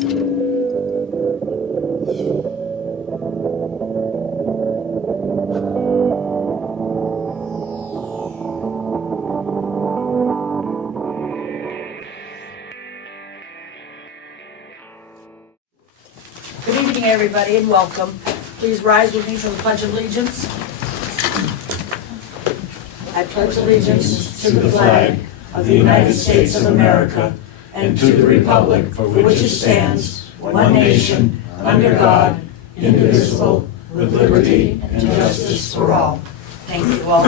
Good evening, everybody, and welcome. Please rise with me for the Pledge of Allegiance. I pledge allegiance to the flag of the United States of America and to the republic for which it stands, one nation, under God, indivisible, with liberty and justice for all. Thank you all.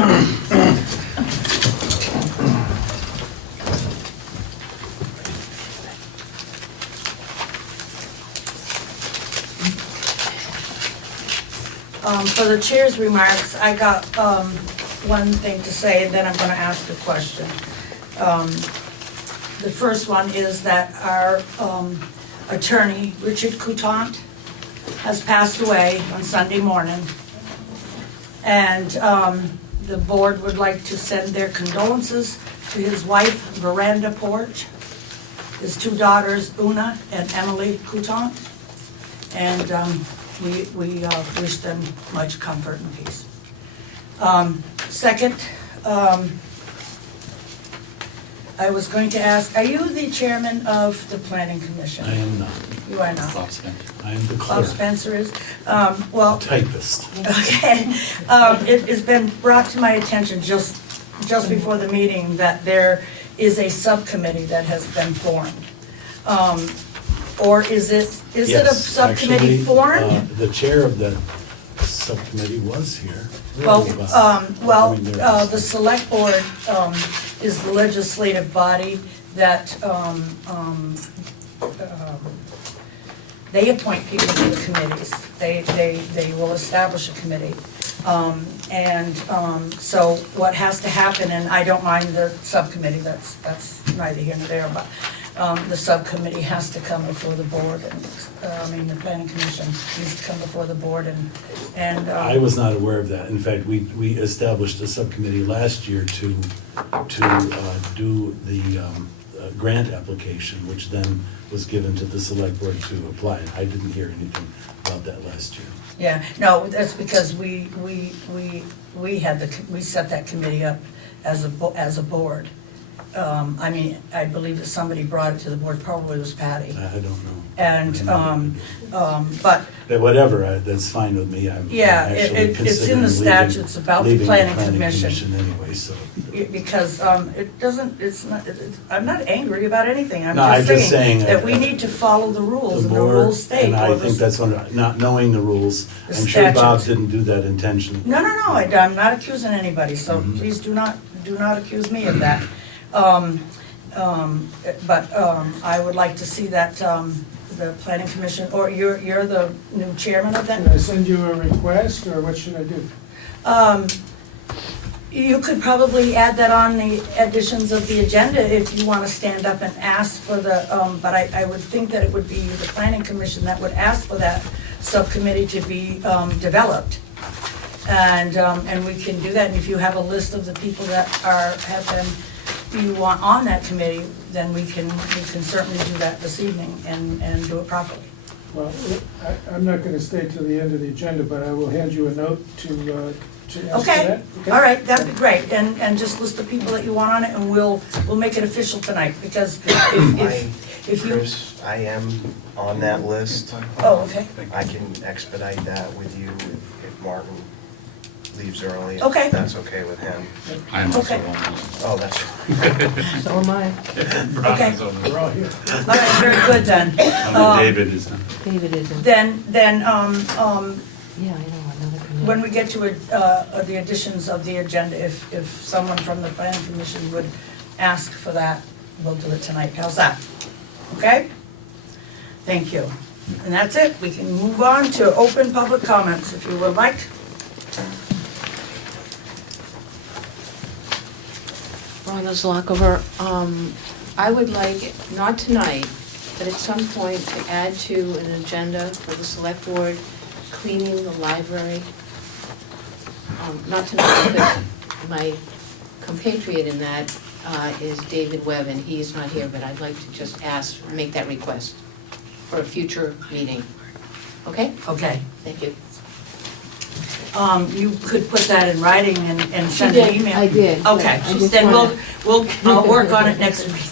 For the chair's remarks, I got one thing to say, and then I'm going to ask a question. The first one is that our attorney, Richard Coutant, has passed away on Sunday morning. And the board would like to send their condolences to his wife, Veranda Porch, his two daughters, Una and Emily Coutant, and we wish them much comfort and peace. Second, I was going to ask, are you the chairman of the Planning Commission? I am not. You are not. Bob Spencer. I am the Bob clerk. Spencer is? Well, Typist. okay. It has been brought to my attention just before the meeting that there is a subcommittee that has been formed. Or is it a subcommittee Actually, formed? the chair of the subcommittee was here. Well, There is. the select board is the legislative body that they appoint people to the committees. They will establish a committee. So what has to happen, and I don't mind the subcommittee, that's neither here nor there, but the subcommittee has to come before the board, and the planning commission needs to come before the board, and I was not aware of that. In fact, we established a subcommittee last year to do the grant application, which then was given to the select board to apply. I didn't hear anything about that last year. yeah, no, that's because we set that committee up as a board. I believe that somebody brought it to the board, probably was Patty. I don't know. And, but, Whatever, that's fine with me. I'm yeah, actually it's in considering the statutes about the leaving planning commission. anyway, so. Because I'm not angry about anything. No, I'm just saying that we need to follow the rules, and the rules state. And I or think the- that's one, not knowing the rules. The I'm sure Bob statutes. didn't do that intentionally. No, I'm not accusing anybody, so please do not accuse me of that. But I would like to see that the planning commission, or you're the new chairman of that? Should I send you a request, or what should I do? You could probably add that on the additions of the agenda if you want to stand up and ask for the, but I would think that it would be the planning commission that would ask for that subcommittee to be developed. And we can do that, and if you have a list of the people that you want on that committee, then we can certainly do that this evening and do it properly. Well, I'm not gonna stay till the end of the agenda, but I will hand you a note to ask for that. Okay, all right, that'd be great, and just list the people that you want on it, and we'll make it official tonight, because if you... Chris, I am on that list. Oh, okay, I can expedite that with you if Martin leaves early. Okay. If that's okay with him. I'm also Okay. on Oh, that's, So am I. Okay. We're all here. all right, very good then. David is on. David isn't. Then, Yeah, I know, another committee. when we get to the additions of the agenda, if someone from the planning commission would ask for that, we'll do it tonight. How's that? Okay? Thank you. And that's it. We can move on to open public comments, if you would like. Rhonda Zlockover, I would like, not tonight, but at some point to add to an agenda for the select board, cleaning the library. Not tonight, because my compatriot in that is David Webb, and he's not here, but I'd like to just make that request. for a future meeting. Okay? Okay. Thank you. You could put that in writing and send an email. I did. but Okay, I just then wanna I'll work on it next week.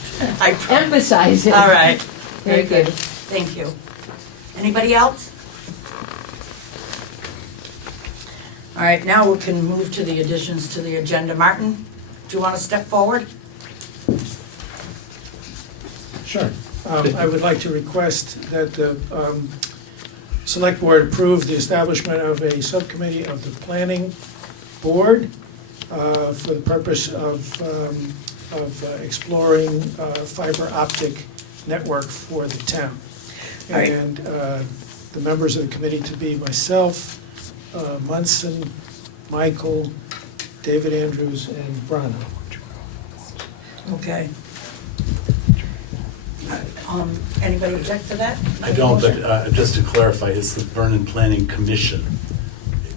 I promise. emphasize it. All right, very Very good. good. Thank you. Anybody else? All right, now we can move to the additions to the agenda. Martin, do you want to step forward? Sure. I would like to request that the Select Board approve the establishment of a subcommittee of the Planning Board for the purpose of exploring fiber optic network for the town. All right. And the members of the committee to be myself, Munson, Michael, David Andrews, and Brano. Okay. Anybody object to that? I don't, but just to clarify, it's the Vernon Planning Commission.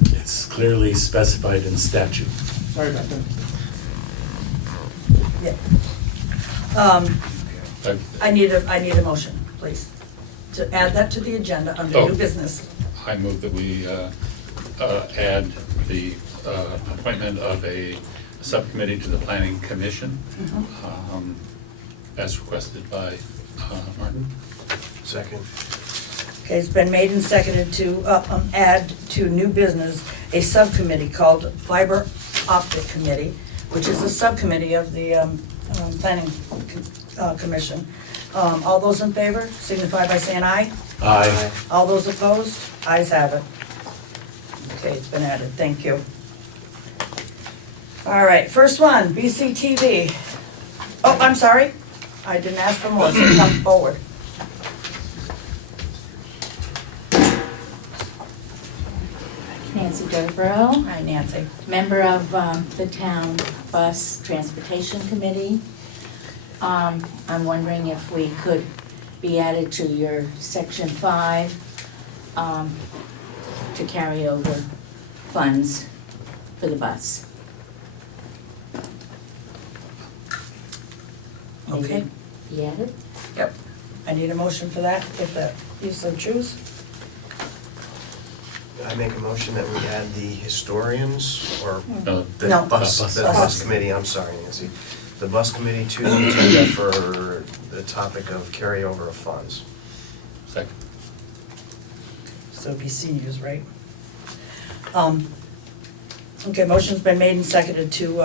It's clearly specified in statute. Sorry about that. Yeah. I need a motion, please, to add that to the agenda under Oh. new business. I move that we add the appointment of a subcommittee to the Planning Commission, as requested by Martin. Second. Okay, it's been made and seconded to add to new business a subcommittee called Fiber Optic Committee, which is a subcommittee of the Planning Commission. All those in favor signify by saying aye. Aye. All those opposed, ayes have it. Okay, it's been added, thank you. All right, first one, BCTV. Oh, I'm sorry, I didn't ask for more, so come forward. Nancy Durborough, Hi, Nancy. member of the Town Bus Transportation Committee. I'm wondering if we could be added to your Section 5 to carry over funds for the bus. Okay. Be added? Yep, I need a motion for that, if you so choose. I make a motion that we add the historians, or No, the No. bus Bus. committee, I'm sorry, Nancy. The bus committee to the agenda for the topic of carryover of funds. second. So it'd be seniors, right? Okay, motion's been made and seconded to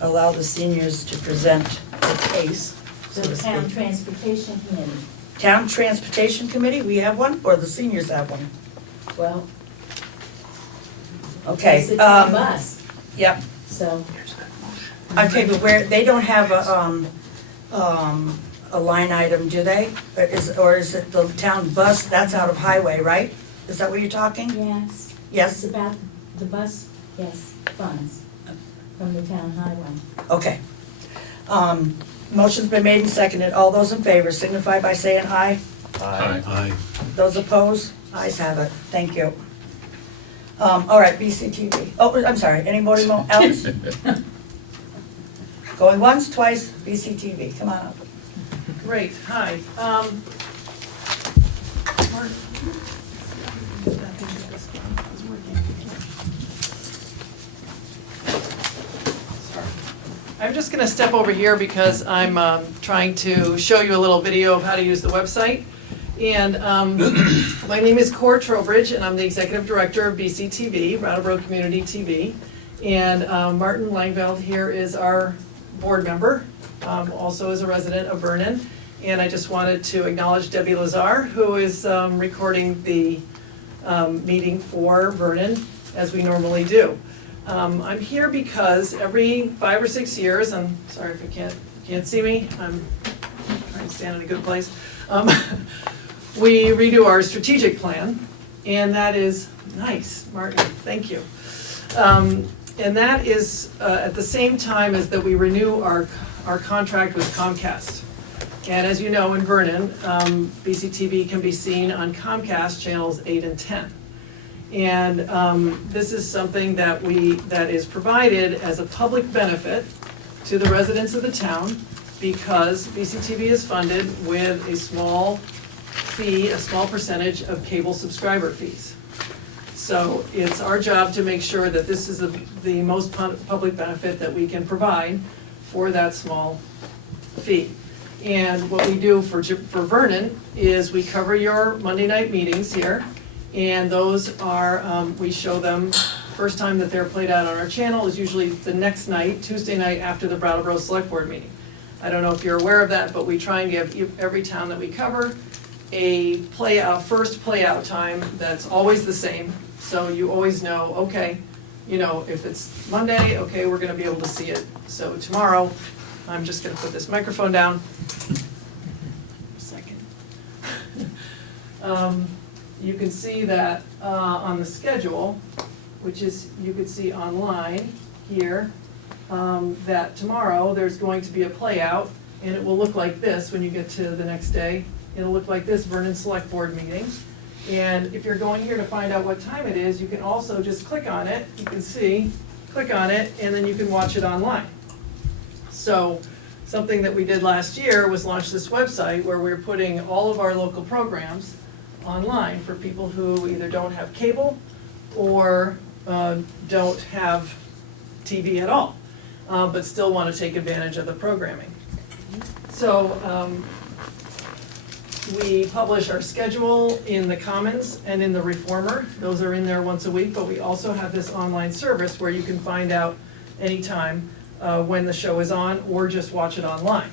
allow the seniors to present the case, so The to Town speak. Transportation Committee, Town Transportation Committee, we have one, or the seniors have one? well, Okay. it's the town bus, Yep, so okay, but where, they don't have a line item, do they? Or is it the town bus, that's out of highway, right? Is that what you're talking? yes. Yes? It's about the bus, yes, funds from the town highway. Okay. Motion's been made and seconded. All those in favor signify by saying aye. Aye. Aye. Those opposed, ayes have it. Thank you. All right, BCTV. Oh, I'm sorry, anybody else? Going once, twice, BCTV, come on up. Great, hi. Mark. I'm just gonna step over here because I'm trying to show you a little video of how to use the website. And my name is Trowbridge, and I'm the Executive Director of BCTV, Brattleboro Community TV. And Martin Langveld here is our board member, also is a resident of Vernon. And I just wanted to acknowledge Debbie Lazar, who is recording the meeting for Vernon, as we normally do. I'm here because every 5 or 6 years, I'm sorry if you can't see me, I'm trying to stand in a good place. We redo our strategic plan, and that is nice, Martin, thank you. And that is at the same time as that we renew our contract with Comcast. And as you know, in Vernon, BCTV can be seen on Comcast channels 8 and 10. And this is something that is provided as a public benefit to the residents of the town because BCTV is funded with a small fee a small percentage of cable subscriber fees. So it's our job to make sure that this is the most public benefit that we can provide for that small fee. And what we do for Vernon is we cover your Monday night meetings here, and those are, we show them, first time that they're played out on our channel is usually the next night, Tuesday night after the Brattleboro Select Board meeting. I don't know if you're aware of that, but we try and give every town that we cover a first play out time that's always the same. So you always know, okay, you know, if it's Monday, okay, we're gonna be able to see it. So tomorrow, I'm just gonna put this microphone down. A second. You can see that on the schedule, which is, you can see online here, that tomorrow there's going to be a play out, and it will look like this when you get to the next day. It'll look like this Vernon Select Board meeting. And if you're going here to find out what time it is, you can also just click on it. You can see, click on it, and then you can watch it online. So something that we did last year was launch this website where we're putting all of our local programs online for people who either don't have cable or don't have TV at all, but still want to take advantage of the programming. So we publish our schedule in the Commons and in the Reformer. Those are in there once a week, but we also have this online service where you can find out anytime when the show is on or just watch it online.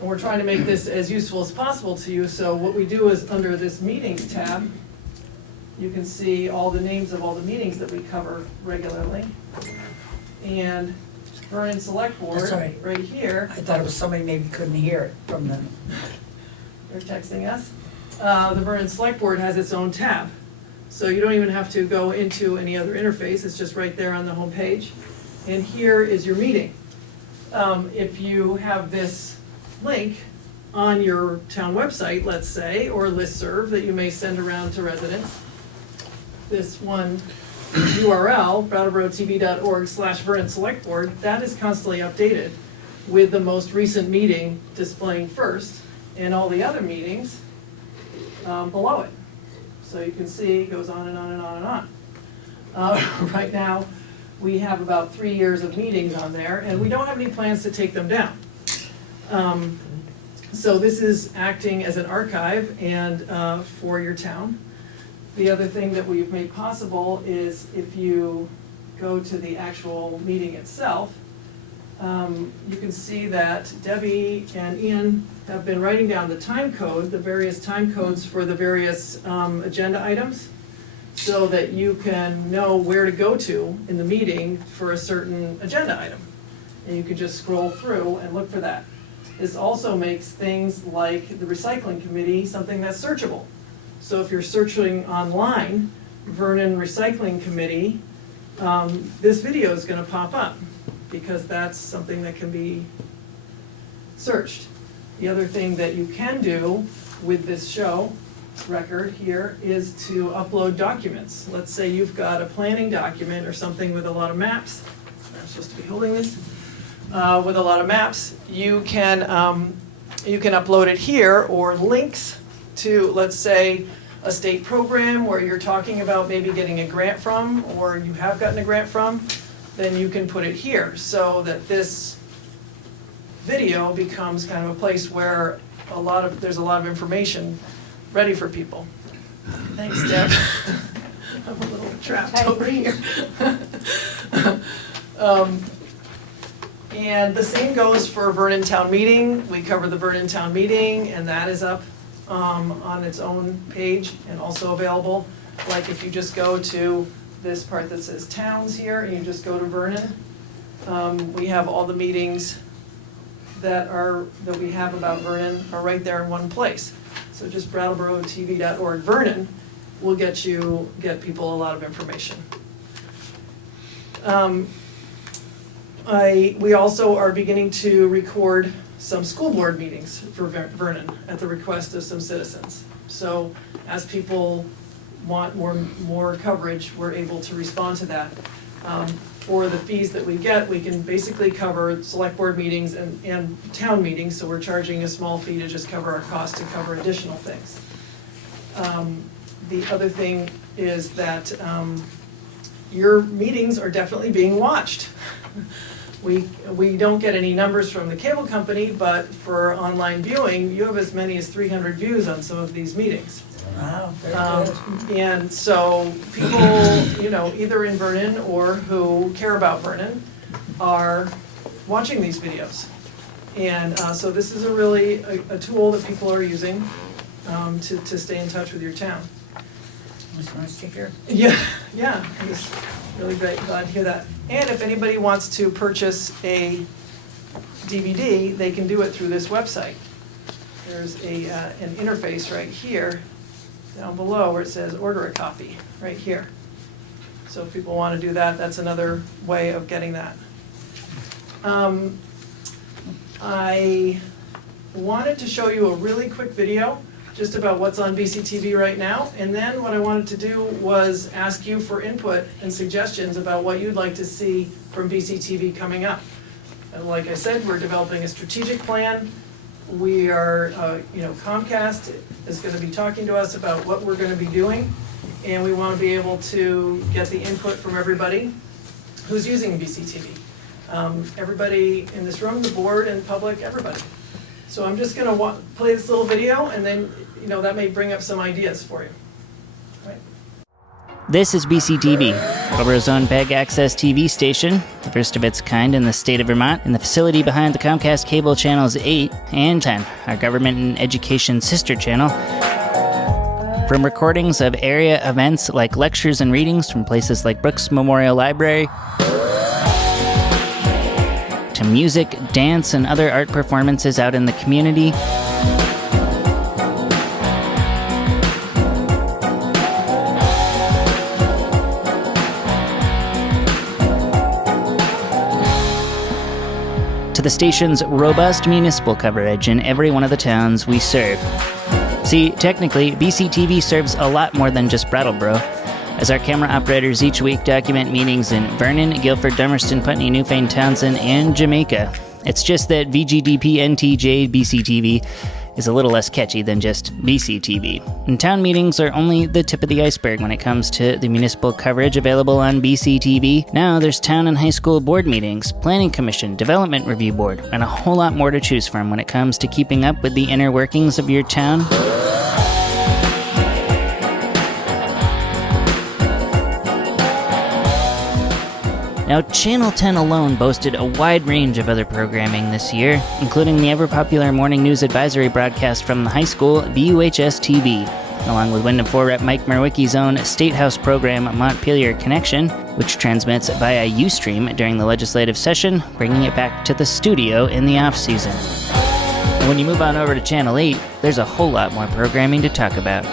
And we're trying to make this as useful as possible to you, so what we do is under this Meetings tab, you can see all the names of all the meetings that we cover regularly. And Vernon Select Board, That's right. right here, I thought it was somebody maybe couldn't hear it from them. they're texting us. The Vernon Select Board has its own tab. So you don't even have to go into any other interface, it's just right there on the home page. And here is your meeting. If you have this link on your town website, let's say, or listserv that you may send around to residents, this one URL, brattleboro.tv.org/Vernon Select Board, that is constantly updated with the most recent meeting displaying first, and all the other meetings below it. So you can see it goes on and on and on and on. Right now, we have about 3 years of meetings on there, and we don't have any plans to take them down. So this is acting as an archive and for your town. The other thing that we've made possible is if you go to the actual meeting itself, you can see that Debbie and Ian have been writing down the time code, the various time codes for the various agenda items, so that you can know where to go to in the meeting for a certain agenda item. And you can just scroll through and look for that. This also makes things like the recycling committee something that's searchable. So if you're searching online, Vernon Recycling Committee, this video is gonna pop up because that's something that can be searched. The other thing that you can do with this show record here is to upload documents. Let's say you've got a planning document or something with a lot of maps. I'm supposed to be holding this. With a lot of maps, you can upload it here, or links to, let's say, a state program where you're talking about maybe getting a grant from, or you have gotten a grant from, then you can put it here, so that this video becomes kind of a place where there's a lot of information ready for people. Thanks, Deb. I'm a little trapped over here. And the same goes for Vernon Town Meeting. We cover the Vernon Town Meeting, and that is up on its own page and also available. Like if you just go to this part that says Towns here, and you just go to Vernon, we have all the meetings that we have about Vernon are right there in one place. So just brattleboro.tv.org Vernon will get people a lot of information. We also are beginning to record some school board meetings for Vernon at the request of some citizens. So as people want more coverage, we're able to respond to that. For the fees that we get, we can basically cover select board meetings and town meetings, so we're charging a small fee to just cover our costs to cover additional things. The other thing is that your meetings are definitely being watched. We don't get any numbers from the cable company, but for online viewing, you have as many as 300 views on some of these meetings. Wow, very good. And so people, either in Vernon or who care about Vernon are watching these videos. And so this is a tool that people are using to stay in touch with your town. That's nice to hear. Yeah, I'm just really glad to hear that. And if anybody wants to purchase a DVD, they can do it through this website. There's an interface right here, down below, where it says order a copy, right here. So if people want to do that, that's another way of getting that. I wanted to show you a really quick video just about what's on BCTV right now, and then what I wanted to do was ask you for input and suggestions about what you'd like to see from BCTV coming up. And like I said, we're developing a strategic plan. We are, Comcast is going to be talking to us about what we're going to be doing, and we want to be able to get the input from everybody who's using BCTV. Everybody in this room, the board and public, everybody. So I'm just going to play this little video, and then, that may bring up some ideas for you. Right. This is BCTV, Marlboro's own PEG access TV station, the first of its kind in the state of Vermont, and the facility behind the Comcast cable channels 8 and 10, our government and education sister channel. From recordings of area events like lectures and readings from places like Brooks Memorial Library, to music, dance, and other art performances out in the community, to the station's robust municipal coverage in every one of the towns we serve. See, technically, BCTV serves a lot more than just Brattleboro, as our camera operators each week document meetings in Vernon, Guilford, Dummerston, Putney, Newfane, Townsend, and Jamaica. It's just that VGDP NTJ BCTV is a little less catchy than just BCTV. And town meetings are only the tip of the iceberg when it comes to the municipal coverage available on BCTV. Now there's town and high school board meetings, planning commission, development review board, and a whole lot more to choose from when it comes to keeping up with the inner workings of your town. Now, Channel 10 alone boasted a wide range of other programming this year, including the ever-popular morning news advisory broadcast from the high school, BUHS-TV, along with Wyndham 4 Rep Mike Merwicki's own State House program, Montpelier Connection, which transmits via Ustream during the legislative session, bringing it back to the studio in the off-season. And when you move on over to Channel 8, there's a whole lot more programming to talk about.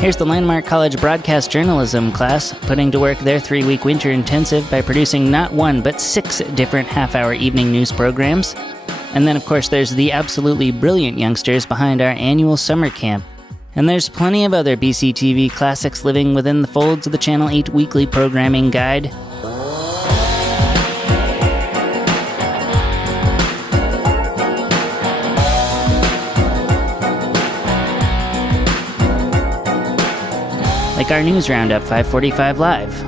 Here's the Landmark College Broadcast Journalism class putting to work their 3-week winter intensive by producing not one, but 6 different half-hour evening news programs. And then, of course, there's the absolutely brilliant youngsters behind our annual summer camp. And there's plenty of other BCTV classics living within the folds of the Channel 8 weekly programming guide. Like our News Roundup 545 Live.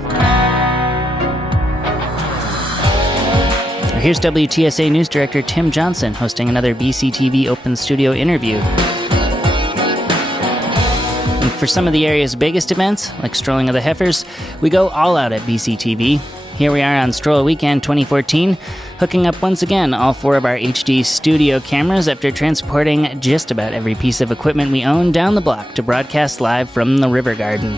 Or here's WTSA News Director Tim Johnson hosting another BCTV Open Studio interview. And for some of the area's biggest events, like Strolling of the Heifers, we go all out at BCTV. Here we are on Stroll Weekend 2014, hooking up once again all 4 of our HD studio cameras after transporting just about every piece of equipment we own down the block to broadcast live from the River Garden.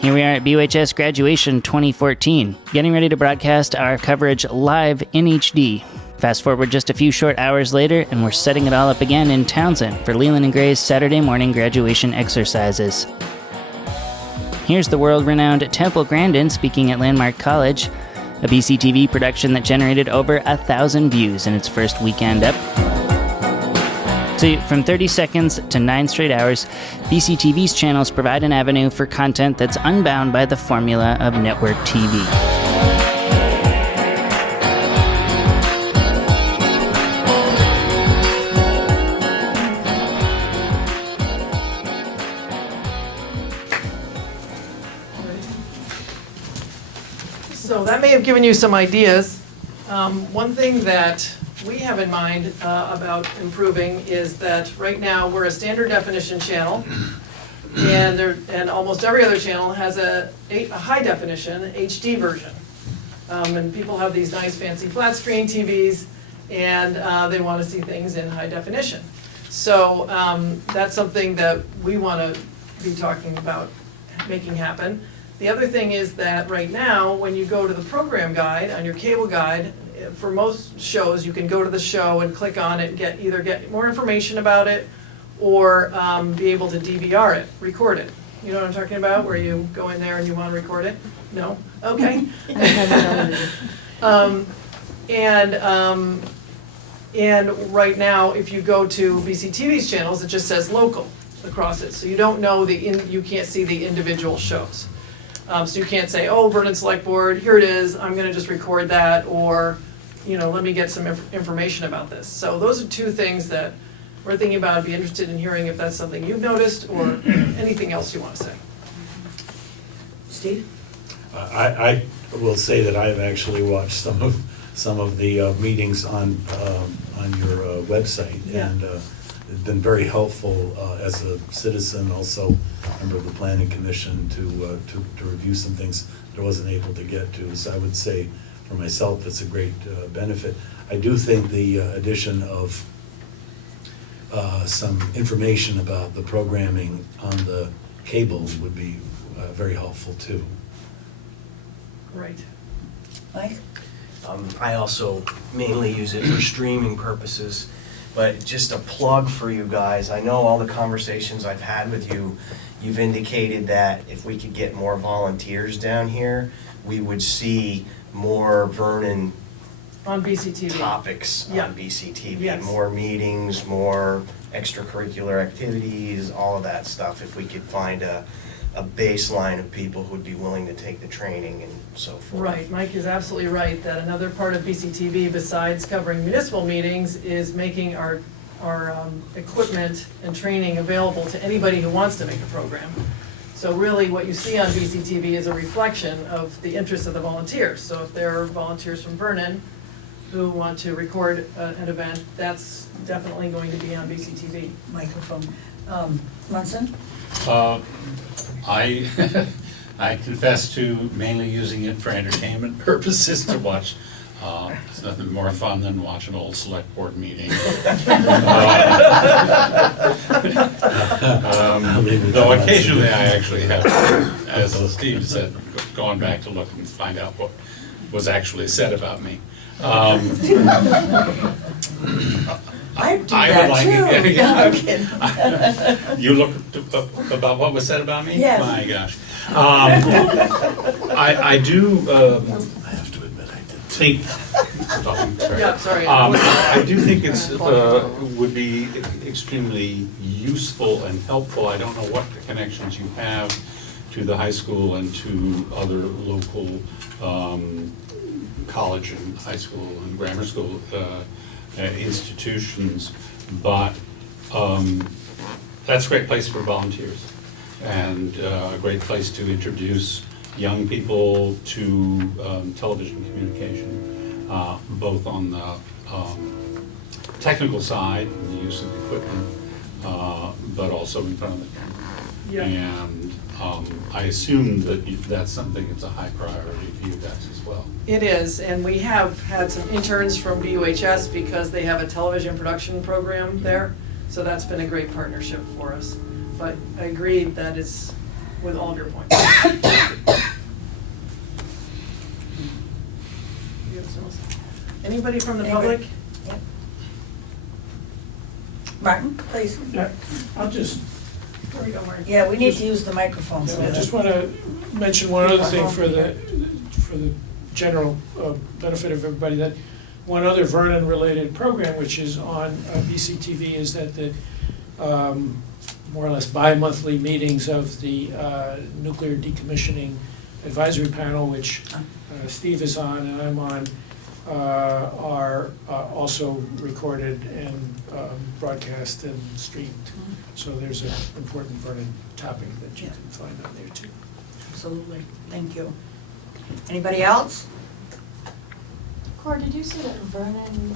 Here we are at BUHS Graduation 2014, getting ready to broadcast our coverage live in HD. Fast forward just a few short hours later, and we're setting it all up again in Townsend for Leland and Gray's Saturday morning graduation exercises. Here's the world-renowned Temple Grandin speaking at Landmark College, a BCTV production that generated over 1,000 views in its first weekend up. So from 30 seconds to 9 straight hours, BCTV's channels provide an avenue for content that's unbound by the formula of network TV. So that may have given you some ideas. One thing that we have in mind about improving is that right now we're a standard definition channel, and almost every other channel has a high definition HD version. And people have these nice fancy flat screen TVs, and they want to see things in high definition. So that's something that we want to be talking about making happen. The other thing is that right now, when you go to the program guide, on your cable guide, for most shows, you can go to the show and click on it and either get more information about it or be able to DVR it, record it. You know what I'm talking about, where you go in there and you want to record it? No? Okay. And right now, if you go to BCTV's channels, it just says local across it. So you don't know you can't see the individual shows. So you can't say, oh, Vernon Selectboard, here it is, I'm gonna just record that, or, let me get some information about this. So those are two things that we're thinking about. I'd be interested in hearing if that's something you've noticed or anything else you wanna say. Steve? I will say that I've actually watched some of the meetings on your website, Yeah. and it's been very helpful as a citizen, also member of the Planning Commission, to review some things that I wasn't able to get to. So I would say, for myself, it's a great benefit. I do think the addition of some information about the programming on the cable would be very helpful too. Right. Mike? I also mainly use it for streaming purposes, but just a plug for you guys. I know all the conversations I've had with you, you've indicated that if we could get more volunteers down here, we would see more Vernon On BCTV. topics Yeah. on BCTV. Yes. More meetings, more extracurricular activities, all of that stuff. If we could find a baseline of people who'd be willing to take the training and so forth. Right, Mike is absolutely right, that another part of BCTV, besides covering municipal meetings, is making our equipment and training available to anybody who wants to make a program. So really, what you see on BCTV is a reflection of the interest of the volunteers. So if there are volunteers from Vernon who want to record an event, that's definitely going to be on BCTV. Microphone. Munson? I I confess to mainly using it for entertainment purposes to watch. It's nothing more fun than watch an old select board meeting. Though occasionally I actually have, as Steve said, gone back to look and find out what was actually said about me. I do I that would like too. it. Yeah. I'm kidding. You looked about what was said about me? Yes. My gosh. I do I have to admit, I did. think, Yeah, sorry. I do think it's, would be extremely useful and helpful. I don't know what the connections you have to the high school and to other local college and high school and grammar school institutions, but that's a great place for volunteers and a great place to introduce young people to television communication, both on the technical side, the use of equipment, but also in front of the camera. Yeah. And I assume that that's something that's a high priority for you guys as well. It is, and we have had some interns from BUHS because they have a television production program there, so that's been a great partnership for us. But I agree that it's with all of your points. Anybody from the public? Yep. Martin, please. Yeah, I'll just, There we go, Marty. Yeah, we need to use the microphone. so I that- just want to mention one other thing for the general benefit of everybody, that one other Vernon-related program, which is on BCTV, is that the more or less bi-monthly meetings of the Nuclear Decommissioning Advisory Panel, which Steve is on and I'm on, are also recorded and broadcast and streamed. So there's an important Vernon topic that you can find on there too. Absolutely, thank you. Anybody else? Cor, did you see that Vernon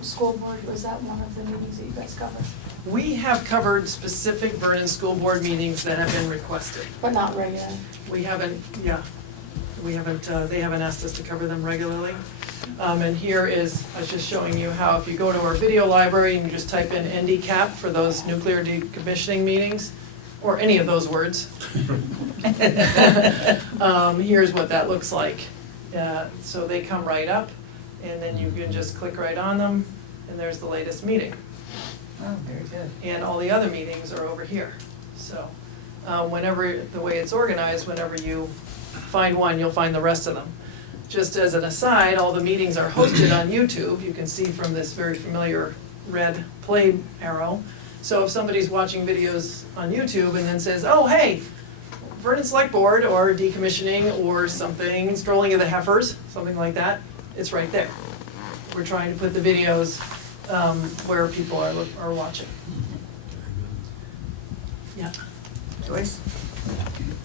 School Board, was that one of the meetings that you guys covered? We have covered specific Vernon School Board meetings that have been requested. But not regular? We haven't, they haven't asked us to cover them regularly. And here is, I was just showing you how if you go to our video library and you just type in NDCAP for those nuclear decommissioning meetings, or any of those words. Here's what that looks like. So they come right up, and then you can just click right on them, and there's the latest meeting. Oh, very good. And all the other meetings are over here. So whenever, the way it's organized, whenever you find one, you'll find the rest of them. Just as an aside, all the meetings are hosted on YouTube. You can see from this very familiar red play arrow. So if somebody's watching videos on YouTube and then says, oh, hey, Vernon Select Board or decommissioning or something, strolling of the heifers, something like that, it's right there. We're trying to put the videos where people are watching. Yeah. Joyce?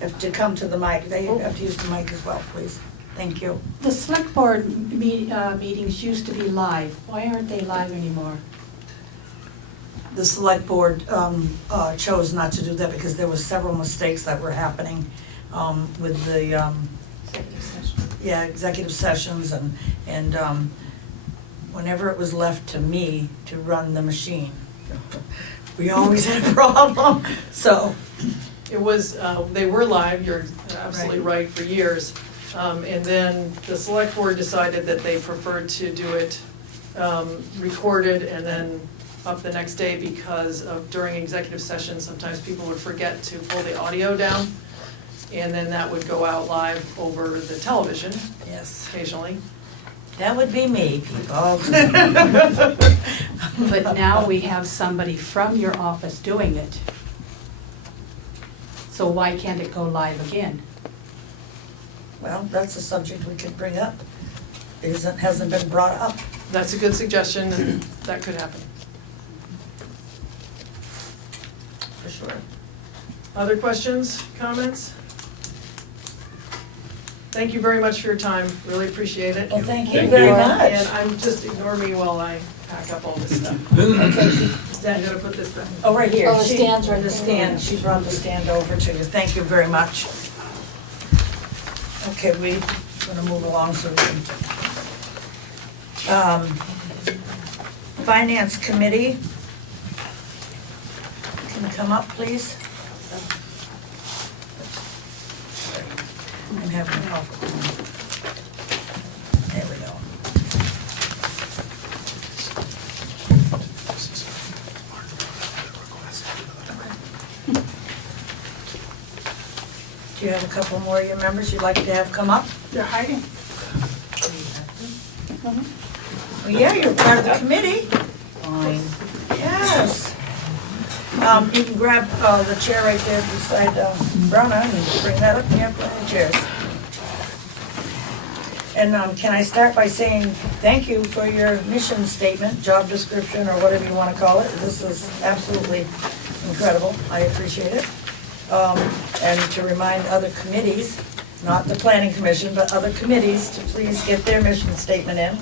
Have to come to the mic, they have to use the mic as well, please. Thank you. The select board meetings used to be live. Why aren't they live anymore? The select board chose not to do that because there were several mistakes that were happening with the, executive sessions and whenever it was left to me to run the machine, we always had a problem, so. It was, they were live, you're absolutely right, for years. And then the select board decided that they preferred to do it recorded and then up the next day because of during executive sessions, sometimes people would forget to pull the audio down. And then that would go out live over the television. Yes. Occasionally. That would be me, people. But now we have somebody from your office doing it. So why can't it go live again? Well, that's a subject we could bring up. It hasn't been brought up. That's a good suggestion, and that could happen. For sure. Other questions, comments? Thank you very much for your time, really appreciate it. Well, thank you Thank very you. much. And I'm just, ignore me while I pack up all this stuff. Okay, I'm gonna put this back. oh, right here. Oh, the stand's right The there. stand, she brought the stand over to you. Thank you very much. Okay, we're gonna move along so we can. Finance Committee. Can you come up, please? I'm having help. There we go. Do you have a couple more of your members you'd like to have come up? They're hiding. Well, yeah, you're part of the committee. Fine. Yes. You can grab the chair right there beside Bronna and bring that up, and you have plenty of chairs. And can I start by saying thank you for your mission statement, job description, or whatever you want to call it. This is absolutely incredible. I appreciate it. And to remind other committees, not the planning commission, but other committees, to please get their mission statement in.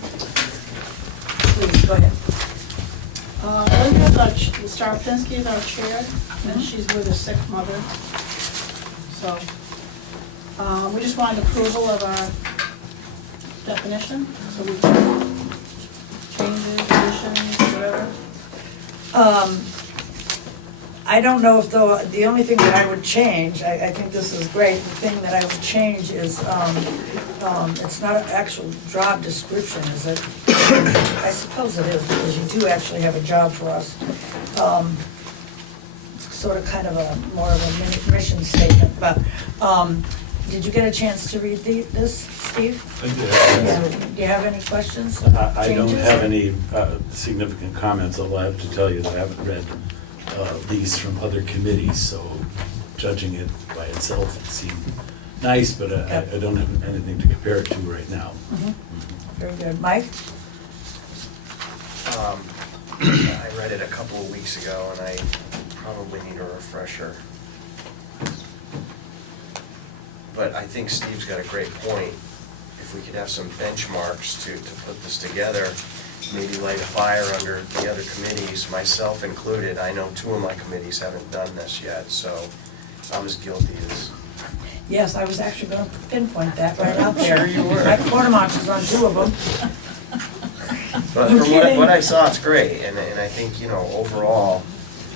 Please, go ahead. Starpinski is our chair, and she's with her sick mother. So, we just wanted approval of our definition, so we can changes, additions, whatever. I don't know if the only thing that I would change, I think this is great, the thing that I would change is, it's not an actual job description, is it? I suppose it is, because you do actually have a job for us. Sort of kind of a, more of a mission statement, but, did you get a chance to read this? Steve? I do Yeah. have- Do you have any questions? I don't changes? have any significant comments, although I have to tell you that I haven't read these from other committees, so judging it by itself, it seemed nice, but I don't have anything to compare it to right now. Mhm. Very good. Mike? I read it a couple of weeks ago, and I probably need a refresher. But I think Steve's got a great point. If we could have some benchmarks to put this together, maybe light a fire under the other committees, myself included. I know 2 of my committees haven't done this yet, so I'm as guilty as. Yes, I was actually gonna pinpoint that right out there. Sure you were. My quarter march is on 2 of them. But I'm from kidding. what I saw, it's great, and I think, you know, overall,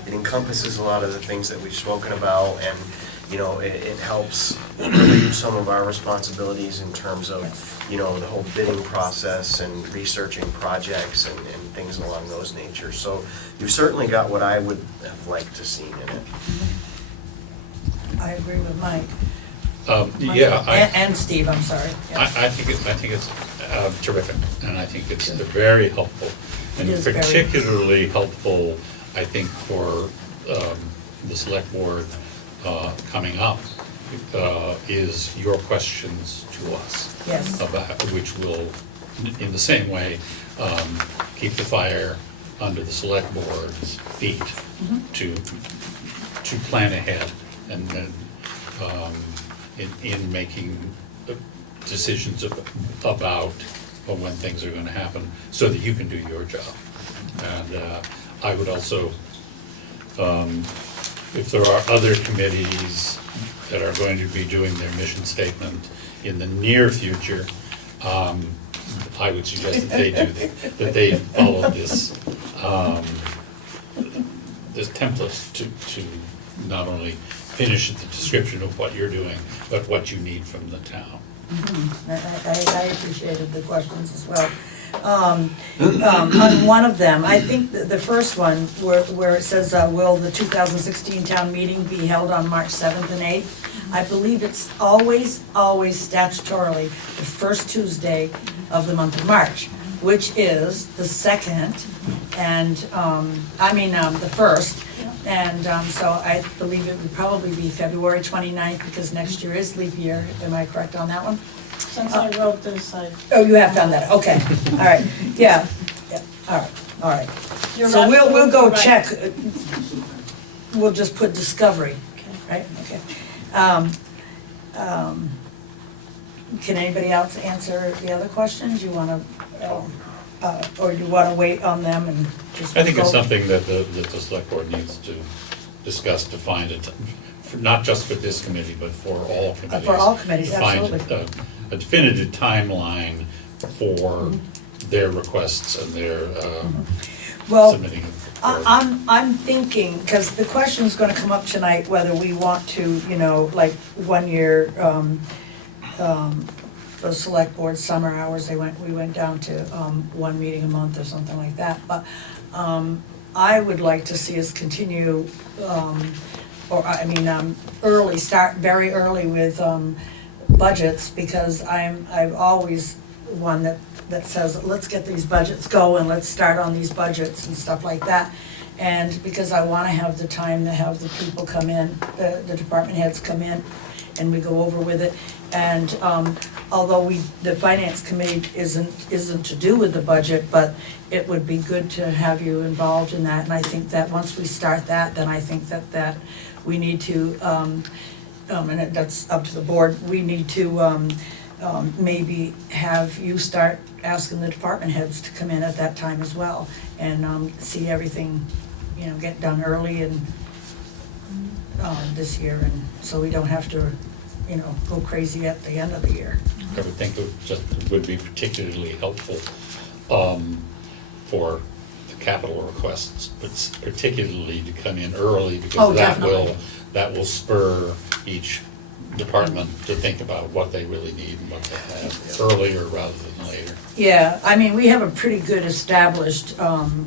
it encompasses a lot of the things that we've spoken about, and, you know, it helps relieve some of our responsibilities in terms of, you know, the whole bidding process and researching projects and things along those natures. So you've certainly got what I would have liked to see in it. I agree with Mike. Yeah, And Steve, I'm sorry. Yeah. I think it's terrific, and I think it's very helpful. And It is very- particularly helpful, I think, for the select board coming up, is your questions to us. Yes. About, which will, in the same way, keep the fire under the select board's feet to plan ahead and then in making decisions about when things are gonna happen, so that you can do your job. And I would also, if there are other committees that are going to be doing their mission statement in the near future, I would suggest that they follow this this template to not only finish the description of what you're doing, but what you need from the town. I appreciated the questions as well. On one of them, I think the first one, where it says, will the 2016 town meeting be held on March 7th and 8th? I believe it's always statutorily the first Tuesday of the month of March, which is the 2nd, and, the 1st. And so I believe it would probably be February 29th, because next year is leap year. Am I correct on that one? Since I wrote this, Oh, you have found that, okay, all right, yeah, all right. You're So we'll go absolutely check, right. We'll just put discovery, right, okay. Can anybody else answer the other questions? You wanna, or do you wanna wait on them and just? I think it's go? something that the select board needs to discuss, to find it, not just for this committee, but for all committees. For all committees, to find absolutely. a definitive timeline for their requests and their Well, submitting. I'm thinking, because the question's gonna come up tonight, whether we want to, like 1 year, for the select board summer hours, we went down to 1 meeting a month or something like that. But I would like to see us continue, early, start very early with budgets, because I'm always one that says, let's get these budgets going, let's start on these budgets and stuff like that. And because I wanna have the time to have the people come in, the department heads come in, and we go over with it. And although the finance committee isn't to do with the budget, but it would be good to have you involved in that. And I think that once we start that, then I think that we need to, and that's up to the board, we need to maybe have you start asking the department heads to come in at that time as well, and see everything, get done early and this year, and so we don't have to, go crazy at the end of the year. I would think it would be particularly helpful for the capital requests, but particularly to come in early, because Oh, definitely. that will spur each department to think about what they really need and what they have earlier rather than later. Yeah, we have a pretty good established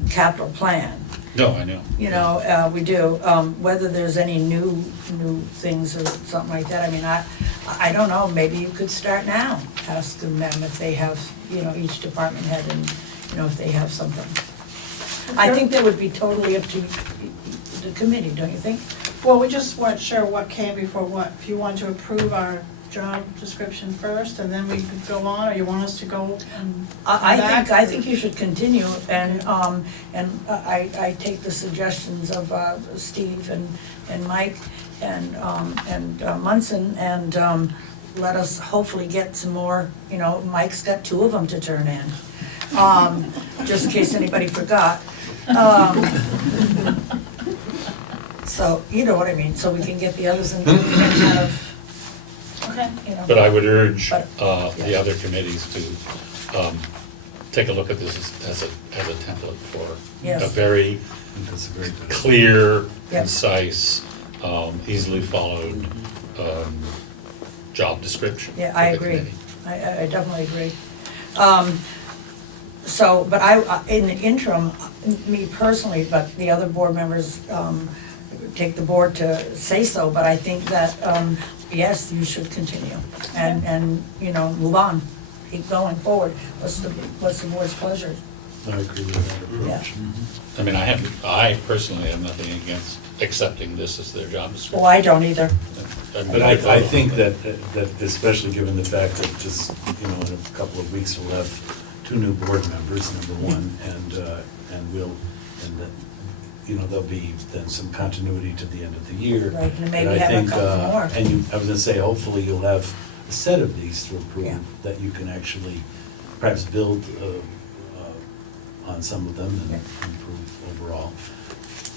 capital plan. No, I know. We do. Whether there's any new things or something like that, I don't know, maybe you could start now. asking them if they have, each department head and, if they have something. I think that would be totally up to the committee, don't you think? Well, we just weren't sure what came before what. If you want to approve our job description first, and then we could go on, or you want us to go and I think you should continue, and I take the suggestions of Steve and Mike and Munson, and let us hopefully get some more, Mike's got 2 of them to turn in, just in case anybody forgot. So, you know what I mean, so we can get the others and kind of, Okay. But I would urge But, the yeah. other committees to take a look at this as a template for Yes. a very That's a very good idea. clear, Yep. concise, easily followed job description. Yeah, for I the agree. committee. I definitely agree. So, but in the interim, me personally, but the other board members, take the board to say so, but I think that, yes, you should continue and, move on, keep going forward. What's the board's pleasure? I agree with that approach. I mean, I personally have nothing against accepting this as their job description. Oh, I don't either. But I think that especially given the fact that just, in a couple of weeks, we'll have 2 new board members, number one, and that, there'll be then some continuity to the end of the year. Right, and maybe And I have a think, couple more. And I was gonna say, hopefully you'll have a set of these to approve, Yeah. that you can actually perhaps build on some of them and Yeah. improve overall.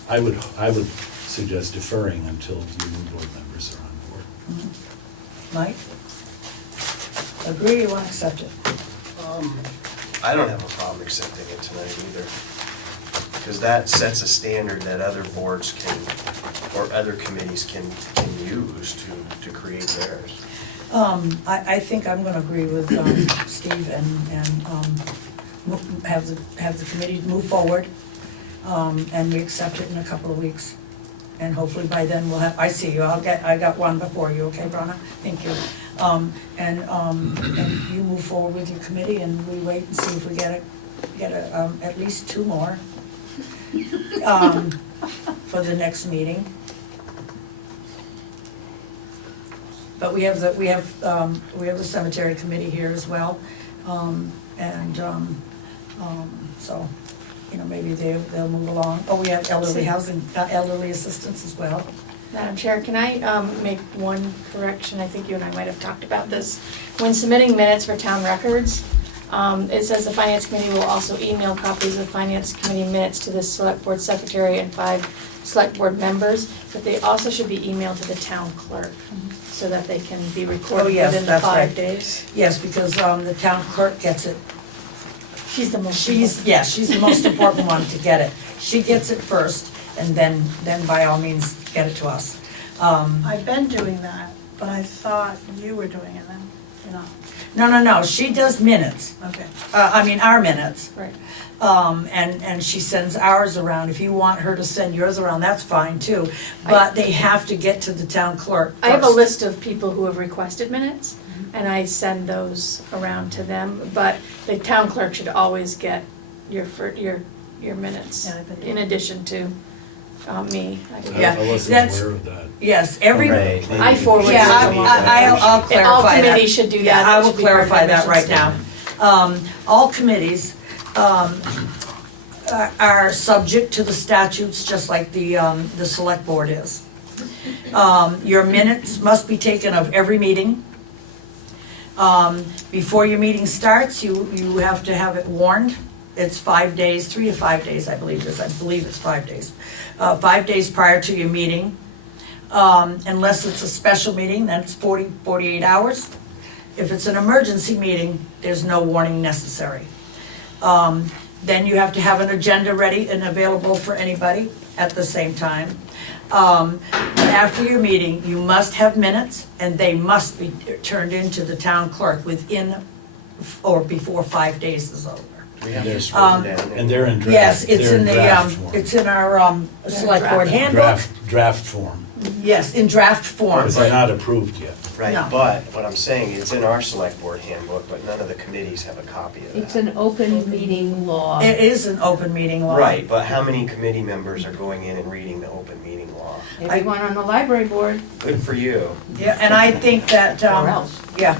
I would suggest deferring until your new board members are on board. Mike? Agree, you want to accept it? I don't have a problem accepting it tonight either, because that sets a standard that other boards can, or other committees can use to create theirs. I think I'm gonna agree with Steve and have the committee move forward, and we accept it in a couple of weeks. And hopefully by then we'll have, I see you, I got one before you, okay, Bronna? Thank you. And you move forward with your committee, and we wait and see if we get at least 2 more for the next meeting. But we have the cemetery committee here as well, so, maybe they'll move along. Oh, we have elderly housing, elderly assistance as well. Madam Chair, can I make one correction? I think you and I might have talked about this. When submitting minutes for town records, it says the Finance Committee will also email copies of Finance Committee minutes to the Select Board Secretary and 5 Select Board members, but they also should be emailed to the town clerk so that they can be Oh, recorded yes, within the that's 5 right. days. Yes, because the town clerk gets it. She's the most. She's the most important one to get it. She gets it first, and then by all means, get it to us. I've been doing that, but I thought you were doing it then, No, she does minutes. Okay. Our minutes. Right. And she sends ours around. If you want her to send yours around, that's fine too. But they have to get to the town clerk first. I have a list of people who have requested minutes, and I send those around to them, but the town clerk should always get your minutes, Yeah, I've been doing in addition to me. Yeah, I wasn't that's- aware of that. Yes, every. Right. I forward Yeah, yours along. I'll clarify that. All committees should do that. Yeah, I That will should be part of clarify their that right mission now. All committees are subject to the statutes, just like the select board is. Your minutes must be taken of every meeting. Before your meeting starts, you have to have it warned. It's 5 days, 3 to 5 days, I believe it is. I believe it's 5 days. 5 days prior to your meeting. Unless it's a special meeting, then it's 48 hours. If it's an emergency meeting, there's no warning necessary. Then you have to have an agenda ready and available for anybody at the same time. After your meeting, you must have minutes, and they must be turned into the town clerk within or before 5 days is over. We have this written down. And they're in draft. Yes, it's they're in the, draft form. it's in our select board handbook. Draft form. Yes, in draft form. Because they're not approved yet. Right, No. but what I'm saying, it's in our select board handbook, but none of the committees have a copy of that. It's an open meeting law. It is an open meeting law. Right, but how many committee members are going in and reading the open meeting law? Everyone on the library board, Good for you. Yeah, and I think that, or else. yeah.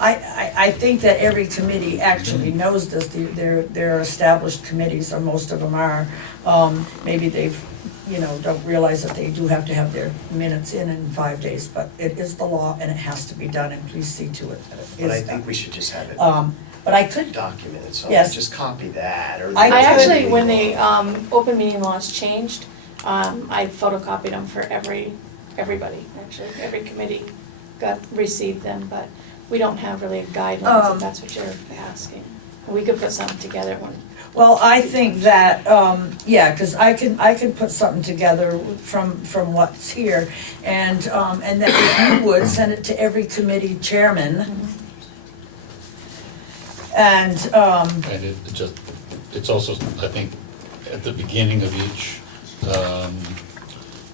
I think that every committee actually knows this. They're established committees, or most of them are. Maybe they've, don't realize that they do have to have their minutes in 5 days, but it is the law and it has to be done, and please see to it that it But I is think done. we should just have it But I could, documented, so Yes. just copy that, or. I I actually, could- when the open meeting laws changed, I photocopied them for everybody, actually. Every committee received them, but we don't have really guidelines, if that's what you're asking. We could put something together when. well, I think that, because I can put something together from what's here, and then if you would, send it to every committee chairman. And, And it's also, I think, at the beginning of each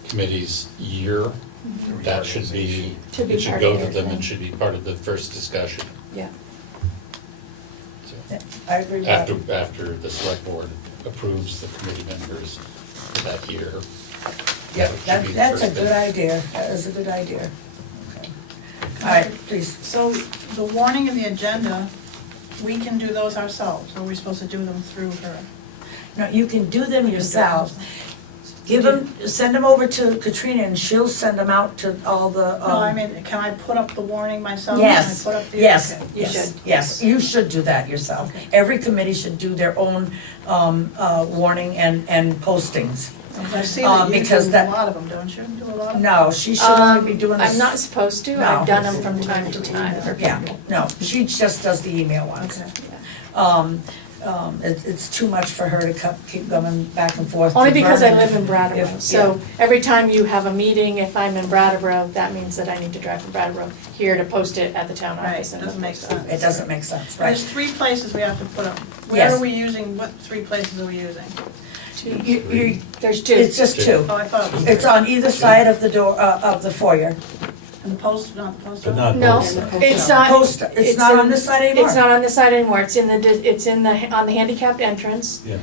committee's year, that should be, Should be it should part go of to your them thing. and should be part of the first discussion. Yeah. So, I agree with that. After the select board approves the committee members for that year. Yep, that should be the that's a first good thing. idea, that is a good idea. Okay. All right, please. So the warning and the agenda, we can do those ourselves, or are we supposed to do them through her? No, you can do them yourself. Send them over to Katrina, and she'll send them out to all the. No, I mean, can I put up the warning myself? Yes, Can I put up the? yes, okay. You yes, should. yes, you should do that yourself. Okay. Every committee should do their own warning and postings. I see that you because do a that- lot of them, don't you? Do a lot of them? No, she should only be doing this. I'm not supposed to, No. I've done them from time to time for Yeah, people. no, she just does the email ones. Okay. It's too much for her to keep going back and forth. to Only because I Vernon live in Brattleboro, if- so every time you have a meeting, if I'm in Brattleboro, that means that I need to drive from Brattleboro here to post it at the town Right, office. and doesn't make post it. sense. It doesn't make sense, There's right? 3 places we have to put them. Where Yes. are we using, what 3 places are we using? There's two. It's just two. Oh, I thought it was. It's on either side of the door, of the foyer. And the post, not the post But office? not No, both. it's not. Post, it's not on this side anymore. It's not on this side anymore, it's in on the handicapped entrance, Yeah.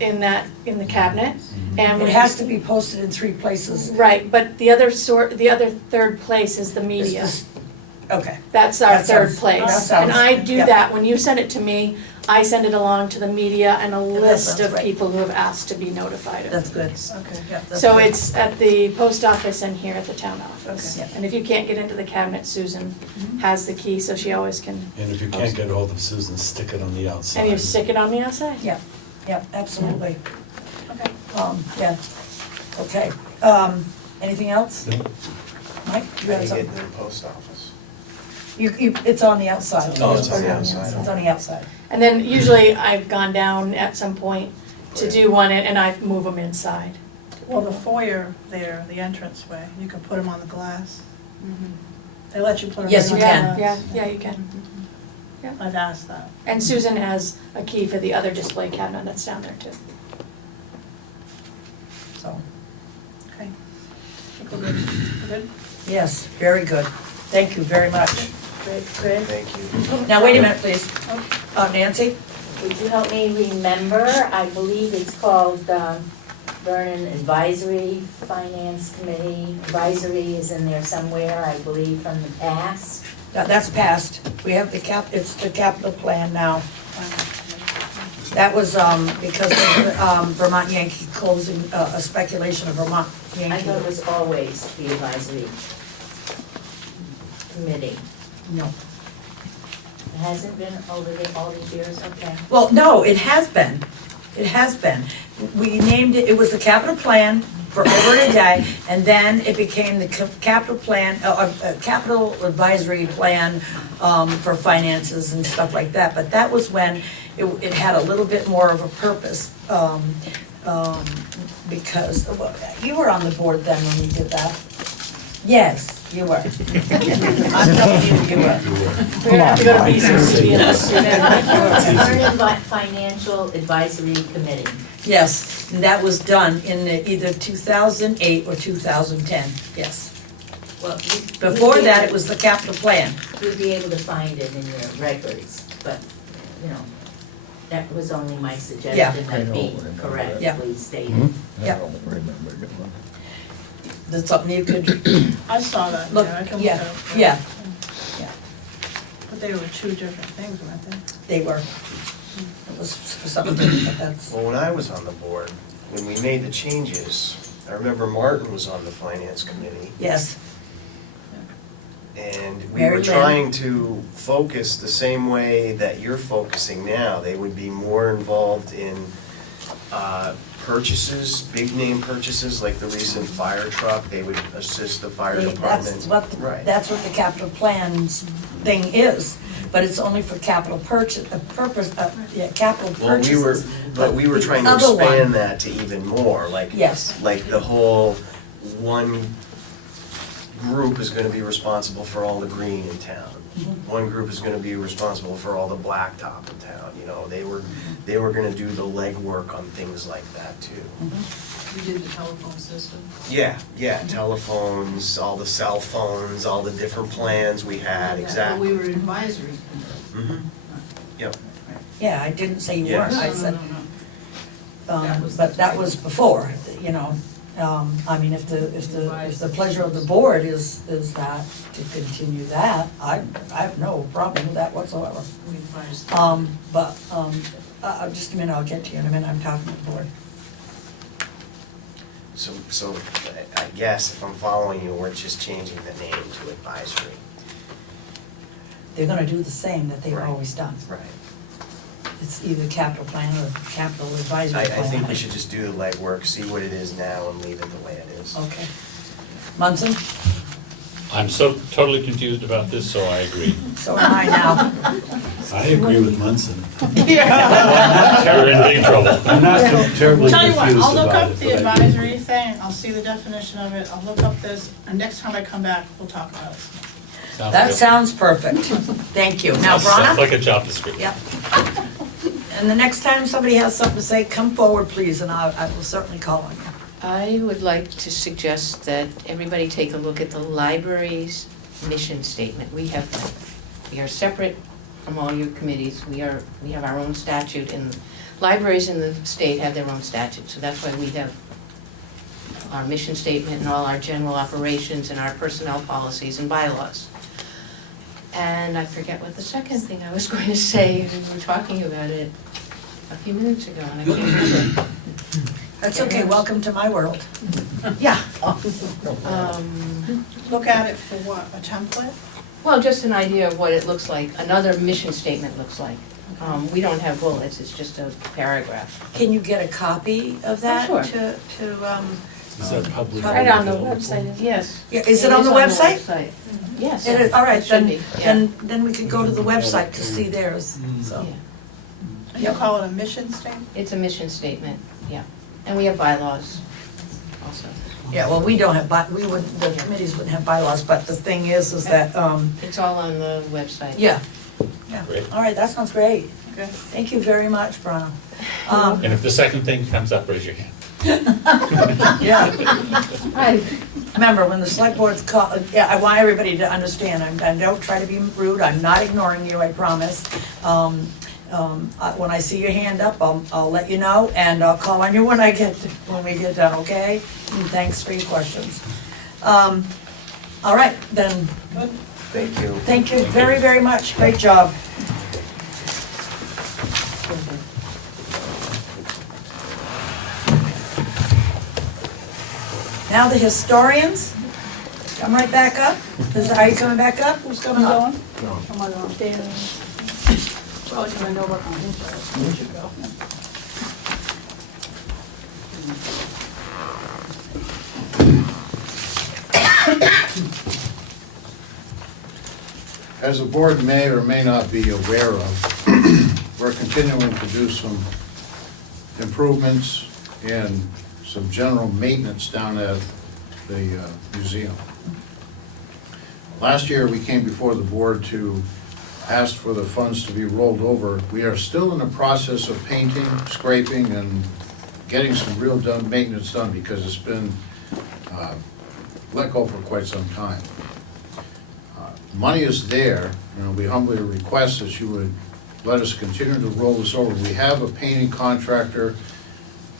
in the cabinet, and. It has to be posted in 3 places. Right, but the other third place is the media. Is this- Okay, That's our That third sounds- place. that sounds- And I do yeah. that, when you send it to me, I send it along to the media and a that list sounds of right. people who have asked to be notified of that's good. things. Okay. Yeah, that's So good. it's at the post office and here at the town office. Okay. And if you can't get into the cabinet, Susan Mm-hmm. has the key, so she always can, And if you can't get hold of Susan, stick it on the outside. and you stick it on the outside. Yeah, yeah, absolutely. Okay. Yeah, okay. Anything else? No? Mike, you How got do you get something? to the post office? It's on the outside. Oh, it's on the outside. It's on the outside. And then usually I've gone down at some point to do one and I move them inside. Well, the foyer there, the entranceway, you can put them on the glass. Mm-hmm. They let you put them on the Yes, glass. you can. Yeah, you can. I've asked that. And Susan has a key for the other display cabinet that's down there too. So, Okay. I think we're good. We're good? yes, very good. Thank you very much. Good, good. Thank you. Now, wait a minute, please. Nancy? Would you help me remember? I believe it's called Vernon Advisory Finance Committee. Advisory is in there somewhere, I believe, from the past. That's passed. We have it's the capital plan now. That was because of Vermont Yankee closing, a speculation of Vermont I Yankee. thought it was always the advisory committee. No. It hasn't been over all these years, okay. Well, no, it has been. It has been. We named it, it was the capital plan for over a day, and then it became the capital plan, capital advisory plan for finances and stuff like that. But that was when it had a little bit more of a purpose, because, you were on the board then when we did that. Yes, You were. I'm telling you, you were. Come We're gonna have to go to BCTV and see that. Vernon Financial Advisory Committee. Yes, and that was done in either 2008 or 2010, yes. Well, Before that, it was the capital plan. You'll be able to find it in your records, but, you know, that was only my suggestion, that be correctly stated. Yeah. That's something you could I saw that, look, yeah, I can look yeah, it up. yeah, yeah, But they were two different things, weren't they? they were. It was for something different, but that's, Well, when I was on the board, when we made the changes, I remember Martin was on the finance committee, yes, and we Mary were Lynn. trying to focus the same way that you're focusing now. They would be more involved in purchases, big name purchases, like the recent fire truck. They would assist the fire department. Right. that's what the capital plans thing is, but it's only for capital capital Well, purchases. we were the trying to other one- expand that to even more, like. Yes. Like the whole one group is gonna be responsible for all the green in town. One group is gonna be responsible for all the blacktop in town, you know, they were gonna do the legwork on things like that too. We did the telephone system. Yeah, telephones, all the cell phones, all the different plans we had, exactly. We were advisory. Mhm. Yep, Yeah, I didn't say you Yes. weren't, I said, but that was before, you know. I mean, if the pleasure of the board is that, to continue that, I have no problem with that whatsoever. We advised. Just a minute, I'll get to you in a minute, I'm talking to the board. so I guess if I'm following you, we're just changing the name to advisory. They're gonna do the same that they've Right. always done. Right. It's either capital plan or capital advisory I plan. think we should just do the legwork, see what it is now and leave it the way it is. Okay. Munson, I'm so totally confused about this, so I agree. so am I now. I agree with Munson. You're in big trouble. I'm not terribly Tell you what, confused I'll look about up it. the but I- advisory thing, I'll see the definition of it, I'll look up this, and next time I come back, we'll talk about it. Sounds That good. sounds perfect. Thank you. Now, Sounds Brana? like a job description. Yep. And the next time somebody has something to say, come forward, please, and I will certainly call on you. I would like to suggest that everybody take a look at the library's mission statement. We are separate from all your committees. We have our own statute, and libraries in the state have their own statute. So that's why we have our mission statement and all our general operations and our personnel policies and bylaws. And I forget what the second thing I was going to say. We were talking about it a few minutes ago, and I can't remember. That's okay, welcome to my world. Yeah. Look at it for what, a template? Well, just an idea of what it looks like, another mission statement looks like. We don't have bullets, it's just a paragraph. Can you get a copy of that Sure. to, Is that public? Right on the available? website, yes. yeah, is it on the website? Yes. It is, all right, It should then, be, yeah. then we could go to the website to see theirs, so. Yeah. And you call it a mission statement? It's a mission statement, yeah. And we have bylaws also. Yeah, well, we don't have, the committees wouldn't have bylaws, but the thing is that, It's all on the website. yeah. Yeah. Great. All right, that sounds great. Okay. Thank you very much, Brana. And if the second thing comes up, raise your hand. Yeah, Right. remember, when the select board's call, yeah, I want everybody to understand, I don't try to be rude, I'm not ignoring you, I promise. When I see your hand up, I'll let you know, and I'll call on you when we get done, okay? And thanks for your questions. All right, then, Thank you. thank you very, very much, great job. Now the historians, come right back up. Are you coming back up? Who's coming up? Come on, well, you know what, where should go. As the board may or may not be aware of, we're continuing to do some improvements and some general maintenance down at the museum. Last year, we came before the board to ask for the funds to be rolled over. We are still in the process of painting, scraping, and getting some real maintenance done because it's been let go for quite some time. Money is there, we humbly request that you would let us continue to roll this over. We have a painting contractor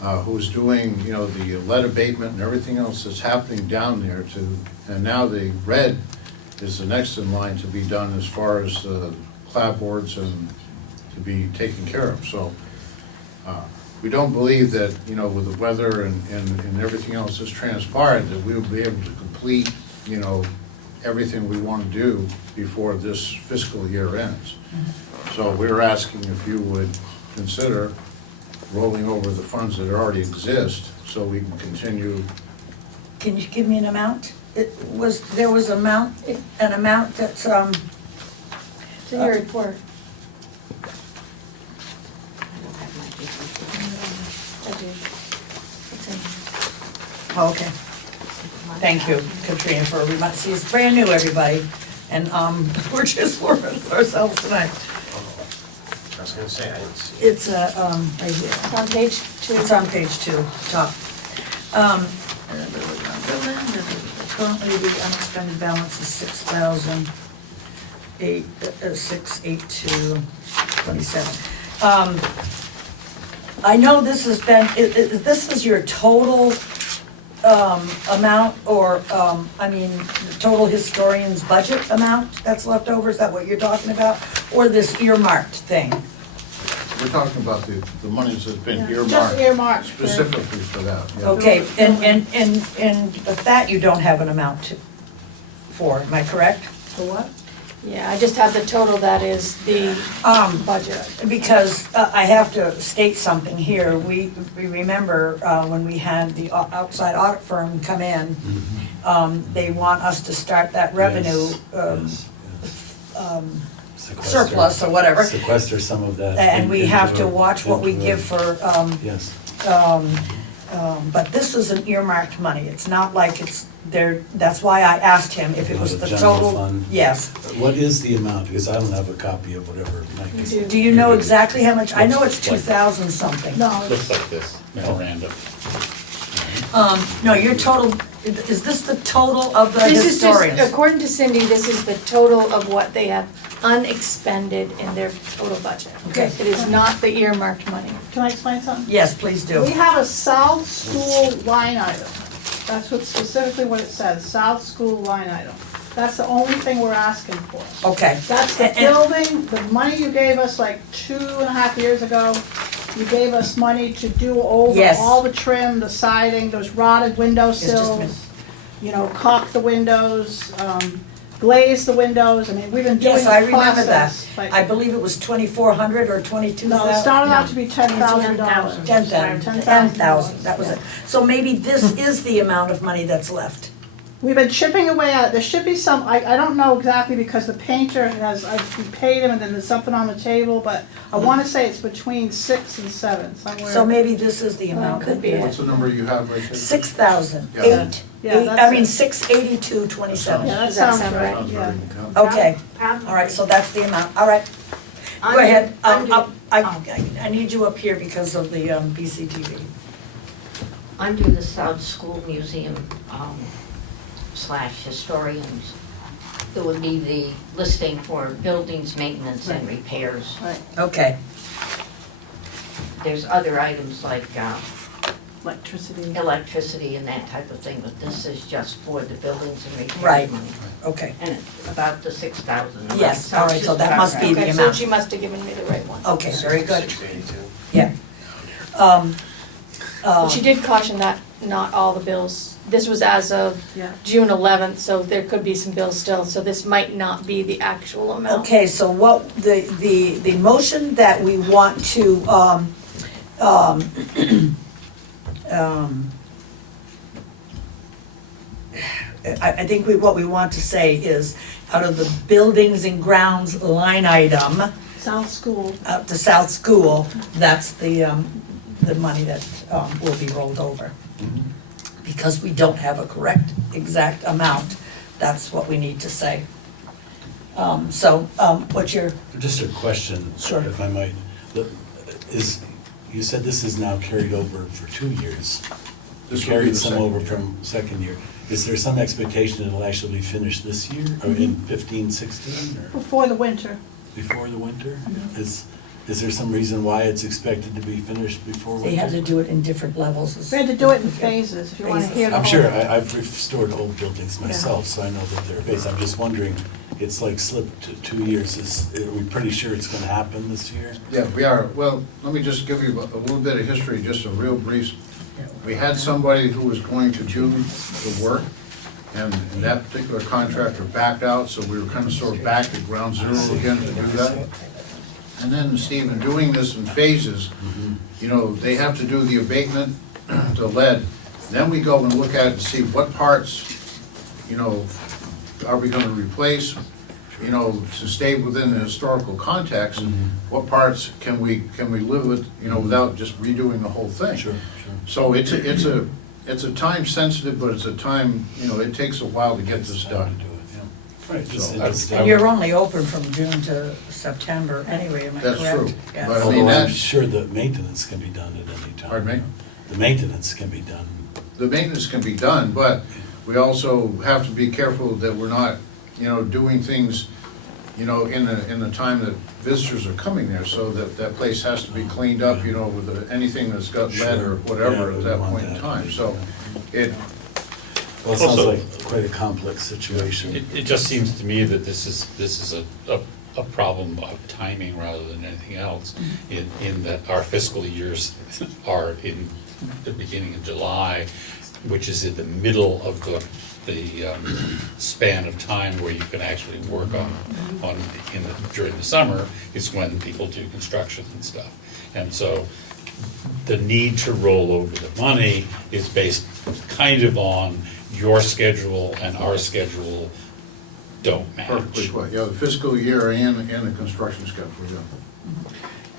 who's doing, the lead abatement and everything else that's happening down there and now the red is the next in line to be done as far as the clapboards and to be taken care of. So we don't believe that, with the weather and everything else that's transpired, that we will be able to complete, everything we want to do before this fiscal year ends. So we're asking if you would consider rolling over the funds that already exist so we can continue. Can you give me an amount? There was an amount that's, It's in your report. I do. It's in. oh, okay. Thank you, Katrina, for reminding, see, it's brand new, everybody, and, we're just learning ourselves tonight. I was gonna say, I didn't see. It's, right here. It's on page 2. It's on page 2, top. Currently, the unexpended balance is 6,682.27. I know this has been, this is your total amount, or, the total historian's budget amount that's left over, is that what you're talking about? Or this earmarked thing? We're talking about the monies that's been Just earmarked earmarked. specifically for that. yeah. Okay, and that you don't have an amount for, am I correct? For what? Yeah, I just have the total that is the budget. Because I have to state something here. We remember when we had the outside audit firm come in, they want us to start that revenue surplus or whatever. Sequester some of that. And we have to into a- watch what we into a- give for, Yes, but this is an earmarked money. It's not like it's there, that's why I asked him if it was Not a the general total. fund? Yes. What is the amount? Because I don't have a copy of whatever Mike is. Do you know exactly how much? I know it's 2,000 something. No, Looks like this, memorandum. No, your total, is this the total of the This is just, historians? according to Cindy, this is the total of what they have unexpended in their total budget. Okay. It is not the earmarked money. can I explain something? Yes, please do. We have a South School line item. That's specifically what it says, South School line item. That's the only thing we're asking for. Okay. That's the And- building, the money you gave us like 2.5 years ago. You gave us money to do over Yes. all the trim, the siding, those rotted window just a minute. sills, caulk the windows, glaze the windows. I mean, we've been doing Yes, the I remember that. process, but- I believe it was 2,400 or 22,000. No, it started out to be $10,000. 10,000, that was it. So maybe this is the amount of money that's left. We've been chipping away at it. There should be some, I don't know exactly because the painter we paid him and then there's something on the table, but I wanna say it's between 6 and 7, somewhere. So maybe this is the amount. Could be. What's the number you have right there? 6,000, Yeah. Yeah, 682.27. Yeah, that Does that sounds sound right, Sounds yeah. very good. Okay, all right, so that's the amount, all right. Go ahead, I need you up here because of the BCTV. Under the South School Museum / historians, there would be the listing for buildings, maintenance, and repairs. Okay, There's other items like Electricity. electricity and that type of thing, but this is just for the buildings and repairs Right. money. okay. And it's about the 6,000. Yes, all right, so that must be the Okay, so amount. she must have given me the right one. Okay, very good, 682. yeah. But she did caution that not all the bills, this was as of Yeah. June 11th, so there could be some bills still, so this might not be the actual amount. Okay, so what, the motion that we want to, I think what we want to say is, out of the buildings and grounds line item, South School. out to South School, that's the money that will be rolled over. Because we don't have a correct exact amount that's what we need to say. What's your, Just a question, Sure. if I might. You said this is now carried over for 2 years. You This will be carried the some second over year. from second year. Is there some expectation it'll actually be finished this year, or in 15, 16, or Before the winter. before the winter? Is there some reason why it's expected to be finished before winter? they have to do it in different levels. We had to do it in phases, if you wanna hear the whole. I'm sure, I've restored old buildings myself, so I know that they're phased. I'm just wondering, it's like slipped to 2 years. Are we pretty sure it's gonna happen this year? Yeah, we are. Well, let me just give you a little bit of history, just a real brief. We had somebody who was going to do the work, and that particular contractor backed out, so we were kind of sort of back at ground zero again to do that. And then, Steve, in doing this in phases, you know, they have to do the abatement, the lead. Then we go and look at it to see what parts, you know, are we gonna replace, you know, to stay within the historical context. What parts can we live with, you know, without just redoing the whole thing? Sure. So it's a time sensitive, but it's a time, you know, it takes a while to get this done. Right, just So, interesting. And you're only open from June to September anyway, am I correct? That's true. Yes. But I mean, Although I'm that's- sure the maintenance can be done at any time. Pardon me? The maintenance can be done. The maintenance can be done, but we also have to be careful that we're not, you know, doing things, you know, in the time that visitors are coming there, so that place has to be cleaned up, you know, with anything that's got lead or Sure. whatever Yeah, at we that want point in that. time. So it, Well, it sounds Also- like quite a complex situation. It just seems to me that this is a problem of timing rather than anything else, in that our fiscal years are in the beginning of July, which is in the middle of the span of time where you can actually work during the summer, is when people do construction and stuff. And so the need to roll over the money is based kind of on your schedule and our schedule don't perfectly match. put, yeah, the fiscal year and the construction schedule, yeah.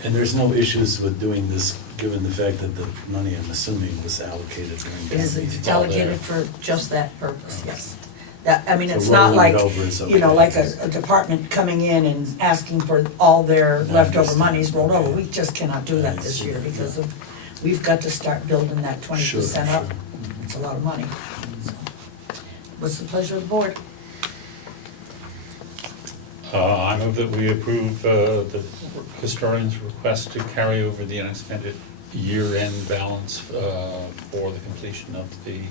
And there's no issues with doing this, given the fact that the money, I'm assuming, was allocated during It town is meeting. allocated for just that purpose, yes. That, I mean, So it's not rolling like, it over is you know, okay. like a department coming in and asking for all their I leftover understand. monies rolled over. Okay. We just cannot do that I this see. year because of, we've got to start building that 20% up. Sure. It's a lot of money. What's the pleasure of the board? I move that we approve the historian's request to carry over the unexpended year-end balance for the completion of the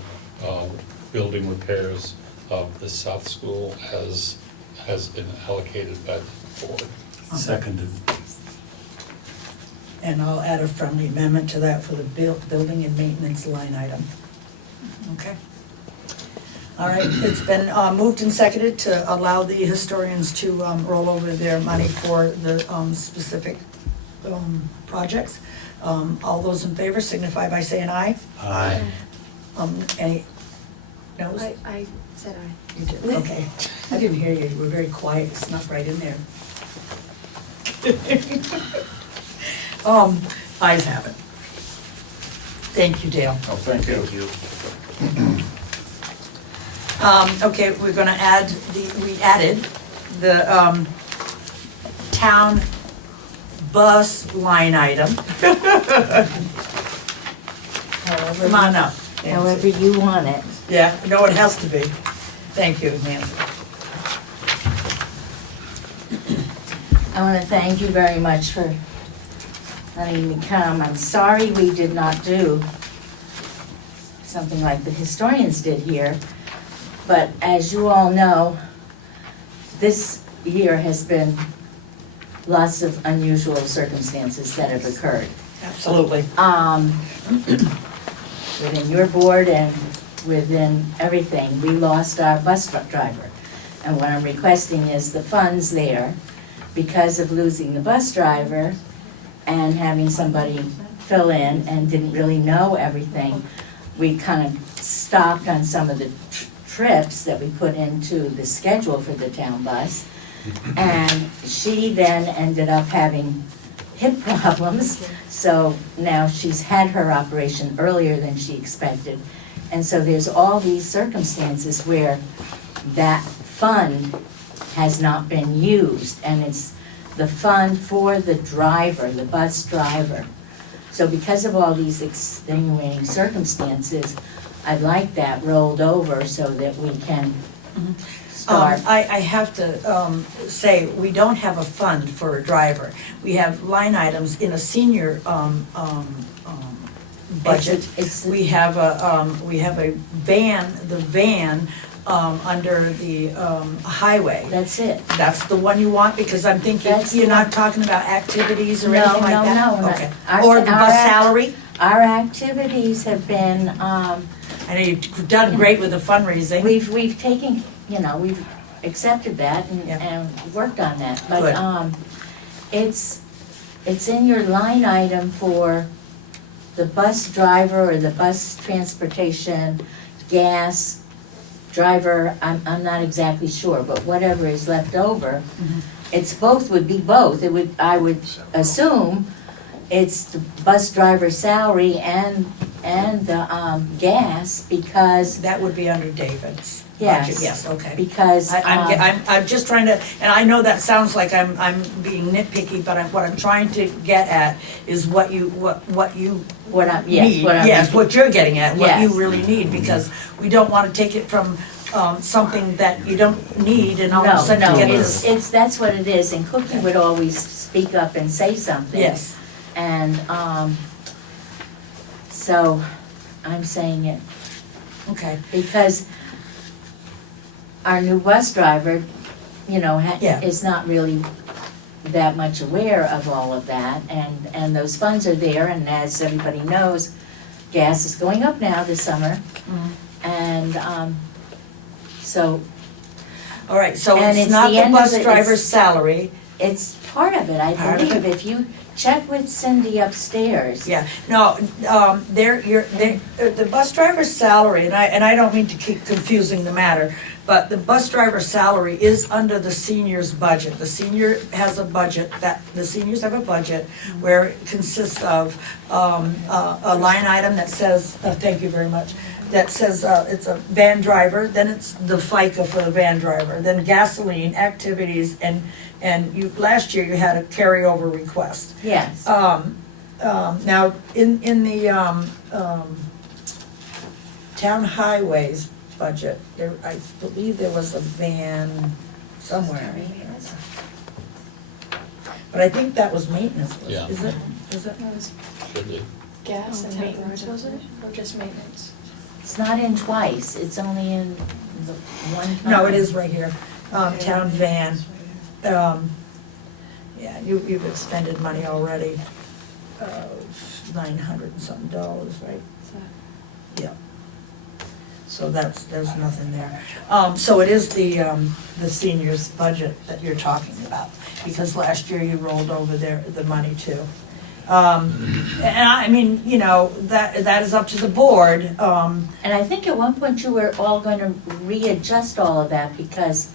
building repairs of the South School as has been allocated by the board. Seconded. And I'll add a friendly amendment to that for the building and maintenance line item. Okay. All right, it's been moved and seconded to allow the historians to roll over their money for the specific projects. All those in favor signify by saying aye. Aye. Any, no? I said aye. You did, okay. I didn't hear you, you were very quiet, it snuck right in there. Ayes have it. Thank you, Dale. Oh, thank you. Okay, we're gonna add we added the town bus line item. Come on up. Nancy. However you want it. Yeah, no, it has to be. Thank you, Nancy. I want to thank you very much for letting me come. I'm sorry we did not do something like the historians did here, but as you all know, this year has been lots of unusual circumstances that have occurred. Absolutely. Within your board and within everything, we lost our bus driver. And what I'm requesting is the funds there, because of losing the bus driver and having somebody fill in and didn't really know everything, we kind of stopped on some of the trips that we put into the schedule for the town bus. And she then ended up having hip problems, so now she's had her operation earlier than she expected. And so there's all these circumstances where that fund has not been used, and it's the fund for the driver, the bus driver. So because of all these extenuating circumstances, I'd like that rolled over so that we can start. I have to say, we don't have a fund for a driver. We have line items in a senior budget. We have a van, the van, under the highway. That's it. That's the one you want, because I'm thinking, That's you're the not one. talking about activities or No, anything like no, that? no, Okay. our- Or the our bus act- salary? Our activities have been, I know you've done great with the fundraising. we've taken, we've accepted that Yeah. and worked on that. But, Good. it's in your line item for the bus driver or the bus transportation, gas, driver, I'm not exactly sure, but whatever is left over, it's both, would be both. I would assume it's the bus driver salary and the gas, because, That would be under David's Yes. budget, yes, okay. because, I'm just trying to, and I know that sounds like I'm being nitpicky, but what I'm trying to get at is what you need. Yes, what you're getting at, what you Yes. really need, because we don't want to take it from something that you don't need and all of a No, sudden no, you get this. it's, that's what it is, and Cookie would always speak up and say something. Yes, And, so, I'm saying it okay, because our new bus driver, Yeah. is not really that much aware of all of that, and those funds are there, and as everybody knows, gas is going up now this summer, and, so all right, so And it's it's not the the end of bus it, driver's it's- salary. it's part of it, I Part of believe. If you check with Cindy upstairs. Yeah, no, the bus driver's salary, and I don't mean to keep confusing the matter, but the bus driver's salary is under the senior's budget. The senior has a budget, the seniors have a budget where it consists of a line item that says, thank you very much, that says it's a van driver, then it's the FICA for the van driver, then gasoline, activities, and last year you had a carryover request. Yes. Now, in the town highways budget, I believe there was a van somewhere. But I think that was maintenance, Yeah. is it? Should be. Gas and maintenance, was it, or just maintenance? It's not in twice, it's only in the one time. No, it is right here, town van. Yeah, you've expended money already, $900 and something dollars, right? Yeah. So there's nothing there. So it is the seniors' budget that you're talking about, because last year you rolled over the money too. And I mean, that is up to the board. And I think at one point you were all gonna readjust all of that, because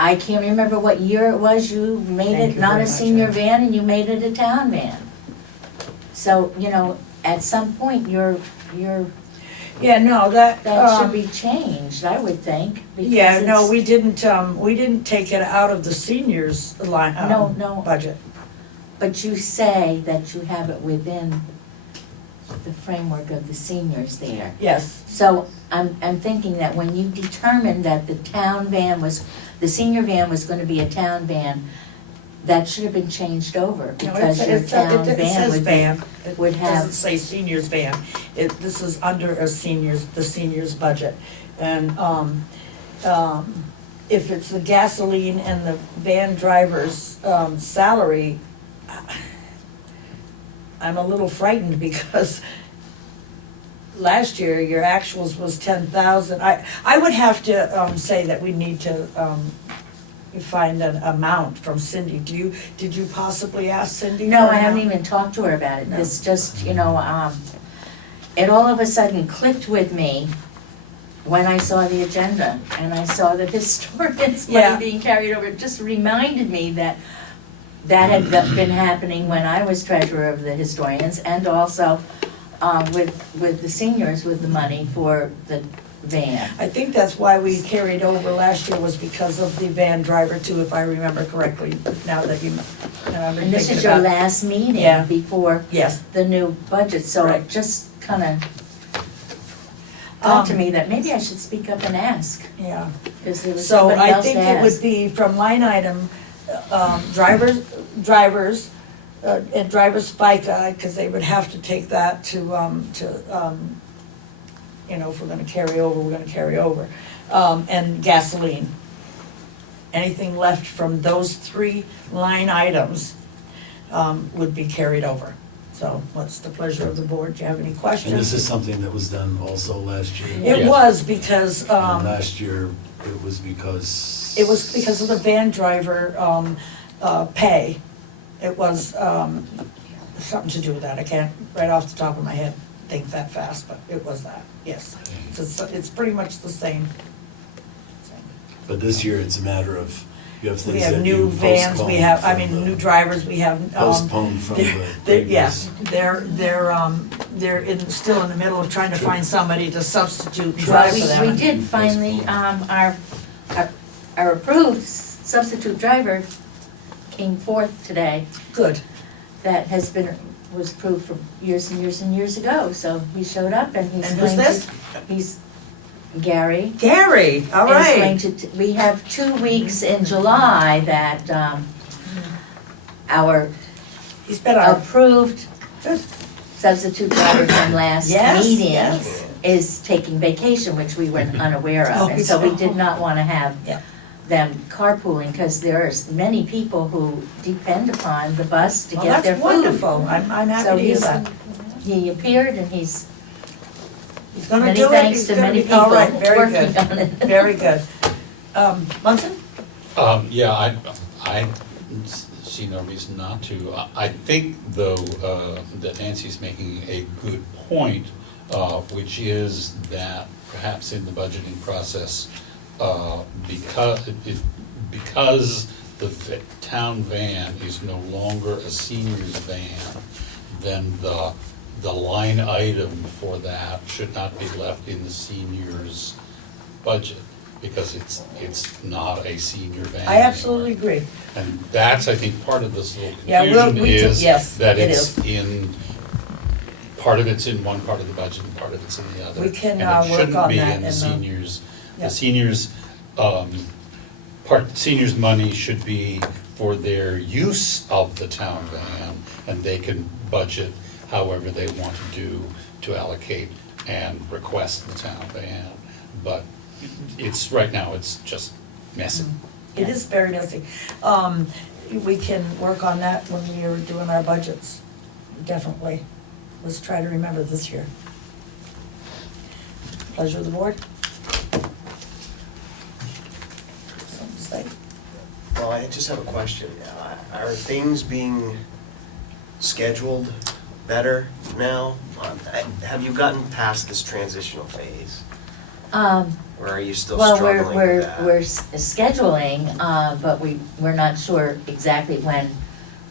I can't remember what year it was, you made Thank it you not very a much, senior Ann. van and you made it a town van. So, at some point, Yeah, no, that should be changed, I would think, because Yeah, no, it's- we didn't take it out of the seniors line, No. budget. But you say that you have it within the framework of the seniors there. Yes, So I'm thinking that when you determined that the senior van was gonna be a town van, that should have been changed over, No, because your town it van says would van. would It have- doesn't say seniors van. This is under the seniors budget. And, if it's the gasoline and the van driver's, salary, I'm a little frightened, because last year your actuals was 10,000. I would have to, say that we need to, find an amount from Cindy. Did you possibly ask Cindy? No, for I an haven't amount? even talked to her about it. No. It's just, it all of a sudden clicked with me when I saw the agenda and I saw the historians' Yeah. money being carried over. It just reminded me that had been happening when I was treasurer of the historians, and also with the seniors, with the money for the van. I think that's why we carried over last year was because of the van driver too, if I remember correctly, now that you, and I'm And this thinking is your about. last meeting Yeah. before Yes. the new budget, so it Right. just kind of got to Um, me that maybe I should speak up and ask, Yeah. because there was So somebody I else to think it would ask. be from line item, drivers, and drivers FICA, because they would have to take that to, you know, if we're gonna carry over, we're gonna carry over. And gasoline. Anything left from those three line items, would be carried over. So what's the pleasure of the board? Do you have any questions? And this is something that was done also last year? It Yes. was because, And last year, it was because? it was because of the van driver, pay. It was, something to do with that. I can't, right off the top of my head, think that fast, but it was that, yes. It's pretty much the same. But this year, it's a matter of, you have We things have that new you vans, we have, I mean, postponed new from drivers, we have, the, postponed from the Yes, previous. they're still in the middle of trying to find somebody to substitute and Well, drive we, for them. we did finally, our approved substitute driver came forth today. Good. That was approved for years and years and years ago, so he showed up and he's And going to. who's this? He's Gary. Gary, all is going right. to, we have 2 weeks in July that, our He's been our, approved good. substitute driver from last Yes, meeting yes. is taking vacation, which we were unaware Oh, of. And so we he's- did not wanna have Yeah. them carpooling, cause there's many people who depend upon the bus to Well, get their that's food. wonderful. I'm happy So to hear he's, that. he appeared and he's, He's gonna many do it. thanks He's to gonna many be- all people right, very working good. on it. Very good. Munson? Yeah, I see no reason not to. I think, though, that Nancy's making a good point, which is that perhaps in the budgeting process, because the town van is no longer a senior's van, then the line item for that should not be left in the senior's budget, because it's not a senior van I absolutely anymore. agree. And that's, I think, part of this little Yeah, confusion is yes, that it it's is. in, part of it's in one part of the budget and part of it's in the other. We can, And it work shouldn't on be that in the and, seniors, yeah. the seniors, seniors' money should be for their use of the town van, and they can budget however they want to do to allocate and request the town van. But it's, right now, it's just messy. It is very messy. We can work on that when we are doing our budgets, definitely. Let's try to remember this year. Pleasure of the board? Something to say? Well, I just have a question. Are things being scheduled better now? Have you gotten past this transitional phase? Or are you still Well, struggling with that? we're scheduling, but we're not sure exactly when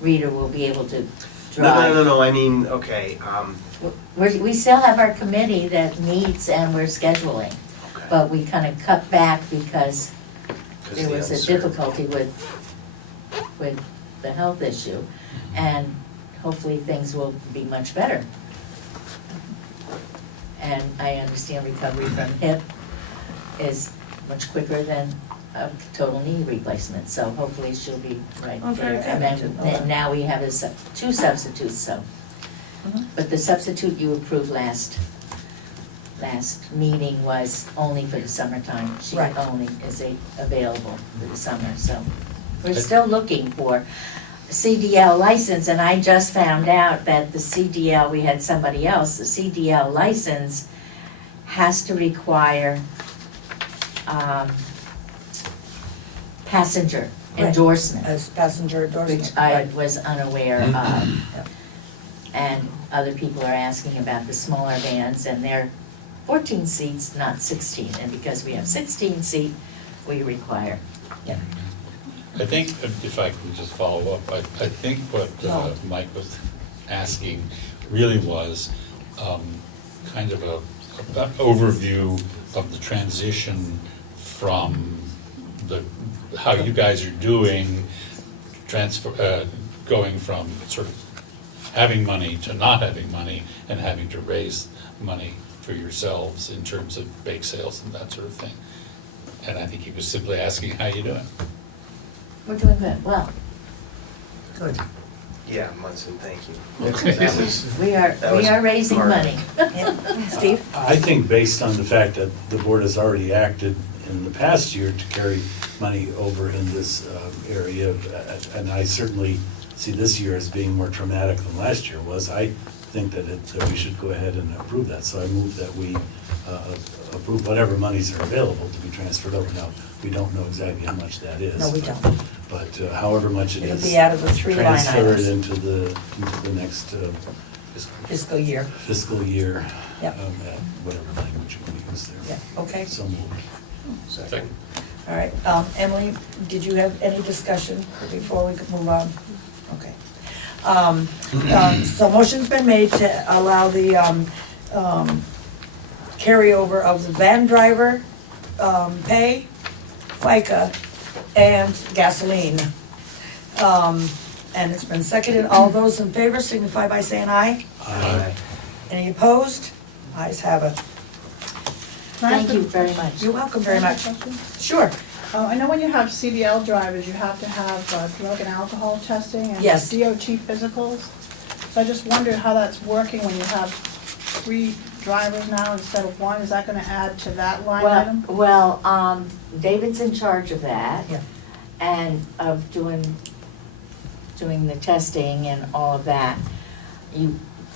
Rita will be able to drive. No, I mean, okay, We still have our committee that meets and we're scheduling, okay. but we kind of cut back because 'Cause there the was a uncertainty. difficulty with the health issue, and hopefully things will be much better. And I understand recovery from hip is much quicker than a total knee replacement, so hopefully she'll be right Oh, very there. And good. then now we have two substitutes, so. Mhm. But the substitute you approved last meeting was only for the summertime. She Right. only is available for the summer, so. We're still looking for a CDL license, and I just found out that the CDL, we had somebody else, the CDL license has to require passenger Right. endorsement, As passenger endorsement. which I right. was unaware of. And other people are asking about the smaller vans, and they're 14 seats, not 16, and because we have 16 seat, we require. I think, if I can just follow up, I think what Oh. Mike was asking really was kind of an overview of the transition from how you guys are doing, going from sort of having money to not having money and having to raise money for yourselves in terms of bake sales and that sort of thing. And I think he was simply asking how you doing. We're doing good, well, Good. Yeah, Munson, thank you. Okay. That was- we are raising part of money. Yeah. Steve? I think based on the fact that the board has already acted in the past year to carry money over in this area, and I certainly see this year as being more traumatic than last year was, I think that we should go ahead and approve that. So I move that we approve whatever monies are available to be transferred over. Now, we don't know exactly how much that is. No, we but- don't. But however much it is. It'll be out of the 3 line Transfer it items. into the next Fiscal year. fiscal year. Yep. At whatever language you want to use there. Yeah, okay. So moved. Second. All right, Emily, did you have any discussion before we could move on? Okay. So motion's been made to allow the carryover of the van driver pay, FICA, and gasoline. And it's been seconded. All those in favor signify by saying aye. Aye. Any opposed? Ayes have it. Thank you very much. You're welcome very Can I ask much. a question? Sure. I know when you have CDL drivers, you have to have drug and alcohol testing and Yes. DOT physicals. So I just wondered how that's working when you have 3 drivers now instead of 1. Is that gonna add to that line item? Well, David's in charge of that. Yeah. And of doing the testing and all of that.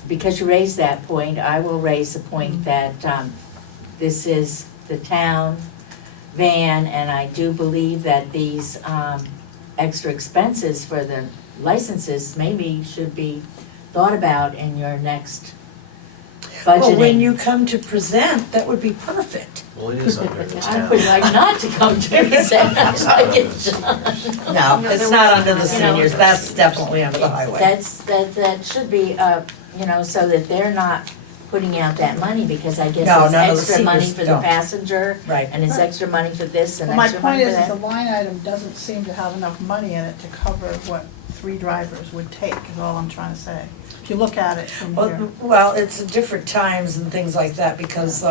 Because you raised that point, I will raise the point that, this is the town van, and I do believe that these, extra expenses for the licenses maybe should be thought about in your next budgeting. Well, when you come to present, that would be perfect. Well, it is under the I town. would like not to come to present, I'd like it done. No, it's not under the seniors, that's definitely under the highway. That should be, so that they're not putting out that money, because I guess No, it's none of the extra money seniors for the don't. passenger, Right. and it's extra money for this and Well, my extra point money for is that. the line item doesn't seem to have enough money in it to cover what 3 drivers would take, is all I'm trying to say. If you look at it from here. Well, it's different times and things like that, because,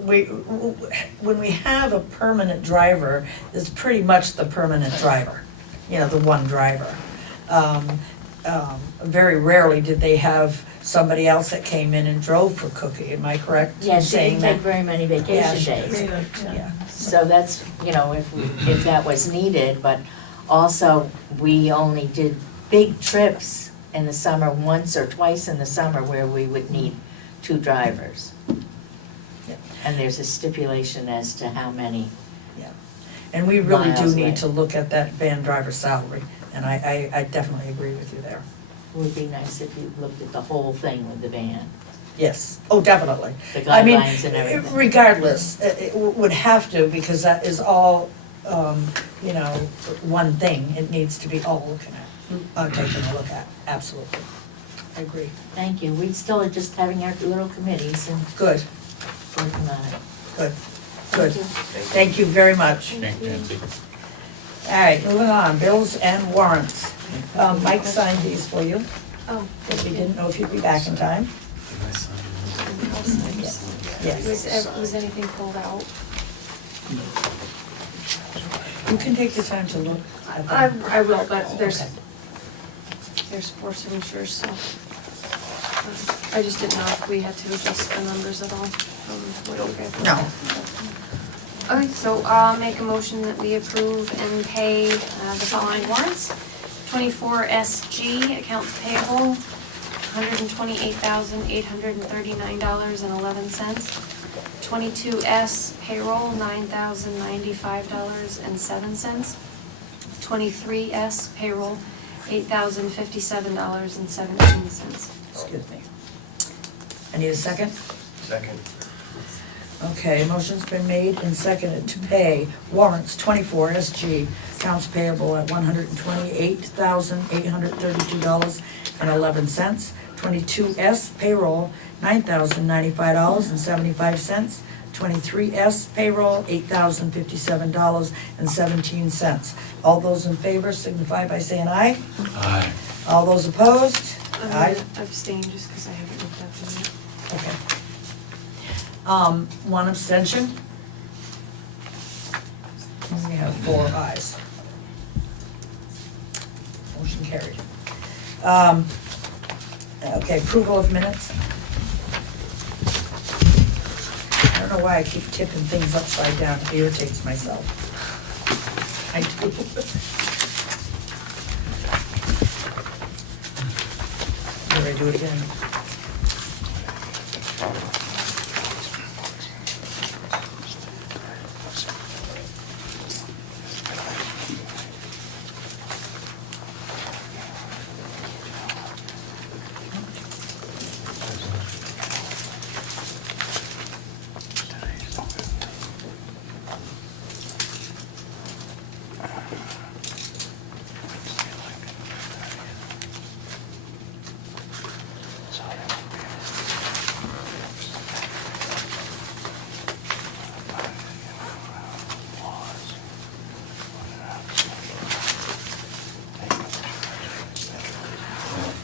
when we have a permanent driver, it's pretty much the permanent driver, the one driver. Very rarely did they have somebody else that came in and drove for Cookie, am I correct? in Yeah, she saying didn't that? take very many Yeah, vacation she days. did. Yeah. So that's, if that was needed, but also, we only did big trips in the summer, once or twice in the summer, where we would need 2 drivers. Yeah. And there's a stipulation as to how many. And we really do Miles away. need to look at that van driver salary, and I definitely agree with you there. It would be nice if you looked at the whole thing with the van, Yes, oh, definitely. the I mean, guidelines and everything. regardless, it would have to, because that is all, one thing, it needs to be all looking at, taking a look at, absolutely. I agree. Thank you. We still are just having our little committees and Good, working on it. good, good. Thank you. Thank you very much. Thank you, Nancy. All right, moving on, bills and warrants. Mike signed these for you, Oh. if he didn't know if he'd be back in time. Did I sign Yes. Was anything pulled out? You can take the time to look at them. I will, but there's Okay. 4 signatures, so. I just didn't know if we had to adjust the numbers at all. What you guys- No. Okay, so I'll make a motion that we approve and pay the following warrants. 24 SG, accounts payable, $128,839.11. 22S, payroll, $9,095.07. 23S, payroll, $8,057.17. Excuse me. I need a second? Second. Okay, motion's been made and seconded to pay warrants 24 SG, accounts payable at $128,832.11. 22S payroll, $9,095.75. 23S payroll, $8,057.17. All those in favor signify by saying aye. Aye. All those opposed? I'm Aye. gonna abstain just because I haven't looked up them yet. Okay. One abstention. And we have 4 ayes. Motion carried. Okay, approval of minutes. I don't know why I keep tipping things upside down, it irritates myself. I do. Here, I do it again.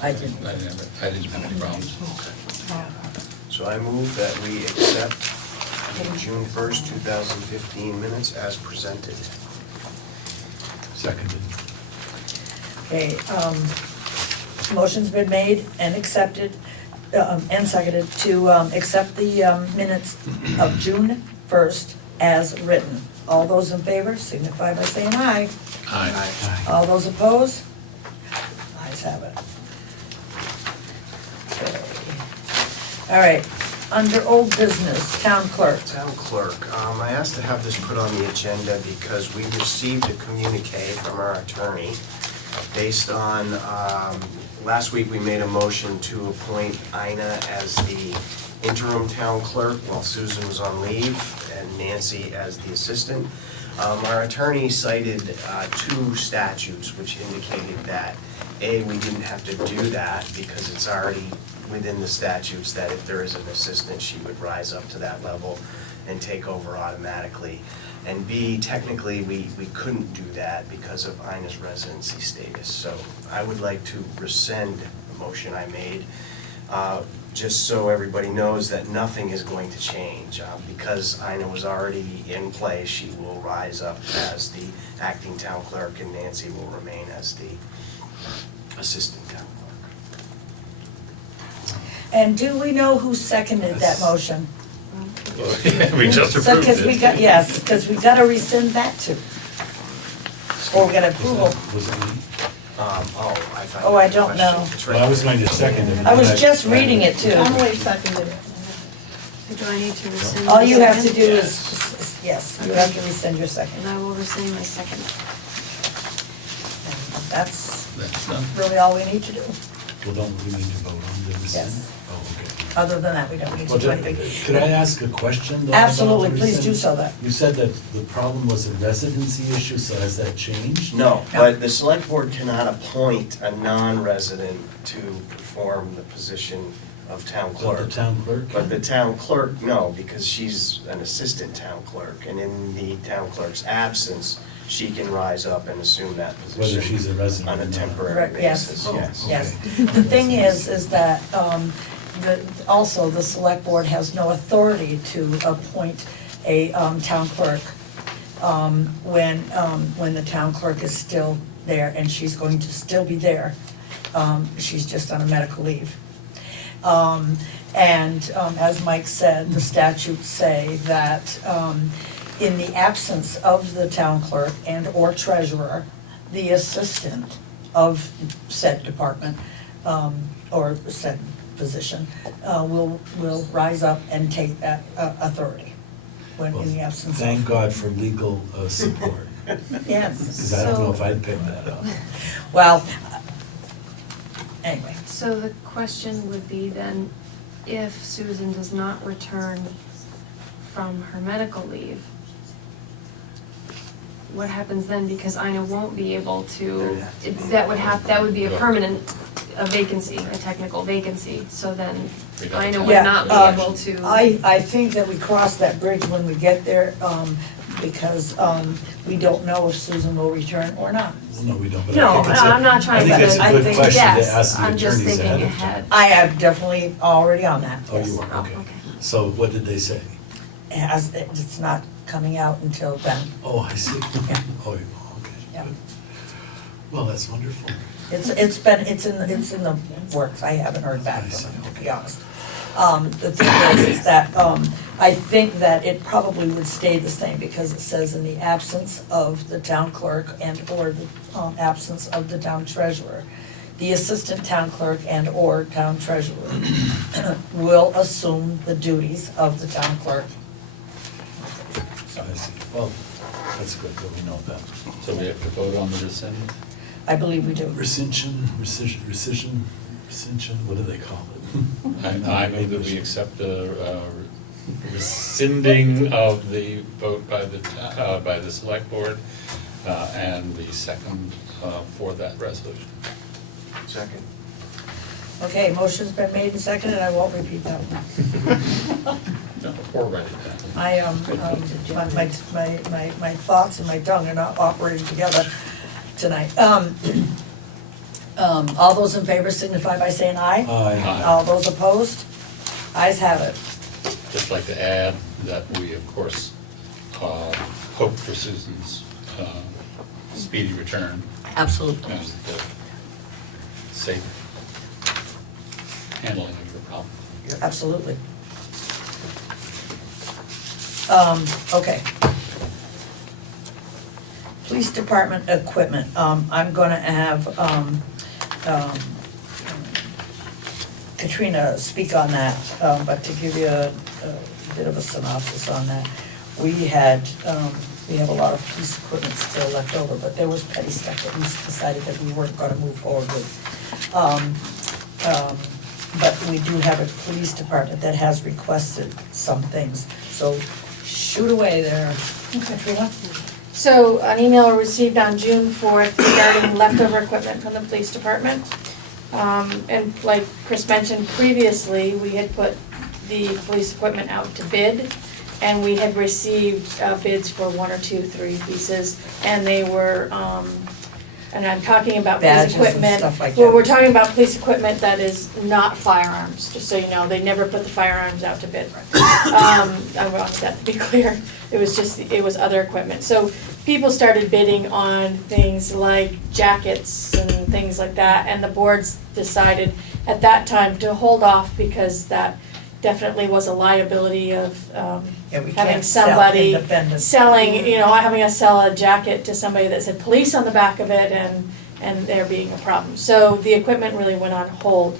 I didn't. I didn't have any problems. So I move that we accept the June 1st, 2015 minutes as presented. Seconded. Okay, motion's been made and accepted, and seconded to accept the minutes of June 1st as written. All those in favor signify by saying aye. Aye. All those opposed? Ayes have it. Okay. All right, under old business, town clerk. Town clerk, I asked to have this put on the agenda because we received a communique from our attorney based on, last week we made a motion to appoint Ina as the interim town clerk while Susan was on leave and Nancy as the assistant. Our attorney cited 2 statutes which indicated that, A, we didn't have to do that because it's already within the statutes that if there is an assistant, she would rise up to that level and take over automatically. And B, technically, we couldn't do that because of Ina's residency status. So I would like to rescind the motion I made, just so everybody knows that nothing is going to change. Because Ina was already in place, she will rise up as the acting town clerk and Nancy will remain as the assistant town clerk. And do we know who seconded that motion? We just So, approved because we it. got, yes, because we gotta rescind that too. Or we got approval. Was it me? I thought. Oh, I don't know. It's Well, I was going to second it. I was just reading it too. Emily seconded it. So do I need to rescind? All my you have to second? do is, yes, you have to rescind your second. And I will rescind my second. That's That's done. really all we need to do. Well, don't we need to vote on the rescind? Yes. Oh, okay. Other than that, we don't need Well, to do anything. could I ask a question though? about Absolutely, the please do rescind? so that. You said that the problem was a residency issue, so has that changed? No, but the select board cannot appoint a non-resident to perform the position of town But clerk. the town clerk? But the town clerk, no, because she's an assistant town clerk, and in the town clerk's absence, she can rise up and assume that position. Whether she's a resident On or a not. temporary Right, yes. basis, Oh, yes. Yes. Okay. The thing is that, also, the select board has no authority to appoint a town clerk when the town clerk is still there, and she's going to still be there. She's just on a medical leave. As Mike said, the statutes say that in the absence of the town clerk and/or treasurer, the assistant of said department or said position will rise up and take that authority when in the absence of. Thank God for legal support, Yes. because I don't know if I'd pick that up. Well, anyway. So the question would be then, if Susan does not return from her medical leave, what happens then? Because Ina won't be able to, that would be a permanent, a vacancy, a technical vacancy, so then We don't I know have- we're Yeah, not um, able to. I think that we cross that bridge when we get there, because we don't know if Susan will return or not. Well, no, we don't, but No, I think it's a, I'm not trying I think to- it's a I good think- question to Yes, ask the I'm just attorneys thinking ahead of ahead. time. I am definitely already on that, Oh, yes. you are, Oh, okay. okay. So what did they say? It's not coming out until then. Oh, I see. Yeah. Oh, okay, Yeah. good. Well, that's wonderful. It's in the works, I haven't heard back from them, to be honest. The thing is that, I think that it probably would stay the same, because it says in the absence of the town clerk and/or the absence of the town treasurer, the assistant town clerk and/or town treasurer will assume the duties of the town clerk. I see. Well, that's good that we know that. So we have to vote on the rescind? I believe we do. Rescission, what do they call it? I move that we accept the rescinding of the vote by the select board, and the second for that resolution. Second. Okay, motion's been made and seconded, I won't repeat that one. No, or write it down. My thoughts and my tongue are not operating together tonight. All those in favor signify by saying aye. Aye. All those opposed? Ayes have it. Just like to add that we, of course, hope for Susan's speedy return Absolutely. and the safe handling of the problem. Absolutely. Okay. Police department equipment, I'm gonna have, Katrina speak on that, but to give you a bit of a synopsis on that, we have a lot of police equipment still left over, but there was petty stuff that we decided that we weren't gonna move forward with. But we do have a police department that has requested some things, so shoot away there, Katrina. So an email received on June 4th regarding leftover equipment from the police department. And like Chris mentioned previously, we had put the police equipment out to bid, and we had received bids for 1 or 2, 3 pieces, and they were, and I'm talking about Badges police and equipment. stuff like Well, that. we're talking about police equipment that is not firearms, just so you know, they never put the firearms out to bid. I want that to be clear, it was other equipment. So people started bidding on things like jackets and things like that, and the boards decided at that time to hold off because that definitely was a liability of Yeah, we having can't sell somebody independent. selling, having us sell a jacket to somebody that said police on the back of it and there being a problem. So the equipment really went on hold.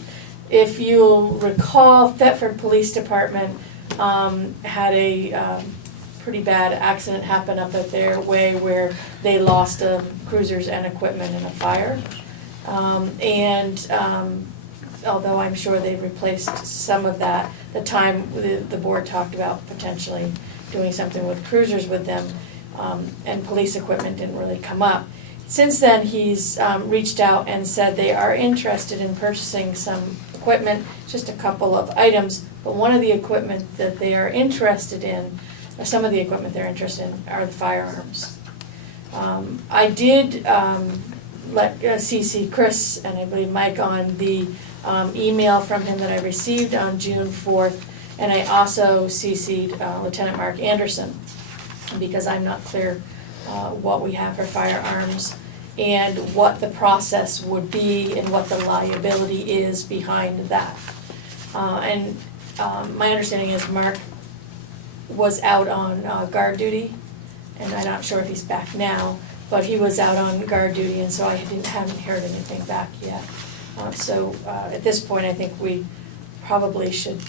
If you'll recall, Thetford Police Department had a pretty bad accident happen up at their way where they lost cruisers and equipment in a fire. Although I'm sure they replaced some of that, the time the board talked about potentially doing something with cruisers with them, and police equipment didn't really come up. Since then, he's reached out and said they are interested in purchasing some equipment, just a couple of items, but one of the equipment that they are interested in, or some of the equipment they're interested in, are the firearms. I did let CC Chris and I believe Mike on the email from him that I received on June 4th, and I also CC'd Lieutenant Mark Anderson, because I'm not clear what we have for firearms and what the process would be and what the liability is behind that. My understanding is Mark was out on guard duty, and I'm not sure if he's back now, but he was out on guard duty, and so I haven't heard anything back yet. So at this point, I think we probably should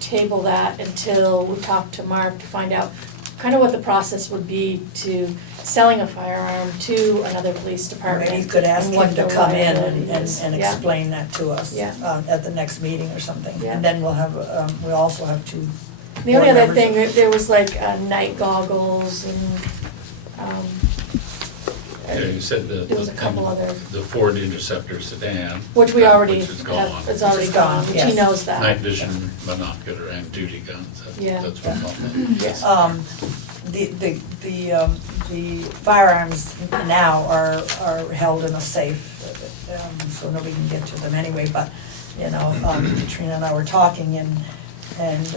table that until we talk to Mark to find out kind of what the process would be to selling a firearm to another police department. Maybe you could ask and what him to the come in liability and is. and Yeah. explain that to us Yeah. at the next meeting or something. Yeah. And then we'll have, we also have two The only board other members. thing, there was like night goggles and Yeah, you said There was a couple other, the Ford Interceptor sedan. which we already Which is have, gone. it's already Which is gone, gone, which he yes. knows that. Night vision binocular and duty guns, Yeah. that's what's on there. The firearms now are held in a safe, so nobody can get to them anyway, but, you know, Katrina and I were talking and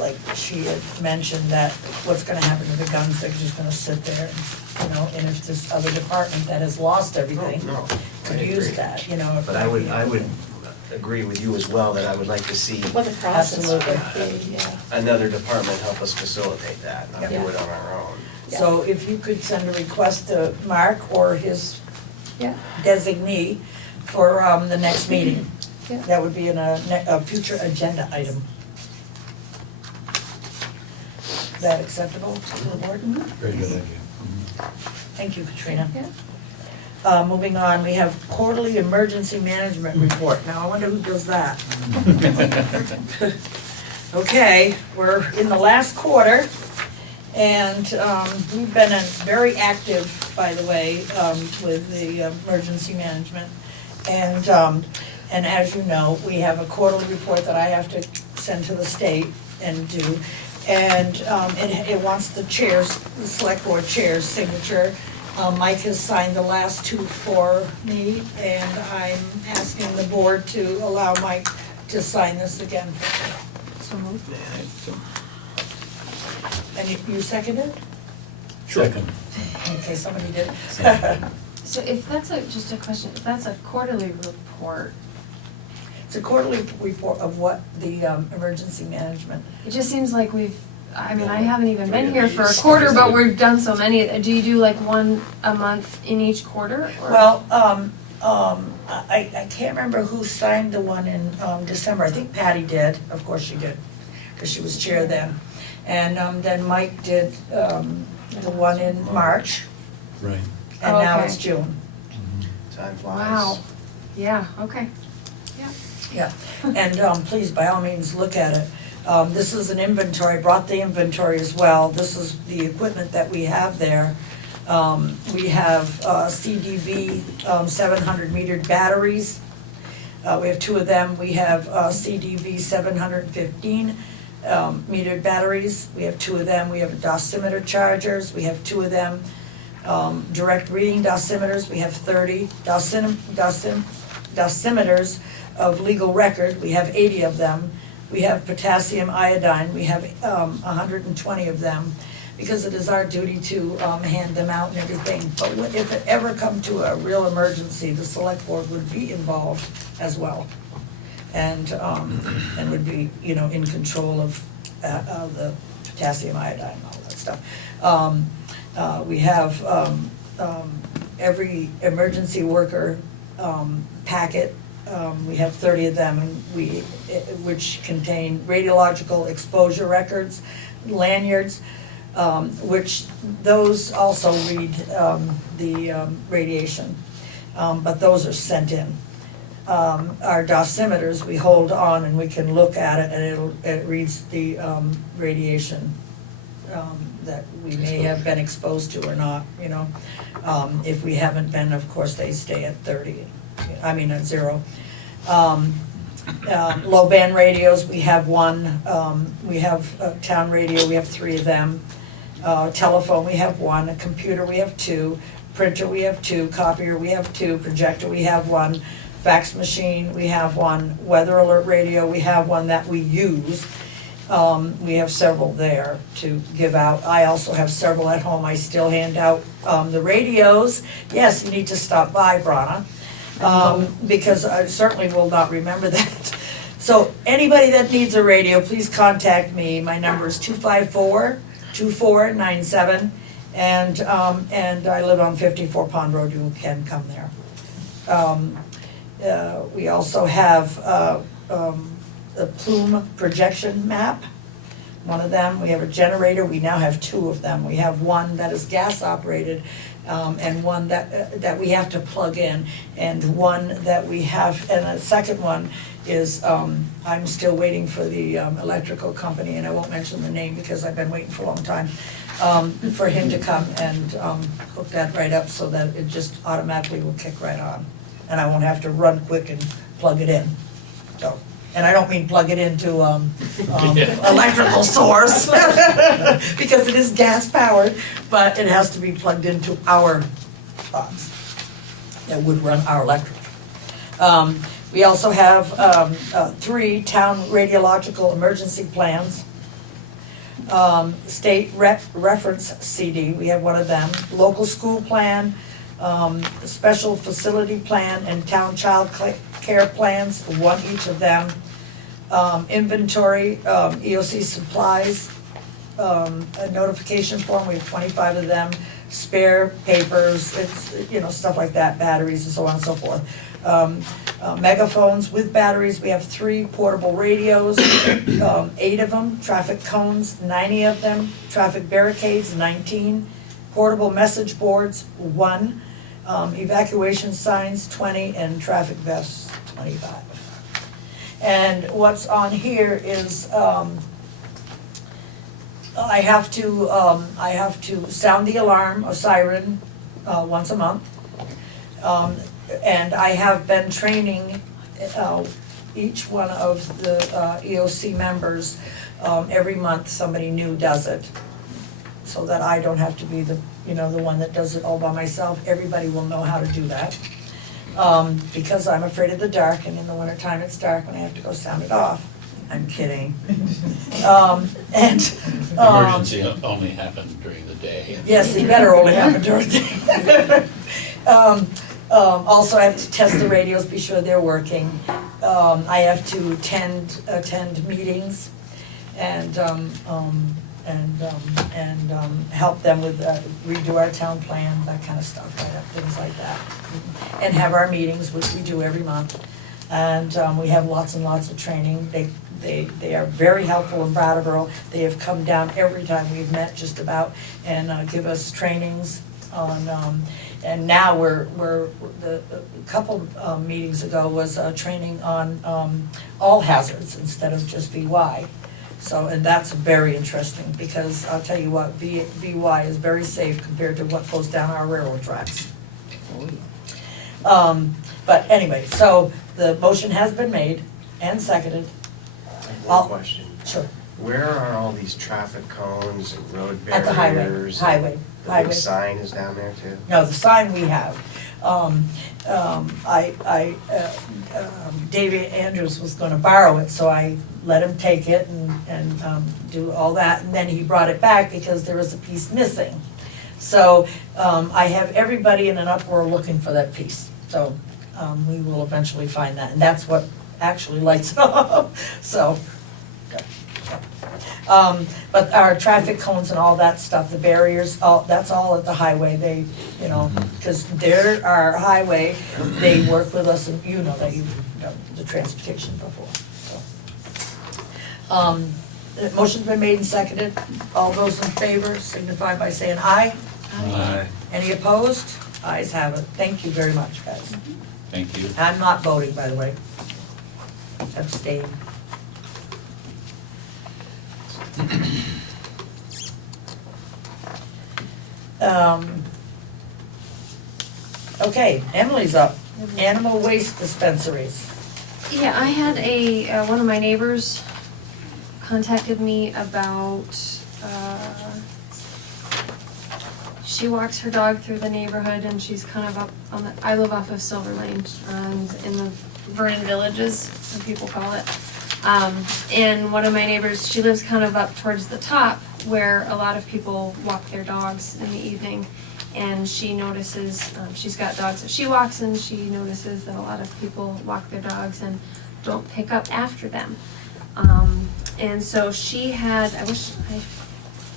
like she had mentioned that what's gonna happen to the guns, they're just gonna sit there, you know, and if this other department that has lost everything No, could I use agree. that, you know. it But I would be- agree with you as well, that I would like to see What the process would Absolutely. be, yeah. another department help us facilitate that, not do Yeah. it on our own. So if you could send a request to Mark or his Yeah. designee for the next meeting. Yeah. That would be in a future agenda item. Is that acceptable to the board? Very good idea. Thank you, Katrina. Yeah. Moving on, we have quarterly emergency management report. Now, I wonder who does that? Okay, we're in the last quarter, and we've been very active, by the way, with the emergency management. And as you know, we have a quarterly report that I have to send to the state and do. And it wants the chair's, the select board chair's signature. Mike has signed the last two for me, and I'm asking the board to allow Mike to sign this again. So moved. And you seconded? Second. Okay, somebody did. So if that's just a question, if that's a quarterly report, It's a quarterly report of what the emergency management. it just seems like I haven't even been Three here of for a these. quarter, but we've done so many. Do you do like one a month in each quarter? Or? Well, I can't remember who signed the one in December. I think Patty did, of course she did, because she was chair then. And then Mike did the one in March, Right. and now Okay. it's June. Time flies. Wow. Yeah, okay. Yeah, and please, by all means, look at it. This is an inventory, I brought the inventory as well. This is the equipment that we have there. We have CDV 700 metered batteries. We have two of them. We have CDV 715 metered batteries. We have two of them. We have dosimeter chargers. We have two of them. Direct reading dosimeters. We have 30 dosimeters of legal record. We have 80 of them. We have potassium iodine. We have 120 of them, because it is our duty to hand them out and everything. But if it ever come to a real emergency, the select board would be involved as well. And would be, you know, in control of the potassium iodine and all that stuff. We have every emergency worker packet. We have 30 of them, and which contain radiological exposure records, lanyards, which those also read the radiation, but those are sent in. Our dosimeters, we hold on and we can look at it, and it reads the radiation that we may have been exposed to or not, you know. If we haven't been, of course, they stay at 30, at 0. Low band radios, we have one. We have a town radio, we have 3 of them. Telephone, we have 1. A computer, we have 2. Printer, we have 2. Copier, we have 2. Projector, we have 1. Fax machine, we have 1. Weather alert radio, we have 1 that we use. We have several there to give out. I also have several at home. I still hand out the radios. Yes, you need to stop by, Brana, because I certainly will not remember that. So anybody that needs a radio, please contact me. My number is 254-2497, and I live on 54 Pond Road. You can come there. We also have a plume projection map, one of them. We have a generator. We now have 2 of them. We have one that is gas operated, and one that we have to plug in, and one that we have, and a second one is, I'm still waiting for the electrical company, and I won't mention the name because I've been waiting for a long time. for him to come and hook that right up so that it just automatically will kick right on. And I won't have to run quick and plug it in. So, and I don't mean plug it into electrical source, because it is gas powered, but it has to be plugged into our box that would run our electric. We also have 3 town radiological emergency plans. State reference CD, we have one of them. Local school plan, special facility plan, and town child care plans, one each of them. Inventory, EOC supplies, a notification form, we have 25 of them. Spare papers, it's, stuff like that, batteries and so on and so forth. Megaphones with batteries, we have 3 portable radios, 8 of them, traffic cones, 90 of them, traffic barricades, 19, portable message boards, 1, evacuation signs, 20, and traffic vests, 25. And what's on here is, I have to sound the alarm, a siren, once a month. And I have been training each one of the EOC members, every month somebody new does it. So that I don't have to be the one that does it all by myself. Everybody will know how to do that. Because I'm afraid of the dark, and in the wintertime it's dark when I have to go sound it off. I'm kidding. Emergency only happened during the day. Yes, it better only happen during the day. Also, I have to test the radios, be sure they're working. I have to attend meetings and help them with redo our town plan, that kind of stuff, things like that. And have our meetings, which we do every month. And we have lots and lots of training. They are very helpful in Brattleboro. They have come down every time we've met just about and give us trainings on, and now a couple meetings ago was training on all hazards instead of just VY. So, and that's very interesting because I'll tell you what, VY is very safe compared to what goes down our railroad tracks. But anyway, so the motion has been made and seconded. One question. Sure. Where are all these traffic cones and road At the barriers? highway. The big sign is down there too? No, the sign we have. Davey Andrews was gonna borrow it, so I let him take it and do all that, and then he brought it back because there was a piece missing. So, I have everybody in an uproar looking for that piece, so, we will eventually find that, and that's what actually lights it up, so. But our traffic cones and all that stuff, the barriers, that's all at the highway, they, because they're our highway, they work with us, and that you've done the transportation before, so. The motion's been made and seconded, all those in favor signify by saying aye. Aye. Any opposed? Ayes have it, thank you very much, guys. Thank you. I'm not voting, by the way. Abstain. Okay, Emily's up. Animal waste dispensaries. Yeah, I had one of my neighbors contacted me about, she walks her dog through the neighborhood and she's kind of up on I live off of Silver Lane, in the Vernon Villages, some people call it. And one of my neighbors, she lives kind of up towards the top where a lot of people walk their dogs in the evening. And she notices, she's got dogs that she walks, and she notices that a lot of people walk their dogs and don't pick up after them. And so she had, I wish I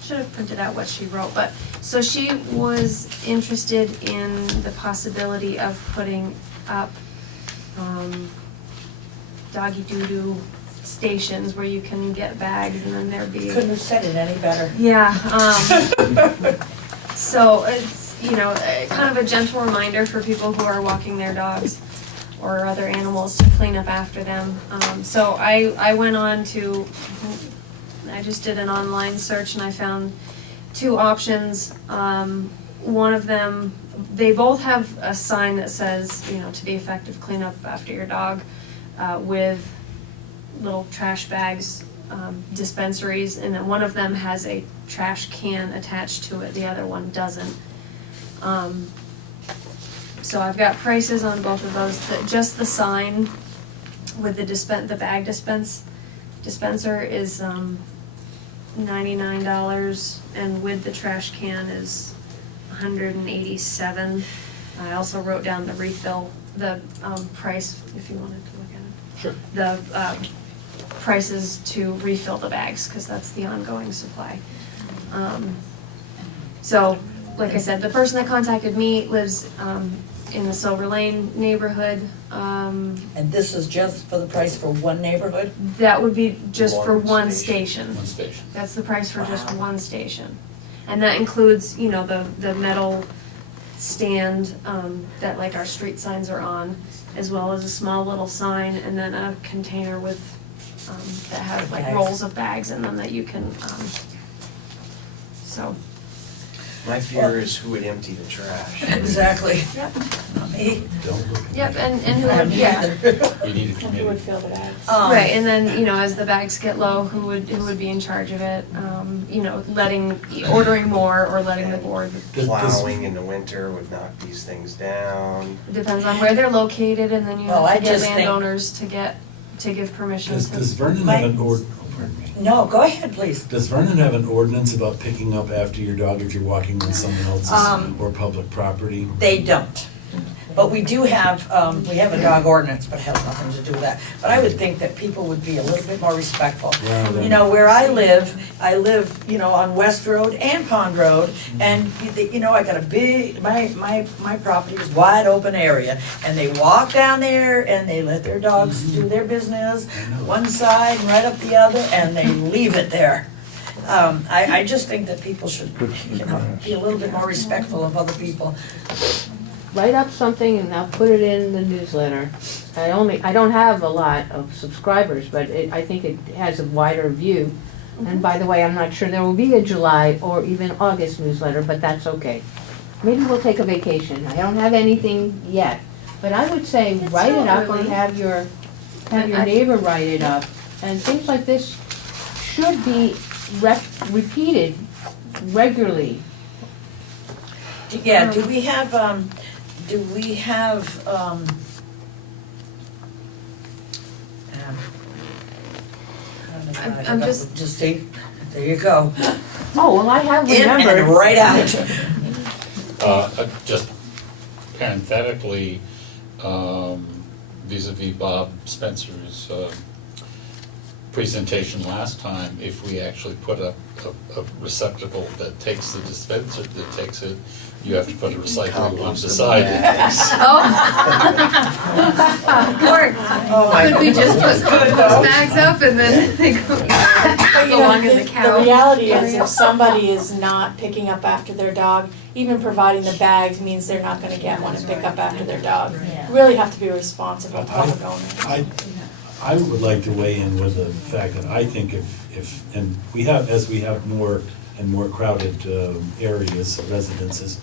should have printed out what she wrote, but so she was interested in the possibility of putting up doggy doo-doo stations where you can get bags and then there'd be. Couldn't have said it any better. Yeah. So it's, kind of a gentle reminder for people who are walking their dogs or other animals to clean up after them. So I went on to, I just did an online search and I found two options. One of them, they both have a sign that says, to the effect of clean up after your dog, with little trash bags, dispensaries, and then one of them has a trash can attached to it, the other one doesn't. So I've got prices on both of those. Just the sign with the bag dispenser is $99, and with the trash can is $187. I also wrote down the refill, the price, if you wanted to look at it. Sure. The prices to refill the bags, because that's the ongoing supply. So, like I said, the person that contacted me lives in the Silver Lane neighborhood. And this is just for the price for one neighborhood? That would be just for One one station. station. One station. That's the price for just Wow. one station. And that includes, the metal stand that like our street signs are on, as well as a small little sign, and then a container with, that has like Bags. rolls of bags in them that you can, so. My fear is who would empty the trash. Exactly. Yep. Not me. Don't look. Yep, and who Not would, me yeah. either. You need a Who would committee. fill the bags? Right, and then, as the bags get low, who would be in charge of it? Ordering more or letting the board, Plowing in the winter would knock these things down. depends on where they're located, and then you Well, have I to get just think- landowners to give permission Does to. Vernon My- have an pardon me. No, go ahead, please. Does Vernon have an ordinance about picking up after your dog if you're walking on someone else's or public property? They don't. But we do have, we have a dog ordinance, but it has nothing to do with that. But I would think that people would be a little bit more respectful. Well, then- You know, where I live, on West Road and Pond Road, and, I got a big, my property is wide open area, and they walk down there, and they let their dogs do their business, one side and right up the other, and they leave it there. I just think that people should, be a little bit more respectful of other people. Write up something and I'll put it in the newsletter. I don't have a lot of subscribers, but I think it has a wider view. And by the way, I'm not sure there will be a July or even August newsletter, but that's okay. Maybe we'll take a vacation. I don't have anything yet. But I would say It's write it not up or early. have your I- neighbor write it up. And things like this should be repeated regularly. Yeah, do we have, I'm just- Just see, there you go. Oh, well, I have In remembered. and right out. Just parenthetically, vis-à-vis Bob Spencer's presentation last time, if we actually put up a receptacle that takes the dispenser, that takes it, you have to put a recycling one beside it. Or could we just put those bags up and then they go along in the cow? The reality is, area? if somebody is not picking up after their dog, even providing the bags means they're not gonna get one and pick up after their dog. Yeah. Really have to be responsible public owners. I would like to weigh in with the fact that I think and as we have more and more crowded areas, residences,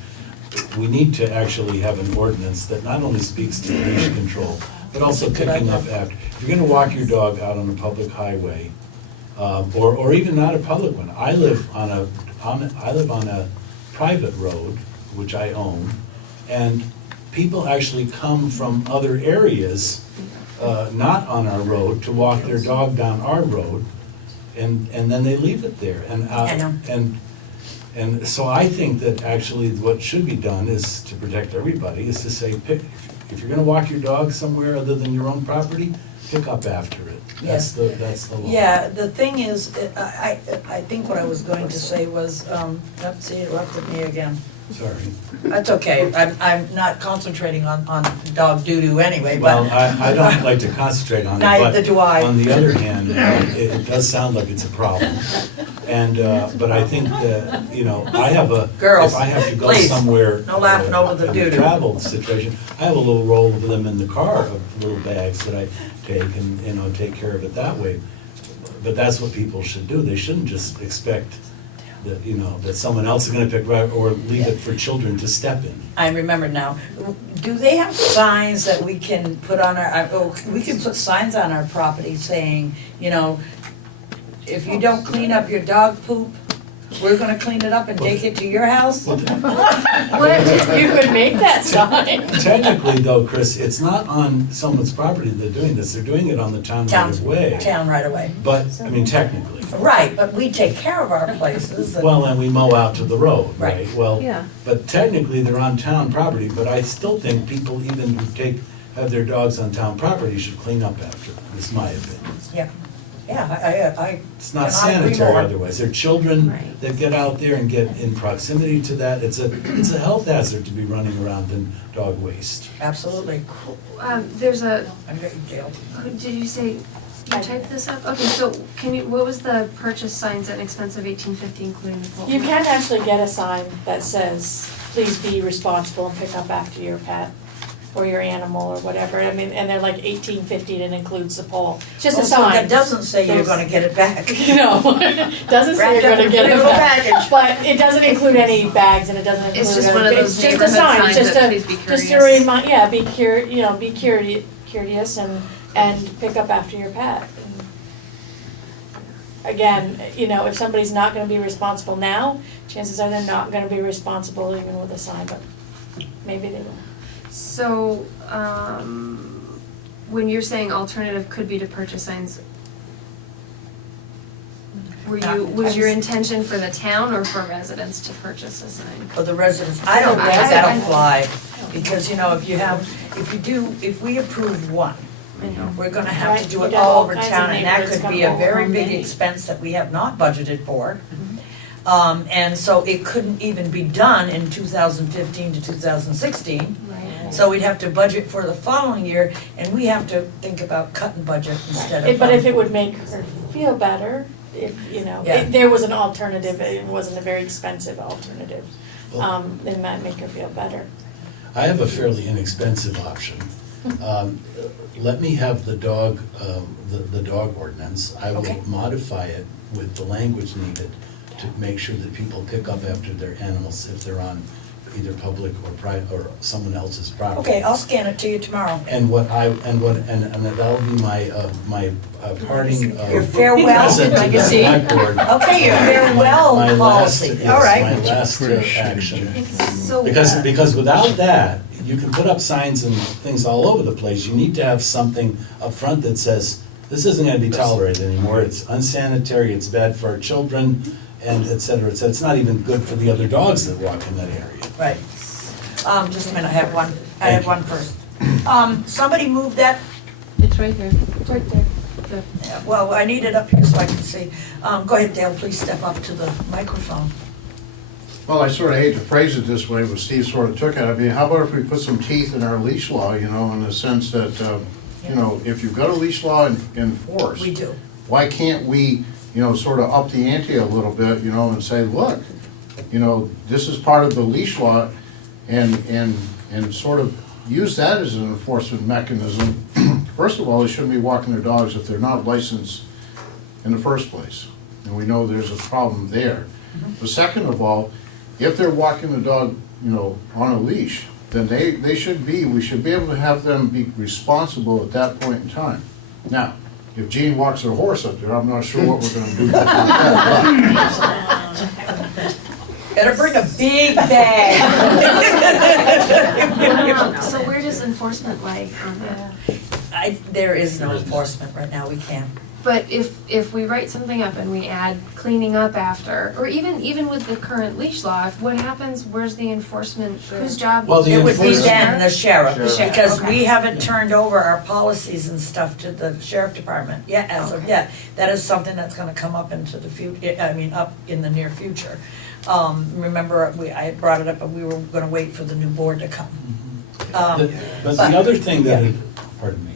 we need to actually have an ordinance that not only speaks to leash control, but also picking up after. If you're gonna walk your dog out on a public highway, or even not a public one, I live on a private road, which I own, and people actually come from other areas, not on our road, to walk their dog down our road, and then they leave it there. I know. And so I think that actually what should be done is to protect everybody, is to say, if you're gonna walk your dog somewhere other than your own property, pick up after it. That's the law. Yeah, the thing is, I think what I was going to say was, let's see, it left with me again. Sorry. That's okay, I'm not concentrating on dog doo-doo anyway, Well, but. I don't like to concentrate on it, Neither but do I. on the other hand, it does sound like it's a problem. And, but I think that, I have Girls, if I have to go please, somewhere. no laughing over the in a doo-doo. travel situation, I have a little roll of them in the car, of little bags that I take and, take care of it that way. But that's what people should do. They shouldn't just expect that someone else is gonna pick up, or leave it for children to step in. I remember now. Do they have signs that we can put on we can put signs on our property saying, if you don't clean up your dog poop, we're gonna clean it up and take it to your house? What? You could make that sign. Technically though, Chris, it's not on someone's property they're doing this, they're doing it on the town right of way. Town right away. But, technically. Right, but we take care of our places. Well, and we mow out to the road, right? Right. Well, Yeah. but technically they're on town property, but I still think people even who have their dogs on town property should clean up after them, is my opinion. I It's not cannot agree sanitary more. otherwise. There are children Right. that get out there and get in proximity to that. It's a health hazard to be running around in dog waste. Absolutely. There's a, I'm getting jailed. did you say, you typed this up? Okay, so what was the purchase signs at an expense of $18.50 including the pole? You can actually get a sign that says, please be responsible and pick up after your pet or your animal or whatever. And they're like $18.50 and includes the pole. Just a Also, sign. that doesn't say you're Those- gonna get it back. No, doesn't say Wrapped you're up gonna in get a it little back. package. But it doesn't include any bags and it doesn't include. It's just one of those it's just a neighborhood sign, signs just that a- please be Just to curious. remind, be courteous and pick up after your pet. And again, if somebody's not gonna be responsible now, chances are they're not gonna be responsible even with a sign, but maybe they will. So, when you're saying alternative could be to purchase signs, was your intention for the town or for residents to purchase a sign? For the residents, I don't think that'll fly, because, if we approve one, we're gonna have to Right, do you it got all all over kinds of town, and that neighborhoods could be come a very over. big Many. expense that we have not budgeted for. And so it couldn't even be done in 2015 to 2016. Right. So we'd have to budget for the following year, and we have to think about cutting budget instead of. But if it would make her feel better, if, Yeah. if there was an alternative, it wasn't a very expensive alternative, it might make her feel better. I have a fairly inexpensive option. Let me have the dog ordinance. I Okay. will modify it with the language needed to make sure that people pick up after their animals if they're on either public or private or someone else's property. Okay, I'll scan it to you tomorrow. And that'll be my parting. Your farewell present to the legacy. select board. Okay, your farewell My last- policy, yes, all right. my last action. So, Because without that, you can put up signs and things all over the place. You need to have something up front that says, this isn't gonna be tolerated anymore, it's unsanitary, it's bad for our children, and et cetera, et cetera. It's not even good for the other dogs that walk in that area. Right. Just a minute, I have one first. Somebody moved that, It's right here. It's right there. well, I need it up here so I can see. Go ahead, Dale, please step up to the microphone. Well, I sort of hate to phrase it this way, but Steve sort of took it. I mean, how about if we put some teeth in our leash law, in the sense that, if you've got a leash law in force. We do. Why can't we, sort of up the ante a little bit, and say, look, this is part of the leash law, and sort of use that as an enforcement mechanism. First of all, they shouldn't be walking their dogs if they're not licensed in the first place, and we know there's a problem there. But second of all, if they're walking the dog, on a leash, then we should be able to have them be responsible at that point in time. Now, if Jean walks her horse up there, I'm not sure what we're gonna do about that. Better bring a big bag. so where does enforcement lie on that? There is no enforcement right now, we can't. But if we write something up and we add cleaning up after, or even with the current leash law, what happens, where's the enforcement, whose job? Well, the It would be enforcement- then the sheriff, The sheriff, because okay. we haven't turned over our policies and stuff to the sheriff department yet, as of yet. That is something that's gonna come up into the up in the near future. Remember, I had brought it up, and we were gonna wait for the new board to come. But the other thing that, pardon me,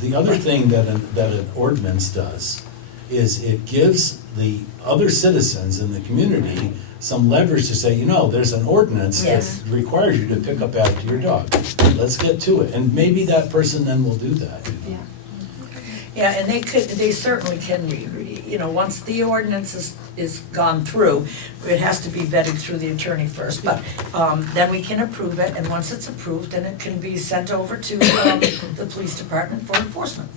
the other thing that an ordinance does is it gives the other citizens in the community some leverage to say, there's an ordinance that Yes. requires you to pick up after your dog. Let's get to it, and maybe that person then will do that. Yeah. Yeah, and they certainly can, once the ordinance is gone through, it has to be vetted through the attorney first, but then we can approve it, and once it's approved, then it can be sent over to the police department for enforcement.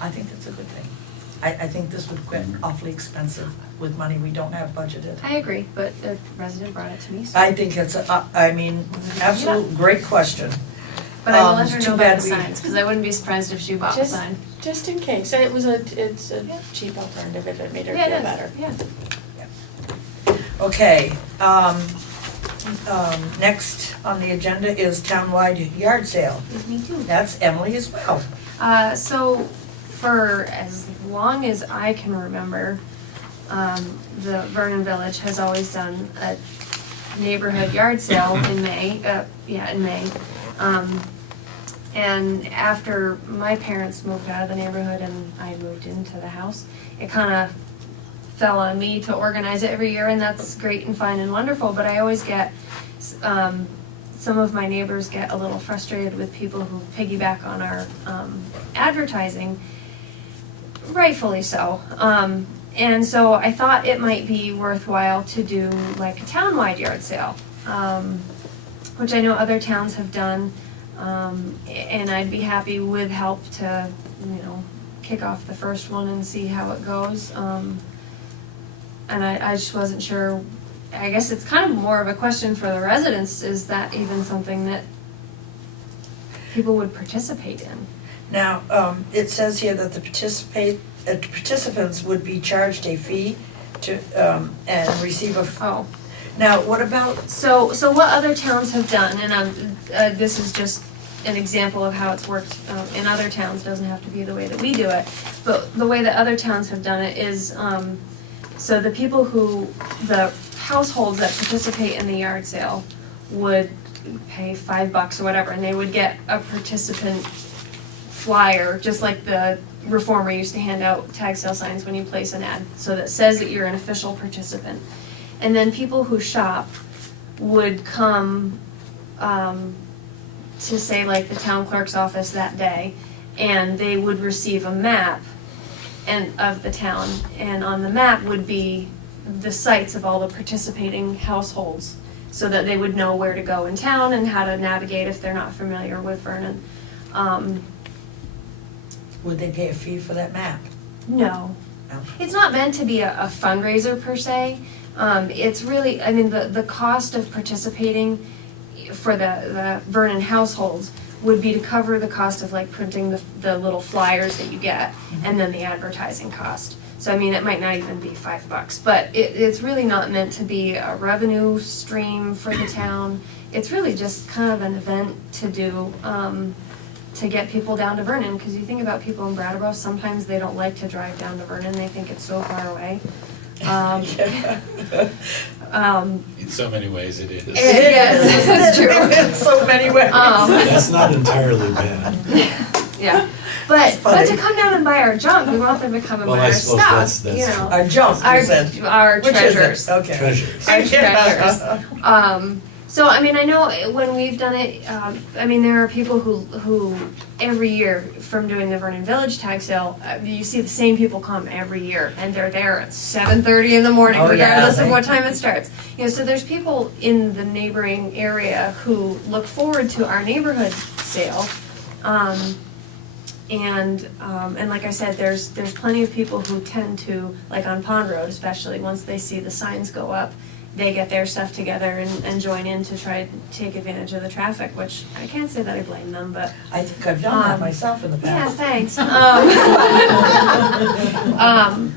I think that's a good thing. I think this would get awfully expensive with money we don't have budgeted. I agree, but the resident brought it to me, so. I think it's, absolute great question. But I will let it's her too know bad about the we- signs, because I wouldn't be surprised if she bought the Just- sign. Just in case, it's a cheap alternative if it made her Yeah, feel it is, better. yeah. Okay, next on the agenda is townwide yard sale. Me too. That's Emily as well. So for as long as I can remember, the Vernon Village has always done a neighborhood yard sale in May, in May. And after my parents moved out of the neighborhood and I moved into the house, it kind of fell on me to organize it every year, and that's great and fine and wonderful, but I always get, some of my neighbors get a little frustrated with people who piggyback on our advertising, rightfully so. And so I thought it might be worthwhile to do like a townwide yard sale, which I know other towns have done. And I'd be happy with help to, kick off the first one and see how it goes. And I just wasn't sure, I guess it's kind of more of a question for the residents, is that even something that people would participate in? Now, it says here that the participants would be charged a fee to, and receive a. Oh. Now, what about? So what other towns have done, and this is just an example of how it's worked in other towns, doesn't have to be the way that we do it, but the way that other towns have done it is, so the people the households that participate in the yard sale would pay $5 or whatever, and they would get a participant flyer, just like the reformer used to hand out tag sale signs when you place an ad, so that says that you're an official participant. And then people who shop would come to say like the town clerk's office that day, and they would receive a map of the town, and on the map would be the sites of all the participating households, so that they would know where to go in town and how to navigate if they're not familiar with Vernon. Would they pay a fee for that map? No. No. It's not meant to be a fundraiser per se. It's really, the cost of participating for the Vernon households would be to cover the cost of like printing the little flyers that you get, and then the advertising cost. So it might not even be $5, but it's really not meant to be a revenue stream for the town. It's really just kind of an event to do, to get people down to Vernon, because you think about people in Brattleboro, sometimes they don't like to drive down to Vernon, they think it's so far away. In so many ways it is. Yes, that's true. In so many ways. That's not entirely bad. Yeah, but to come down and buy our junk, we want them to come and Well, buy I our suppose stuff, that's true. Our junk, you said. Our Which is it? treasures. Okay. Treasures. Our treasures. So I know when we've done it, there are people who every year from doing the Vernon Village tag sale, you see the same people come every year, and they're there at 7:30 in the morning, Oh, yeah, regardless of what time it starts. So there's people in the neighboring area who look forward to our neighborhood sale. And like I said, there's plenty of people who tend to, like on Pond Road especially, once they see the signs go up, they get their stuff together and join in to try to take advantage of the traffic, which I can't say that I blame them, but. I think I've done that myself in the Yeah, past. thanks.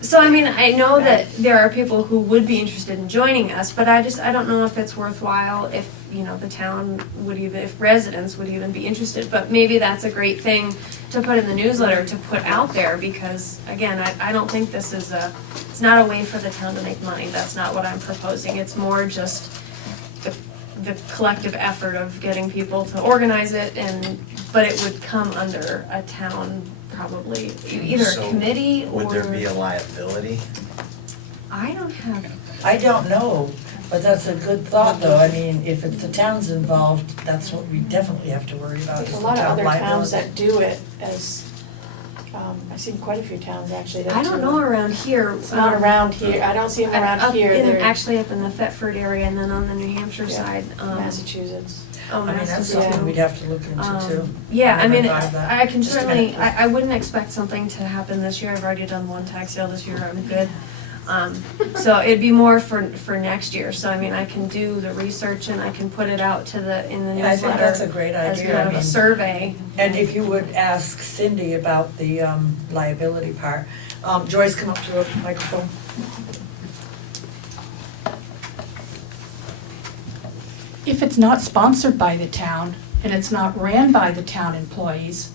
So I know that there are people who would be interested in joining us, but I don't know if it's worthwhile, if, the town would even, if residents would even be interested. But maybe that's a great thing to put in the newsletter, to put out there, because again, I don't think this is it's not a way for the town to make money. That's not what I'm proposing. It's more just the collective effort of getting people to organize it, but it would come under a town, probably, either a committee or. Would there be a liability? I don't know, but that's a good thought, though. If it's the town's involved, that's what we definitely have to worry about. There's is a the lot of town other towns liability. that do it as I've seen quite a few towns actually that I don't do know it. around here. It's not around here, I don't see them around here, they're Actually up in the Thetford area and then on the New Hampshire Yeah. side. Massachusetts. Oh, I mean, that's Massachusetts. something we'd have to look into too. Yeah, I mean, Never thought of that. I can Just a certainly, minute. I wouldn't expect something to happen this year. I've already done one tax sale this year, I'm good. So it'd be more for next year. So I mean, I can do the research and I can put it out to in the Yeah, I think that's a newsletter great as idea. kind I of a mean, survey. and if you would ask Cindy about the liability part. Joyce, come up to the microphone. If it's not sponsored by the town and it's not ran by the town employees,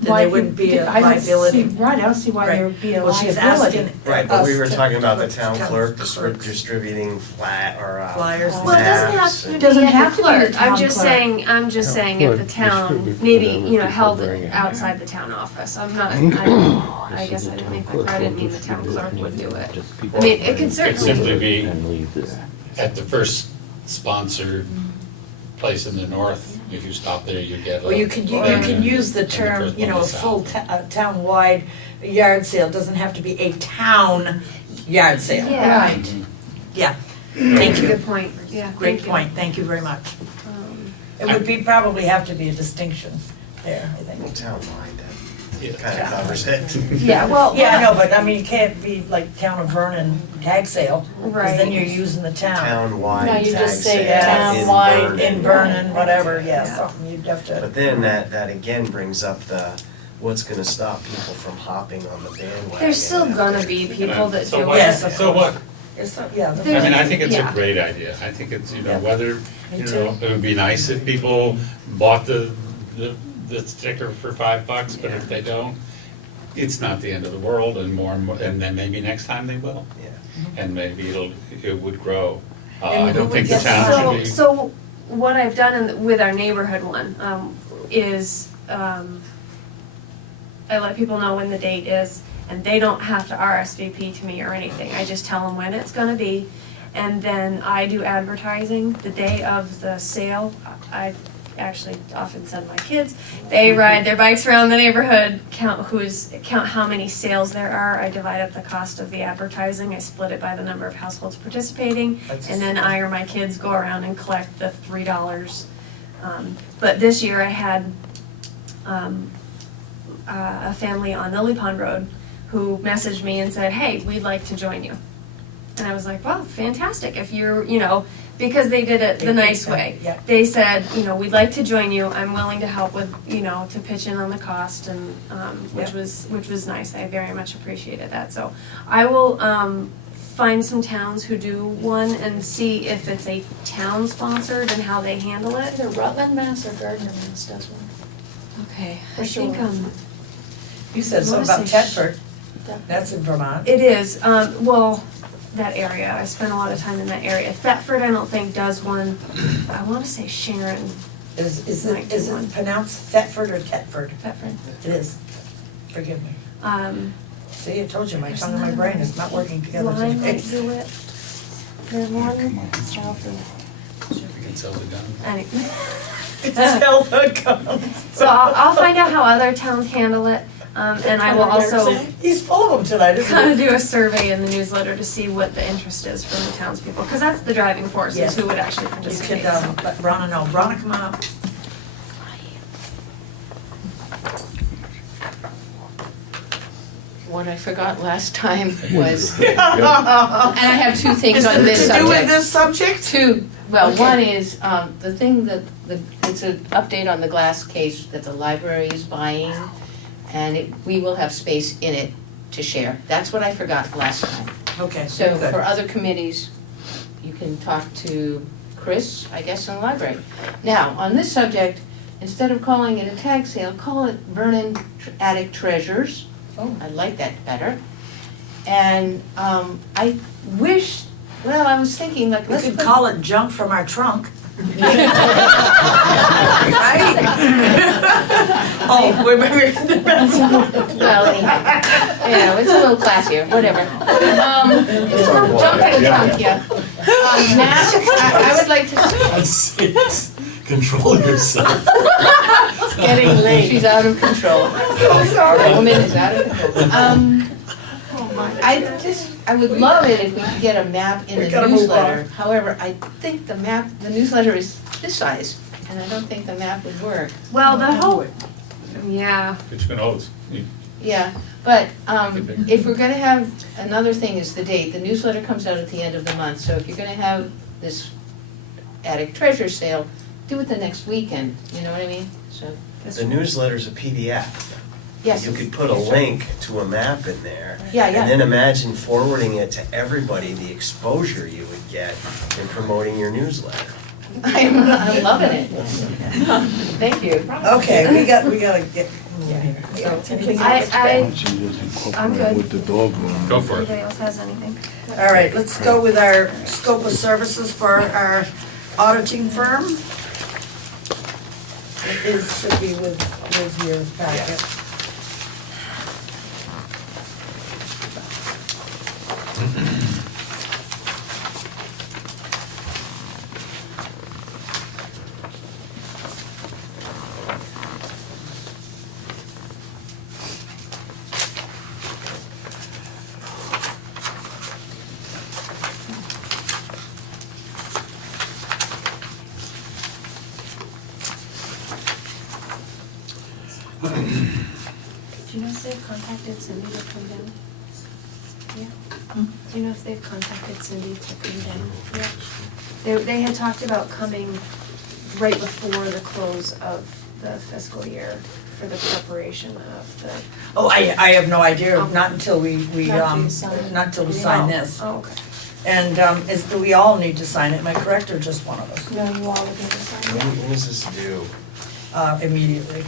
Then why there wouldn't be a I don't see- liability. Right, I don't see why there would be a Well, she's liability. asking Right, but we us were to- talking about the town town clerk clerks. distributing Flyers. Well, it doesn't have to be Doesn't at have the to be the clerk. town clerk. I'm just saying if the town, maybe, held it outside the town office. I guess I didn't make that clear. I didn't mean the town clerk would do it. I mean, it could Could certainly. simply be at the first sponsored place in the north. If you stop there, you get a. Well, you can use the term, a full town-wide yard sale, doesn't have to be a town yard sale. Yeah. Right. Yeah, That's thank a you. good point, yeah. Great thank you. point, thank you very much. Um, It would be, probably have to be a distinction there, I Well, think. townwide, that kind of covers it. Yeah, well. Yeah, I know, but I mean, it can't be like Town of Vernon tag sale, because then Right. you're using the town. Townwide No, you tag just say sale in Town-wide in Vernon. Vernon, whatever, yeah, Yeah. something you'd have to. But then that again brings up what's gonna stop people from hopping on the bandwagon. There's still gonna be people that So do what? it. Yes, of So what? It's, yeah. the- I mean, I think it's a Yeah. great idea. I think it's, Yeah. whether, Me too. it would be nice if people bought the sticker for $5, but if they don't, it's not the end of the world, and more, and then maybe next time they will. Yeah. And maybe it would grow. And I who don't would think the get town So, should be. so what I've done with our neighborhood one, is, I let people know when the date is, and they don't have to RSVP to me or anything. I just tell them when it's gonna be, and then I do advertising the day of the sale. I actually often send my kids. They ride their bikes around the neighborhood, count how many sales there are. I divide up the cost of the advertising. I split it by the number of households participating. And then I or my kids go around and collect the $3. But this year I had a family on Lily Pond Road who messaged me and said, hey, we'd like to join you. And I was like, well, fantastic, if you're, because they did it the nice way. Yeah. They said, we'd like to join you, I'm willing to help with, to pitch in on the cost, and, which was nice, I very much appreciated that. So I will, find some towns who do one and see if it's a town sponsored and how they handle it. Either Rutland, Mass. or Gardner, Mass. does one. Okay, For I think, sure. You said something wanna about say Thetford, that's in Vermont. It is, that area, I spent a lot of time in that area. Thetford, I don't think does one, I wanna say Sharon, Is Might do one. it pronounced Thetford or Tetford? Thetford. It is, forgive me. Um, See, I told you, my There's tongue and my another brain is not working together Lime today. might do it. There's one south of, You can sell the gun. anyway. Tell the gun. So I'll find out how other towns handle it, and I will also He's full of them tonight, isn't kind he? of do a survey in the newsletter to see what the interest is from the townspeople, because that's the driving force, Yeah. is who would actually You participate. could, let Ronna know. Ronna, come on up. What I forgot last time was, and I have two things on this Is it subject. to do with this subject? Two, well, Okay. one is, the thing that, it's an update on the glass case that the library is buying, and we will have space in it to share. That's what I forgot last time. Okay, So good. for other committees, you can talk to Chris, I guess, in the library. Now, on this subject, instead of calling it a tag sale, call it Vernon Attic Treasures. Oh. I like that better. And I wish, well, I was thinking, like, We let's could put- call it junk from our trunk. Right? Oh, wait. Well, anyhow, it's a little classier, whatever. Jump in the trunk, yeah. Masks, I would like to, Control yourself. getting late. She's out of control. So sorry. The woman is out of control. I would love it if we could get a map in We the gotta move newsletter. However, I think the newsletter is this size, and I don't think the map would work. Well, the whole, yeah, Which can always, Yeah, but if we're gonna have, another thing is the date. The newsletter comes out at the end of the month, so if you're gonna have this attic treasure sale, do it the next weekend, you know what I mean? So, The newsletter's a PDF. yes. You could put a link to a map in there. Yeah, And yeah. then imagine forwarding it to everybody, the exposure you would get in promoting your newsletter. I'm loving it. Thank you. Okay, we gotta get moving here. I'm good. go for it. Anybody else has anything? All right, let's go with our scope of services for our auditing firm. It should be with your packet. Do you know if they've contacted Cindy to come down? Yeah. Do you know if they've contacted Cindy to come down? Yeah. They had talked about coming right before the close of the fiscal year for the preparation of the. Oh, I have no idea, not until we, Not till you sign. not till we sign this. Oh, okay. And do we all need to sign it, am I correct, or just one of us? No, you all would need to sign it. When is this due? Immediately.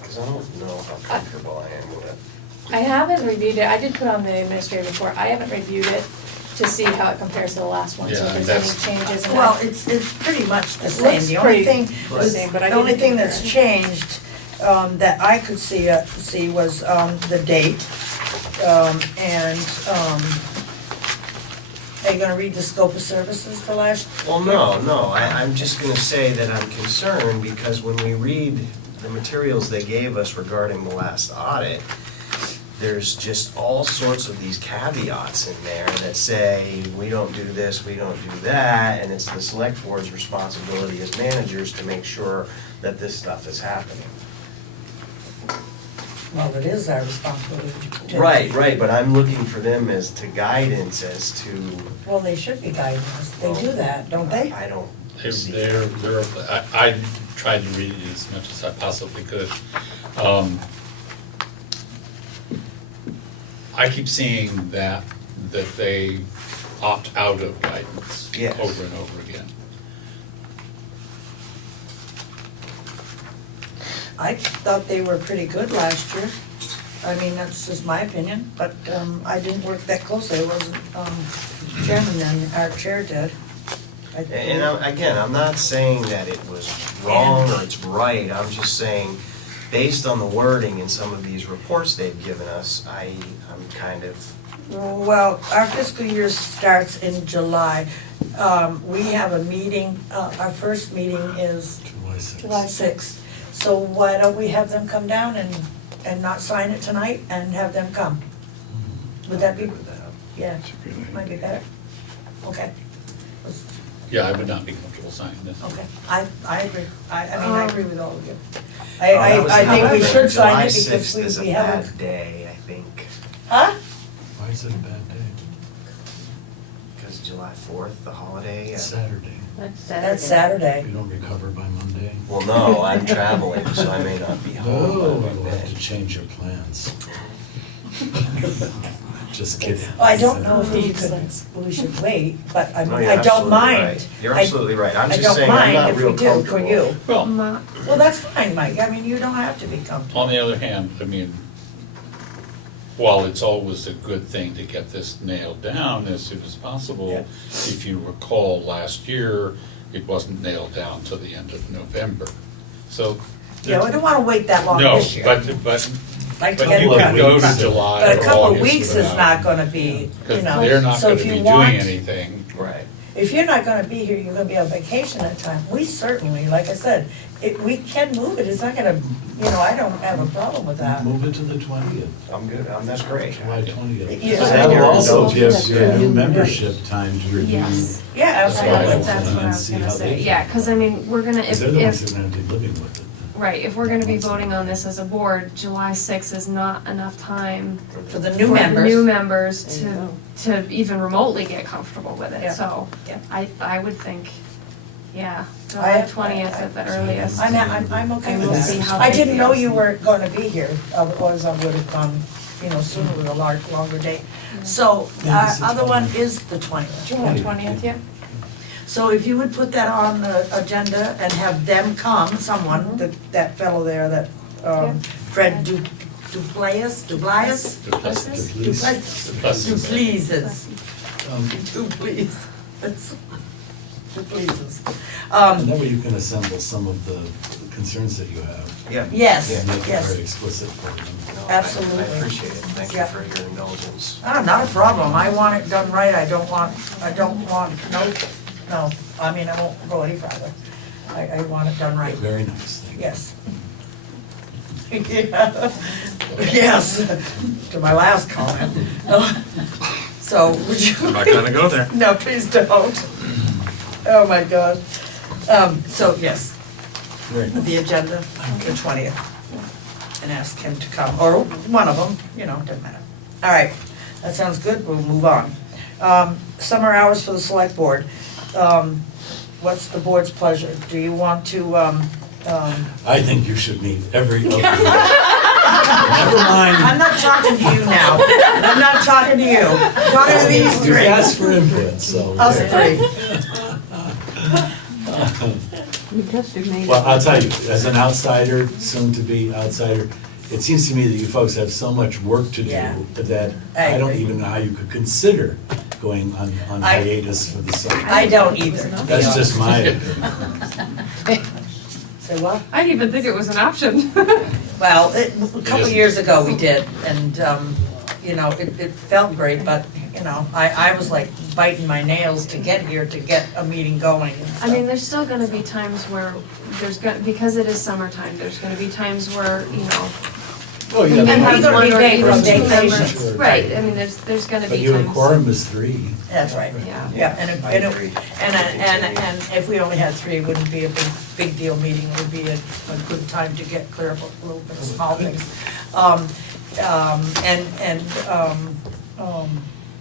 Because I don't know how comfortable I am with it. I haven't reviewed it, I did put on the administrative report, I haven't reviewed it to see how it compares to the last one, so Yeah, if there's that's- any changes. And Well, it's pretty much the same. Looks The only pretty thing, the same, but I the only didn't thing that's compare. changed, that I could see was, the date. Are you gonna read the scope of services for last? Well, no, I'm just gonna say that I'm concerned because when we read the materials they gave us regarding the last audit, there's just all sorts of these caveats in there that say, we don't do this, we don't do that, and it's the select board's responsibility as managers to make sure that this stuff is happening. Well, it is our responsibility to. Right, but I'm looking for them as to guidance as to. Well, they should be guiding us. They do that, don't they? I don't see. I tried to read it as much as I possibly could. I keep seeing that they opt out of guidance Yes. over and over again. I thought they were pretty good last year. I mean, that's just my opinion, but I didn't work that closely. It wasn't chairman then, our chair did. And again, I'm not saying that it was wrong or it's right, I'm just saying, based on the wording in some of these reports they've given us, I'm kind of, Well, our fiscal year starts in July. We have a meeting, our first meeting is July 6th. So why don't we have them come down and not sign it tonight and have them come? Would that be, yeah, might be better? Okay. Yeah, I would not be comfortable signing this. Okay, I agree, I agree with all of you. Oh, that was I think we another should thing. sign it July 6th because is a we haven't. bad day, I think, Huh? Why is it a bad day? because July 4th, the holiday. It's Saturday. That's Saturday. We don't recover by Monday. Well, no, I'm traveling, so I may not be home Oh, by you'll have Monday. to change your plans. Just kidding. Well, I don't know if we should wait, but I No, mean, you're I don't absolutely mind. right. You're absolutely right, I'm I just don't saying, I'm mind not if we real do comfortable. for you. Well, Well, that's fine, Mike, I mean, you don't have to be comfortable. on the other hand, I mean, while it's always a good thing to get this nailed down as soon as possible, Yeah. if you recall last year, it wasn't nailed down till the end of November. So. Yeah, we don't wanna wait that long No, this year. but Like to but get you it can done. go to July But a or couple of August weeks is without- not gonna be, Because you know, they're not so gonna if be you doing want, anything. Right. if you're not gonna be here, you're gonna be on vacation at time. We certainly, like I said, We can move it, it's not gonna, I don't have a problem with that. Move it to the 20th, I'm good, that's great. July 20th. Yeah. So that will also give That's your true. new membership time to review. Yes. Yeah, That's absolutely. right. That's what I was See gonna how say, they yeah, feel. cause I mean, we're gonna, Because if, they're the ones if, that are gonna be living with it. right, if we're gonna be voting on this as a board, July 6th is not enough time For the new for the members. new members There you to even remotely get comfortable with Yeah. it, so Yeah. I would think, yeah, I- July 20th at the earliest. I'm okay And with we'll that. see how I they didn't know feel. you were gonna be here, otherwise I would have gone, sooner with a longer date. So, Yeah, it's the other one 20th. is the 20th. July 20th, yeah. So if you would put that on the agenda and have them come, someone, that fellow there, that, Fred Duplessis? Duplessis. Duplessis. Duplessis. Duplessis. Um, Duplessis. And that way you can assemble some of the concerns that you have. Yeah. Yes, And make it yes. very explicit for them. No, Absolutely. I appreciate it, thank you Yeah. for your indulgence. Not a problem, I want it done right, I don't want, no, I mean, I won't go any further. I want it done right, Very nice, thank you. yes. Yeah. Yes, to my last comment. So, would you? I'm not gonna go there. No, please don't. Oh, my God. So, yes, Very nice. the agenda, the 20th. And ask him to come, or one of them, doesn't matter. All right, that sounds good, we'll move on. Summer hours for the select board. What's the board's pleasure? Do you want to, I think you should meet every other week. Never mind. I'm not talking to you now. I'm not talking to you. I'm talking to these You've three. asked for input, so. Us three. We designated. Well, I'll tell you, as an outsider, soon-to-be outsider, it seems to me that you folks have so much work to Yeah. do that I I don't agree. even know how you could consider going on I- hiatus for the summer. I don't either. That's just my opinion. Say what? I didn't even think it was an option. Well, a couple isn't. years ago we did, and, it felt great, but, I was like biting my nails to get here, to get a meeting going and I mean, stuff. there's still gonna be times where because it is summertime, there's gonna be times where, Well, we yeah, may And have we're gonna one be or paid even from two vacation. members. Sure. Right, I mean, there's gonna But be your times. quorum is 3. That's right. Yeah. Yeah, and if we only had 3, it wouldn't be a big deal meeting, it would be a good time to get clear up a little bit of small things.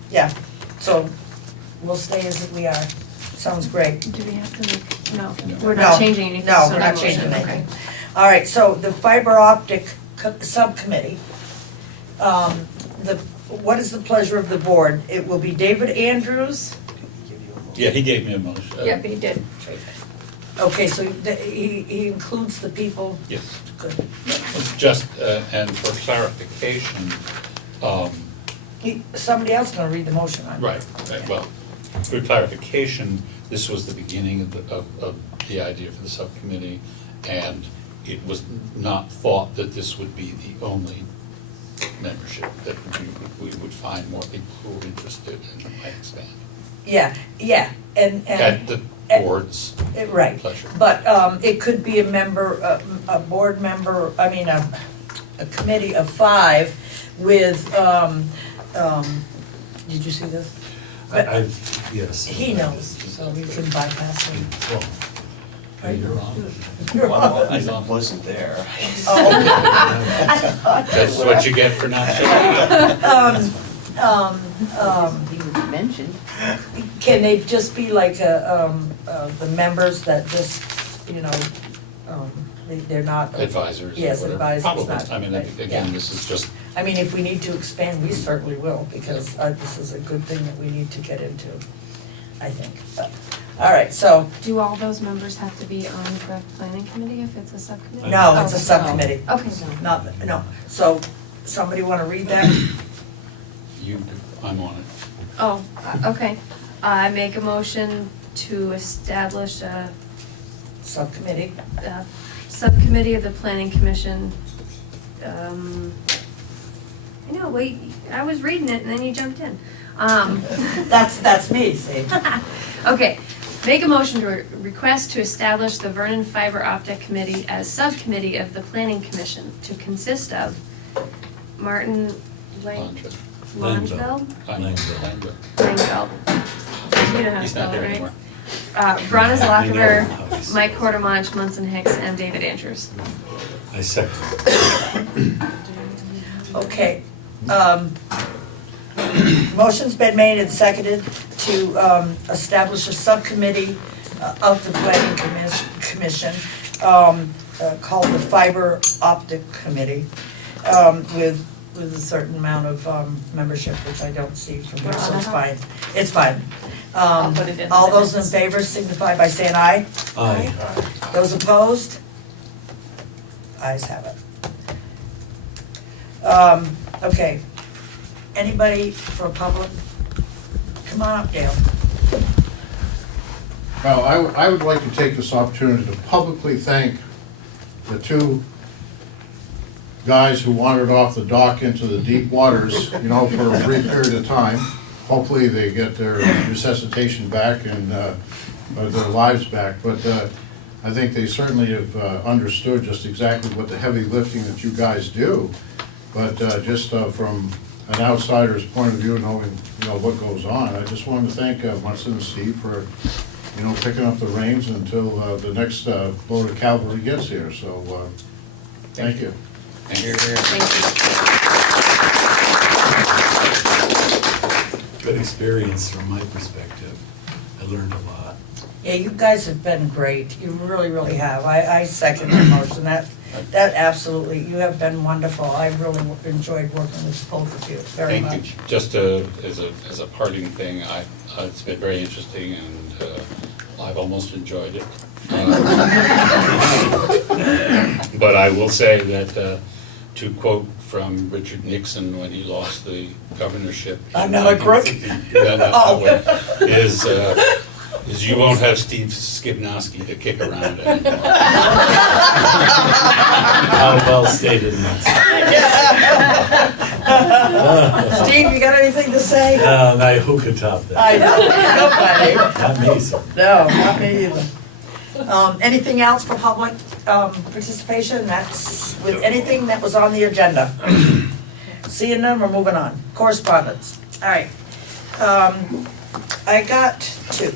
Yeah, so we'll stay as we are, sounds great. Do we have to make, no, we're not No, changing anything, no, so we're no not motion, changing okay. anything. All right, so the fiber optic subcommittee, what is the pleasure of the board? It will be David Andrews. Yeah, he gave me a motion. Yep, he did. Okay, so he includes the people, Yes. good. Just, and for clarification, Somebody else gonna read the motion, aren't they? right, well, for clarification, this was the beginning of the idea for the subcommittee, and it was not thought that this would be the only membership, that we would find more people who were interested and might expand. Yeah, and. At the board's Right, pleasure. but it could be a member, a board member, I mean, a committee of 5 with, did you see this? Yes. He knows, so we can bypass him. Well, you're on. You're Well, on. I wasn't there. Oh. That's what you get for not showing up. He was mentioned. Can they just be like the members that just, they're not. Advisors or Yes, whatever. advisors, Probably. not. I mean, right, again, yeah. this is just, I mean, if we need to expand, we certainly will, because this is a good thing that we need to get into, I think. But, all right, so, Do all those members have to be on the planning committee if it's a subcommittee? no, it's a Oh, subcommittee, Okay, no. So, somebody want to read that? I'm on it. oh, okay. I make a motion to establish a Subcommittee. subcommittee of the planning commission. Wait, I was reading it and then you jumped in. That's me, see? Okay, Make a motion to request to establish the Vernon Fiber Optic Committee as subcommittee of the Planning Commission to consist of Martin Langeville? Langeville. Langeville. You know how to He's spell not it, there right? anymore. Bronze I know Lockever, how he's- Mike Quartermanch, Munson Hicks, and David Andrews. I second. Okay. Motion's been made and seconded to establish a subcommittee of the planning commission called the Fiber Optic Committee with a certain amount of membership, which I don't see from here, so it's fine. It's fine. I'll put it in the All those in minutes. favor signify by saying aye. Aye. Those opposed? Ayes have it. Okay, anybody for public? Come on up, Dale. Well, I would like to take this opportunity to publicly thank the two guys who wandered off the dock into the deep waters, for a brief period of time. Hopefully they get their resuscitation back and their lives back. But I think they certainly have understood just exactly what the heavy lifting that you guys do. But just from an outsider's point of view, knowing what goes on, I just wanted to thank Munson and Steve for picking up the reins until the next load of cavalry gets here. So thank you. Thank you. Good experience from my perspective. I learned a lot. Yeah, you guys have been great. You really, really have. I second the motion. That absolutely, you have been wonderful. I really enjoyed working with both of you very Thank much. you. Just as a parting thing, it's been very interesting, and I've almost enjoyed it. But I will say that, to quote from Richard Nixon when he lost the governorship. I'm not a crook. Is you won't have Steve Skibnowski to kick around anymore. How well stated, Nancy. Steve, you got anything to say? Who could top that? I know, nobody. Not me, sir. No, not me either. Anything else for public participation? That's with anything that was on the agenda. Seeing none, we're moving on. Correspondence. All right. I got two.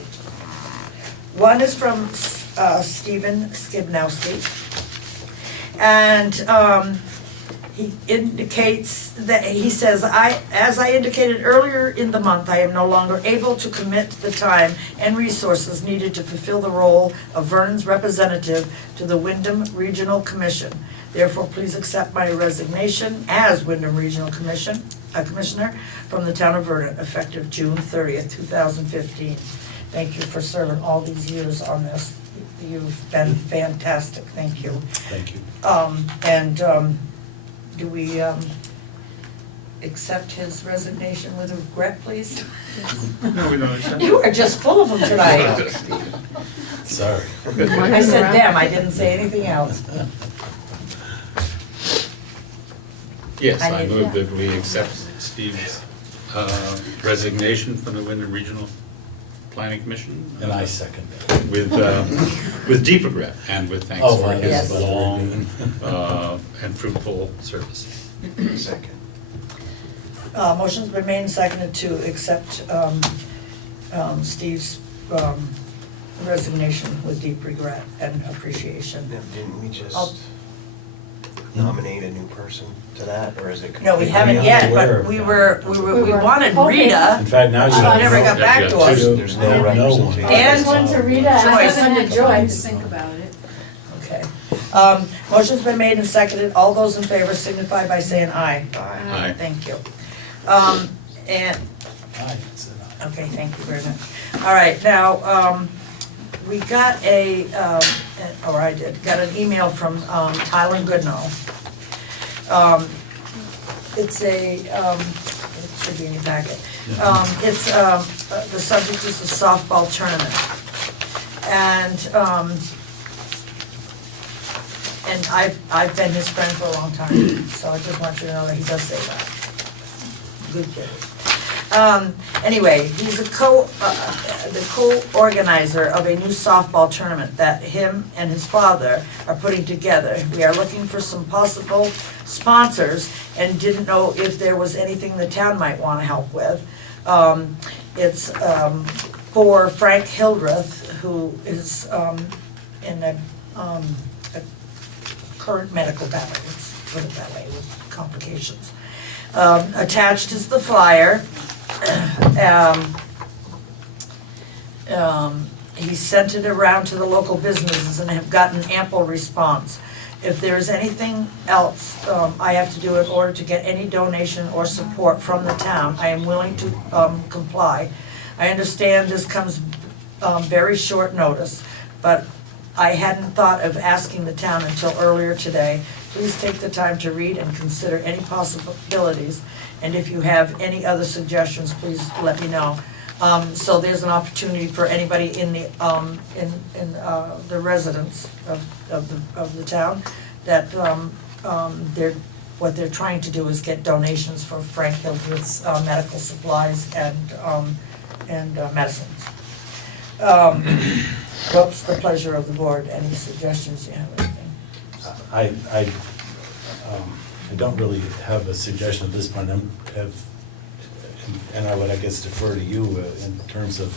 One is from Stephen Skibnowski. And he indicates that, he says, as I indicated earlier in the month, I am no longer able to commit the time and resources needed to fulfill the role of Vernon's representative to the Wyndham Regional Commission. Therefore, please accept my resignation as Wyndham Regional Commissioner from the town of Vernon, effective June 30th, 2015. Thank you for serving all these years on this. You've been fantastic, thank you. Thank you. Do we accept his resignation with regret, please? No, we don't accept. You are just full of them tonight. Sorry. I said them, I didn't say anything else. Yes, I I did, move yeah. that we accept Steve's resignation from the Wyndham Regional Planning Commission. And I second that. With deep regret and with thanks Oh, for yes. his long and fruitful service. Second. Motion's been made and seconded to accept Steve's resignation with deep regret and appreciation. Now, didn't we just I'll- nominate a new person to that, or is it? No, we completely haven't out? yet, aware but of we that. wanted Rita. In fact, now you She have never no- got back to us. There's no representation. And one to Rita, and Joyce. one to Joyce. Think about it. Okay. Motion's been made and seconded. All those in favor signify by saying aye. Aye. Thank you. And, Aye, said aye. okay, thank you very much. All right, now, we got I got an email from Tyler Goodnow. It's it should be in your packet. It's, the subject is the softball tournament. And I've been his friend for a long time, so I just want you to know that he does say that. Good kid. Anyway, he's the co-organizer of a new softball tournament that him and his father are putting together. We are looking for some possible sponsors and didn't know if there was anything the town might want to help with. It's for Frank Hildreth, who is in a current medical battle, let's put it that way, with complications. Attached is the flyer. He sent it around to the local businesses and have gotten ample response. If there is anything else I have to do in order to get any donation or support from the town, I am willing to comply. I understand this comes very short notice, but I hadn't thought of asking the town until earlier today. Please take the time to read and consider any possibilities, and if you have any other suggestions, please let me know. So there's an opportunity for anybody in the residents of the town that what they're trying to do is get donations for Frank Hildreth's medical supplies and medicines. What's the pleasure of the board? Any suggestions you have? Anything? I don't really have a suggestion at this point. And I would, I guess, defer to you in terms of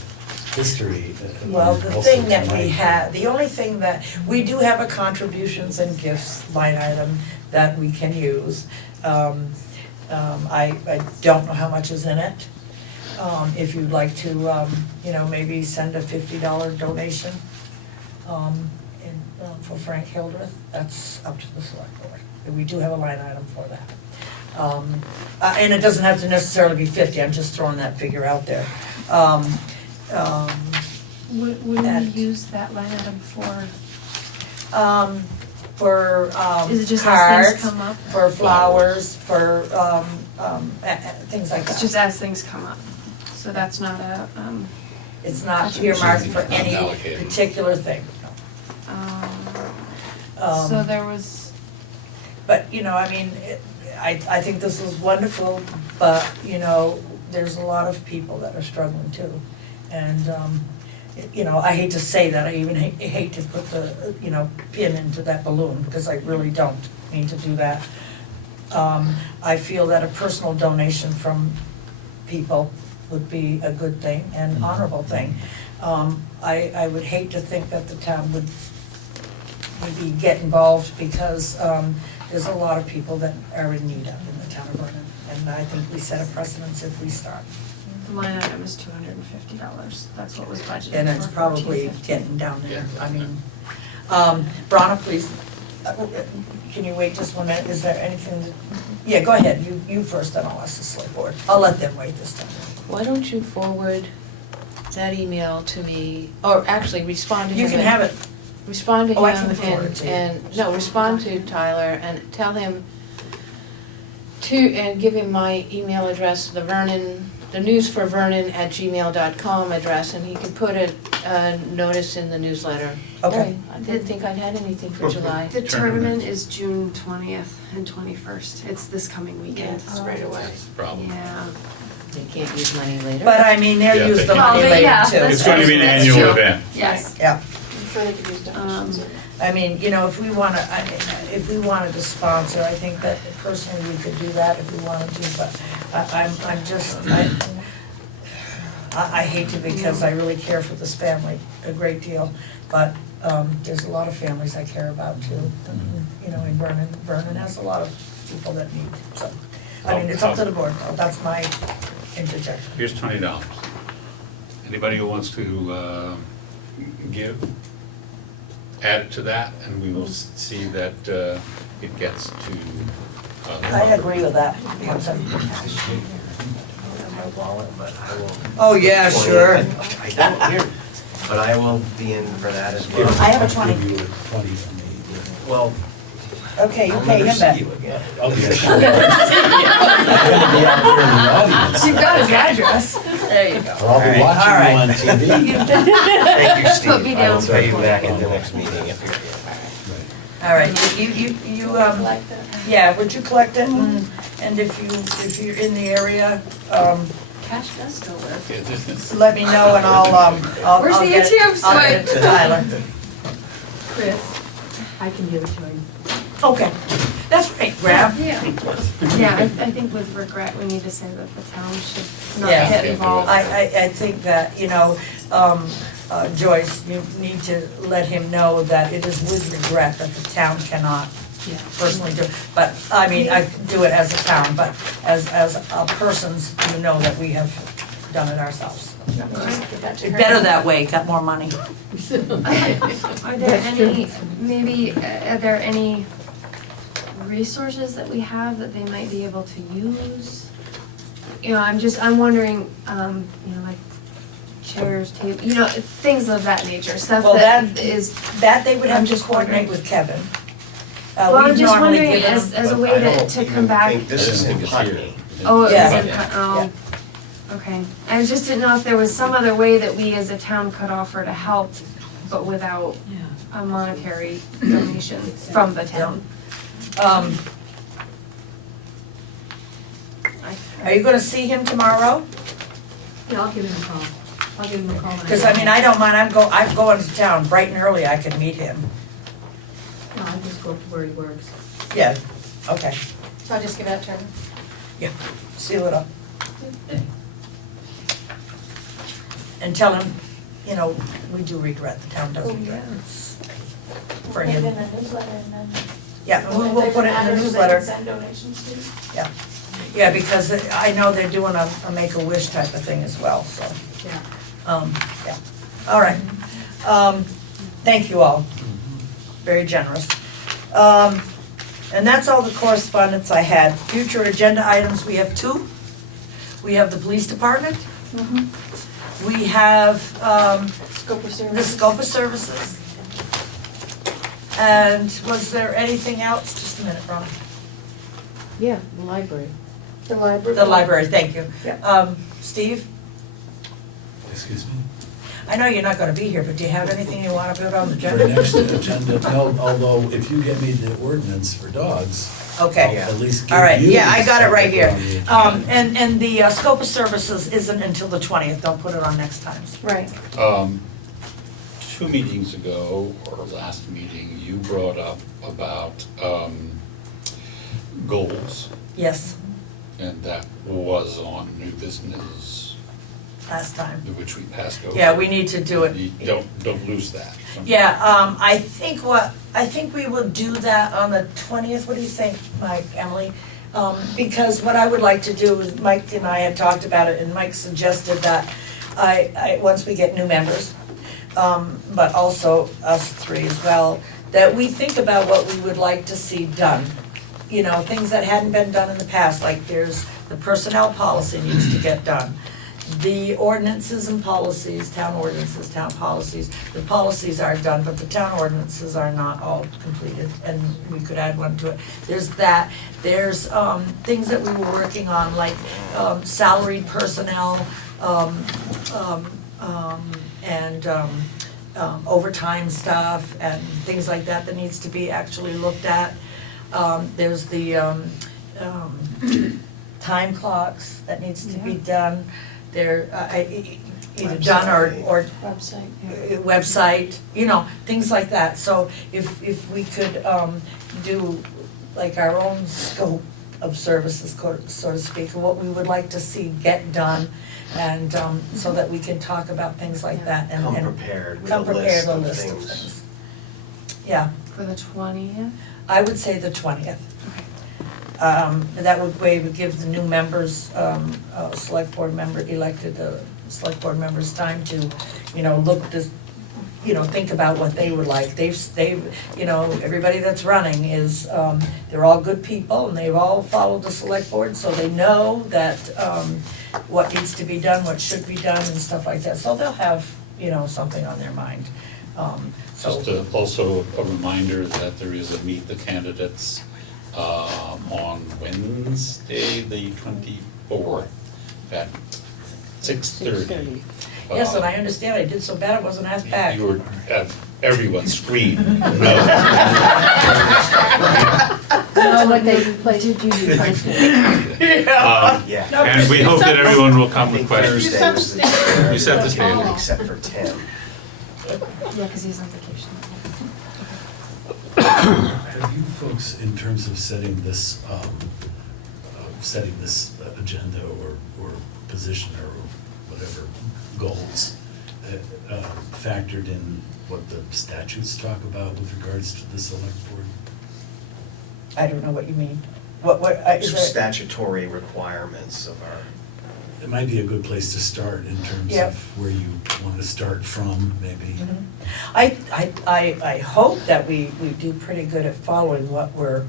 history. Well, the also thing that we tonight. have, the only thing that, we do have a contributions and gifts line item that we can use. I don't know how much is in it. If you'd like to, maybe send a $50 donation for Frank Hildreth, that's up to the select board. We do have a line item for that. And it doesn't have to necessarily be 50, I'm just throwing that figure out there. Would we use that line item for? For Is it just as cards, things come up? for flowers, for things like It's that. just as things come up, so that's not a, It's not earmarked for any particular thing. so there was, But, I think this is wonderful, but, there's a lot of people that are struggling too. And, I hate to say that, I even hate to put the, pin into that balloon, because I really don't mean to do that. I feel that a personal donation from people would be a good thing and honorable thing. I would hate to think that the town would maybe get involved, because there's a lot of people that are in need of in the town of Vernon. And I think we set a precedence if we start. the line item is $250, that's what was budgeted And it's for probably $14.50. getting down there, Bronna, please, can you wait just 1 minute, is there anything, yeah, go ahead, you first, then I'll ask the select board, I'll let them wait this time. Why don't you forward that email to me, or actually respond to him? You can have it, Respond to Oh, I can him forward it to you. no, respond to Tyler and tell him and give him my email address, the newsforvernon@gmail.com address, and he can put a notice in the newsletter. Okay. I didn't think I'd had anything for July. The tournament is June 20th and 21st, it's this coming weekend. It's right away. That's the problem. Yeah. You can't use money later. but they'll Yeah, use the they- money Well, later yeah, too. It's going to be an That's annual true. event. Yes. Yeah. I'm sure they could use donations. If we wanted to sponsor, I think that personally we could do that if we wanted to, but I hate to, because I really care for this family a great deal, but there's a lot of families I care about too. In Vernon has a lot of people that need, so, it's up to the board, that's my interjection. Here's $20. Anybody who wants to give, add it to that, and we will see that it gets to. I agree with that. I have my wallet, but I will. Oh, yeah, sure. I don't here, but I will be in for that as well. I have a 20. Give you a 20 from me. Well, Okay, you I'll pay never him back. see you again. I'll be sure. I'm gonna be out here in the audience. You've got his address. There you go. Or I'll be watching All right. you on TV. Thank you, Steve. Put me I down will for pay you $20. back at the next meeting if you're here. All right, yeah, would you collect it, and if you're in the area, Cash does still work. let me know and I'll Where's the get it- ATM I'll get it to Tyler. Chris, I can give it to him. Okay, that's right, Grab. Yeah, I think with regret, we need to say that the town should not Yeah. get involved. I think that, Joyce, you need to let him know that it is with regret that the town cannot Yeah. personally do. But, I mean, I do it as a town, but as persons, you know that we have done it ourselves. Just give that to It's her. better that way, got more money. Are there any, maybe, are there any resources that we have that they might be able to use? I'm wondering, like chairs, table, things of that nature, stuff Well, that is, That they would have I'm to just coordinate wondering. with Kevin. well, I'm We've just normally wondering given as them- a But way I don't to even come back. think this is in Putney. Oh, it Yeah. was in, okay. I just didn't know if there was some other way that we as a town could offer to help, but without a monetary donation from the town. Are you gonna see him tomorrow? Yeah, I'll give him a call. I'll give him a call. when Because, get I mean, I don't mind, I'm going to town bright and early, I can meet him. home. No, I'll just go up to where he works. Yeah, okay, So I'll just give that to her. seal it up. And tell him, we do regret, the town does Oh, regret. yeah. For We'll put him. it in the newsletter and then. Yeah, we'll If put there's it in an the address they newsletter. can send donations to. Yeah, because I know they're doing a Make-A-Wish type of thing as well, so, Yeah. yeah. All right. Thank you all. Very generous. And that's all the correspondence I had. Future agenda items, we have 2. We have the police department. We have Scope of the service. scope of services. And was there anything else? Just a minute, Ron. Yeah, the library. The library. The library, thank you. Yeah. Steve, Excuse me? I know you're not gonna be here, but do you have anything you wanna put on the For agenda? next agenda, no, although if you get me the ordinance for dogs, I'll Okay, at least all right, give you. yeah, I got it right here. something on the agenda. And the scope of services isn't until the 20th, don't put it on next time. Right. 2 meetings ago, or last meeting, you brought up about goals, Yes, and that was on new business, last time. which we passed over. Yeah, we need to do it. You don't lose that. Yeah, I think we will do that on the 20th, what do you think, Mike, Emily? Because what I would like to do is, Mike and I had talked about it, and Mike suggested that once we get new members, but also us 3 as well, that we think about what we would like to see done. Things that hadn't been done in the past, like there's the personnel policy needs to get done. The ordinances and policies, town ordinances, town policies, the policies are done, but the town ordinances are not all completed, and we could add one to it. There's that, there's things that we were working on, like salaried personnel, and overtime stuff, and things like that that needs to be actually looked at. There's the time clocks that needs to be done. They're either done or Website. website, things like that. So if we could do like our own scope of services, so to speak, what we would like to see get done, and so that we can talk about things like that and Come prepared with a come prepared, list a of list of things. things. Yeah, For the 20th? I would say the 20th. That would give the new members, select board member, elected select board members time to, look this, think about what they would like. They've, everybody that's running is, they're all good people and they've all followed the select board, so they know that, what needs to be done, what should be done and stuff like that. So they'll have, something on their mind. So. Just also a reminder that there is a Meet the Candidates on Wednesday, the 24th, at 6:30. Yes, and I understand, I did so bad I wasn't asked back. Everyone screamed, no. know what they did you posted? Yeah. And we hope that everyone will come I with think questions. Thursday was the You set the standard. except for Tim. Yeah, because he's on vacation. Have you folks, in terms of setting this agenda or position or whatever goals, factored in what the statutes talk about with regards to the select board? I don't know what you mean. What, is there? Statutory requirements of our, It might be a good place to start in terms Yep. of where you want to start from, maybe. I hope that we do pretty good at following what we're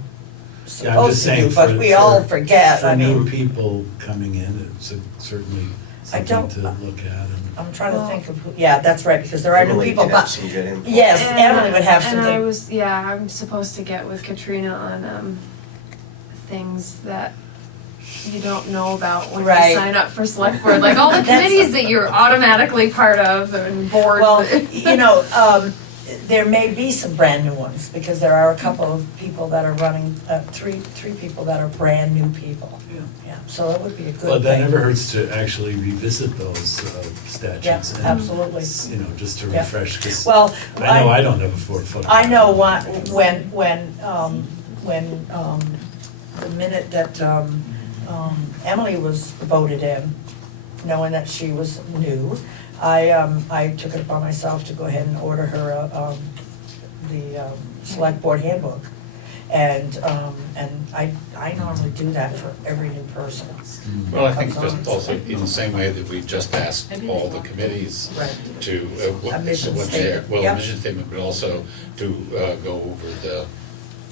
Yeah, I'm just supposed to do, saying but we all forget, I For new mean, people coming in, it's certainly I something don't- to look at. And I'm trying to think of, yeah, that's right, because there are new Emily people. could have some good input. Yes, Emily would have some And I good, was, yeah, I'm supposed to get with Katrina on, things that you don't know about when Right. you sign up for select board, like all the That's- committees that you're automatically part of and boards. well, that- you know, there may be some brand new ones, because there are a couple of people that are running, three people that are brand new people. Yeah, so it would be a good thing. Well, that never hurts to actually revisit those statutes. Yeah, and, absolutely. You know, just to Yeah. refresh, because Well, I know I don't have a 4-foot. I know when the minute that Emily was voted in, knowing that she was new, I took it upon myself to go ahead and order her the select board handbook. And I normally do that for every new person. Well, I think just also in the same way that we just asked all the committees Right. to, A mission what their, statement, well, yep. a mission statement, but also to go over the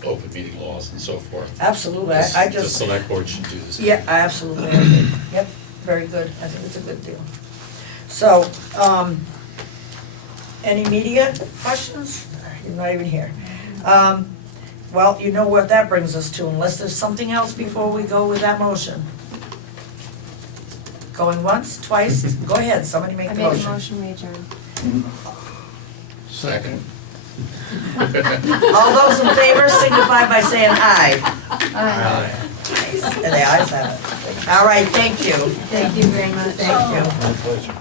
open meeting laws and so forth. Absolutely, The I The just. select board should do the same. Yeah, absolutely, I agree. Yep, very good, I think it's a good deal. So, any media questions? You're not even here. Well, you know what that brings us to, unless there's something else before we go with that motion. Going once, twice, go ahead, somebody make I the made a motion. motion, we adjourn. Second. All those in favor signify by saying aye. Aye. And the ayes have it. All right, thank you. Thank you very much. Thank you. My pleasure.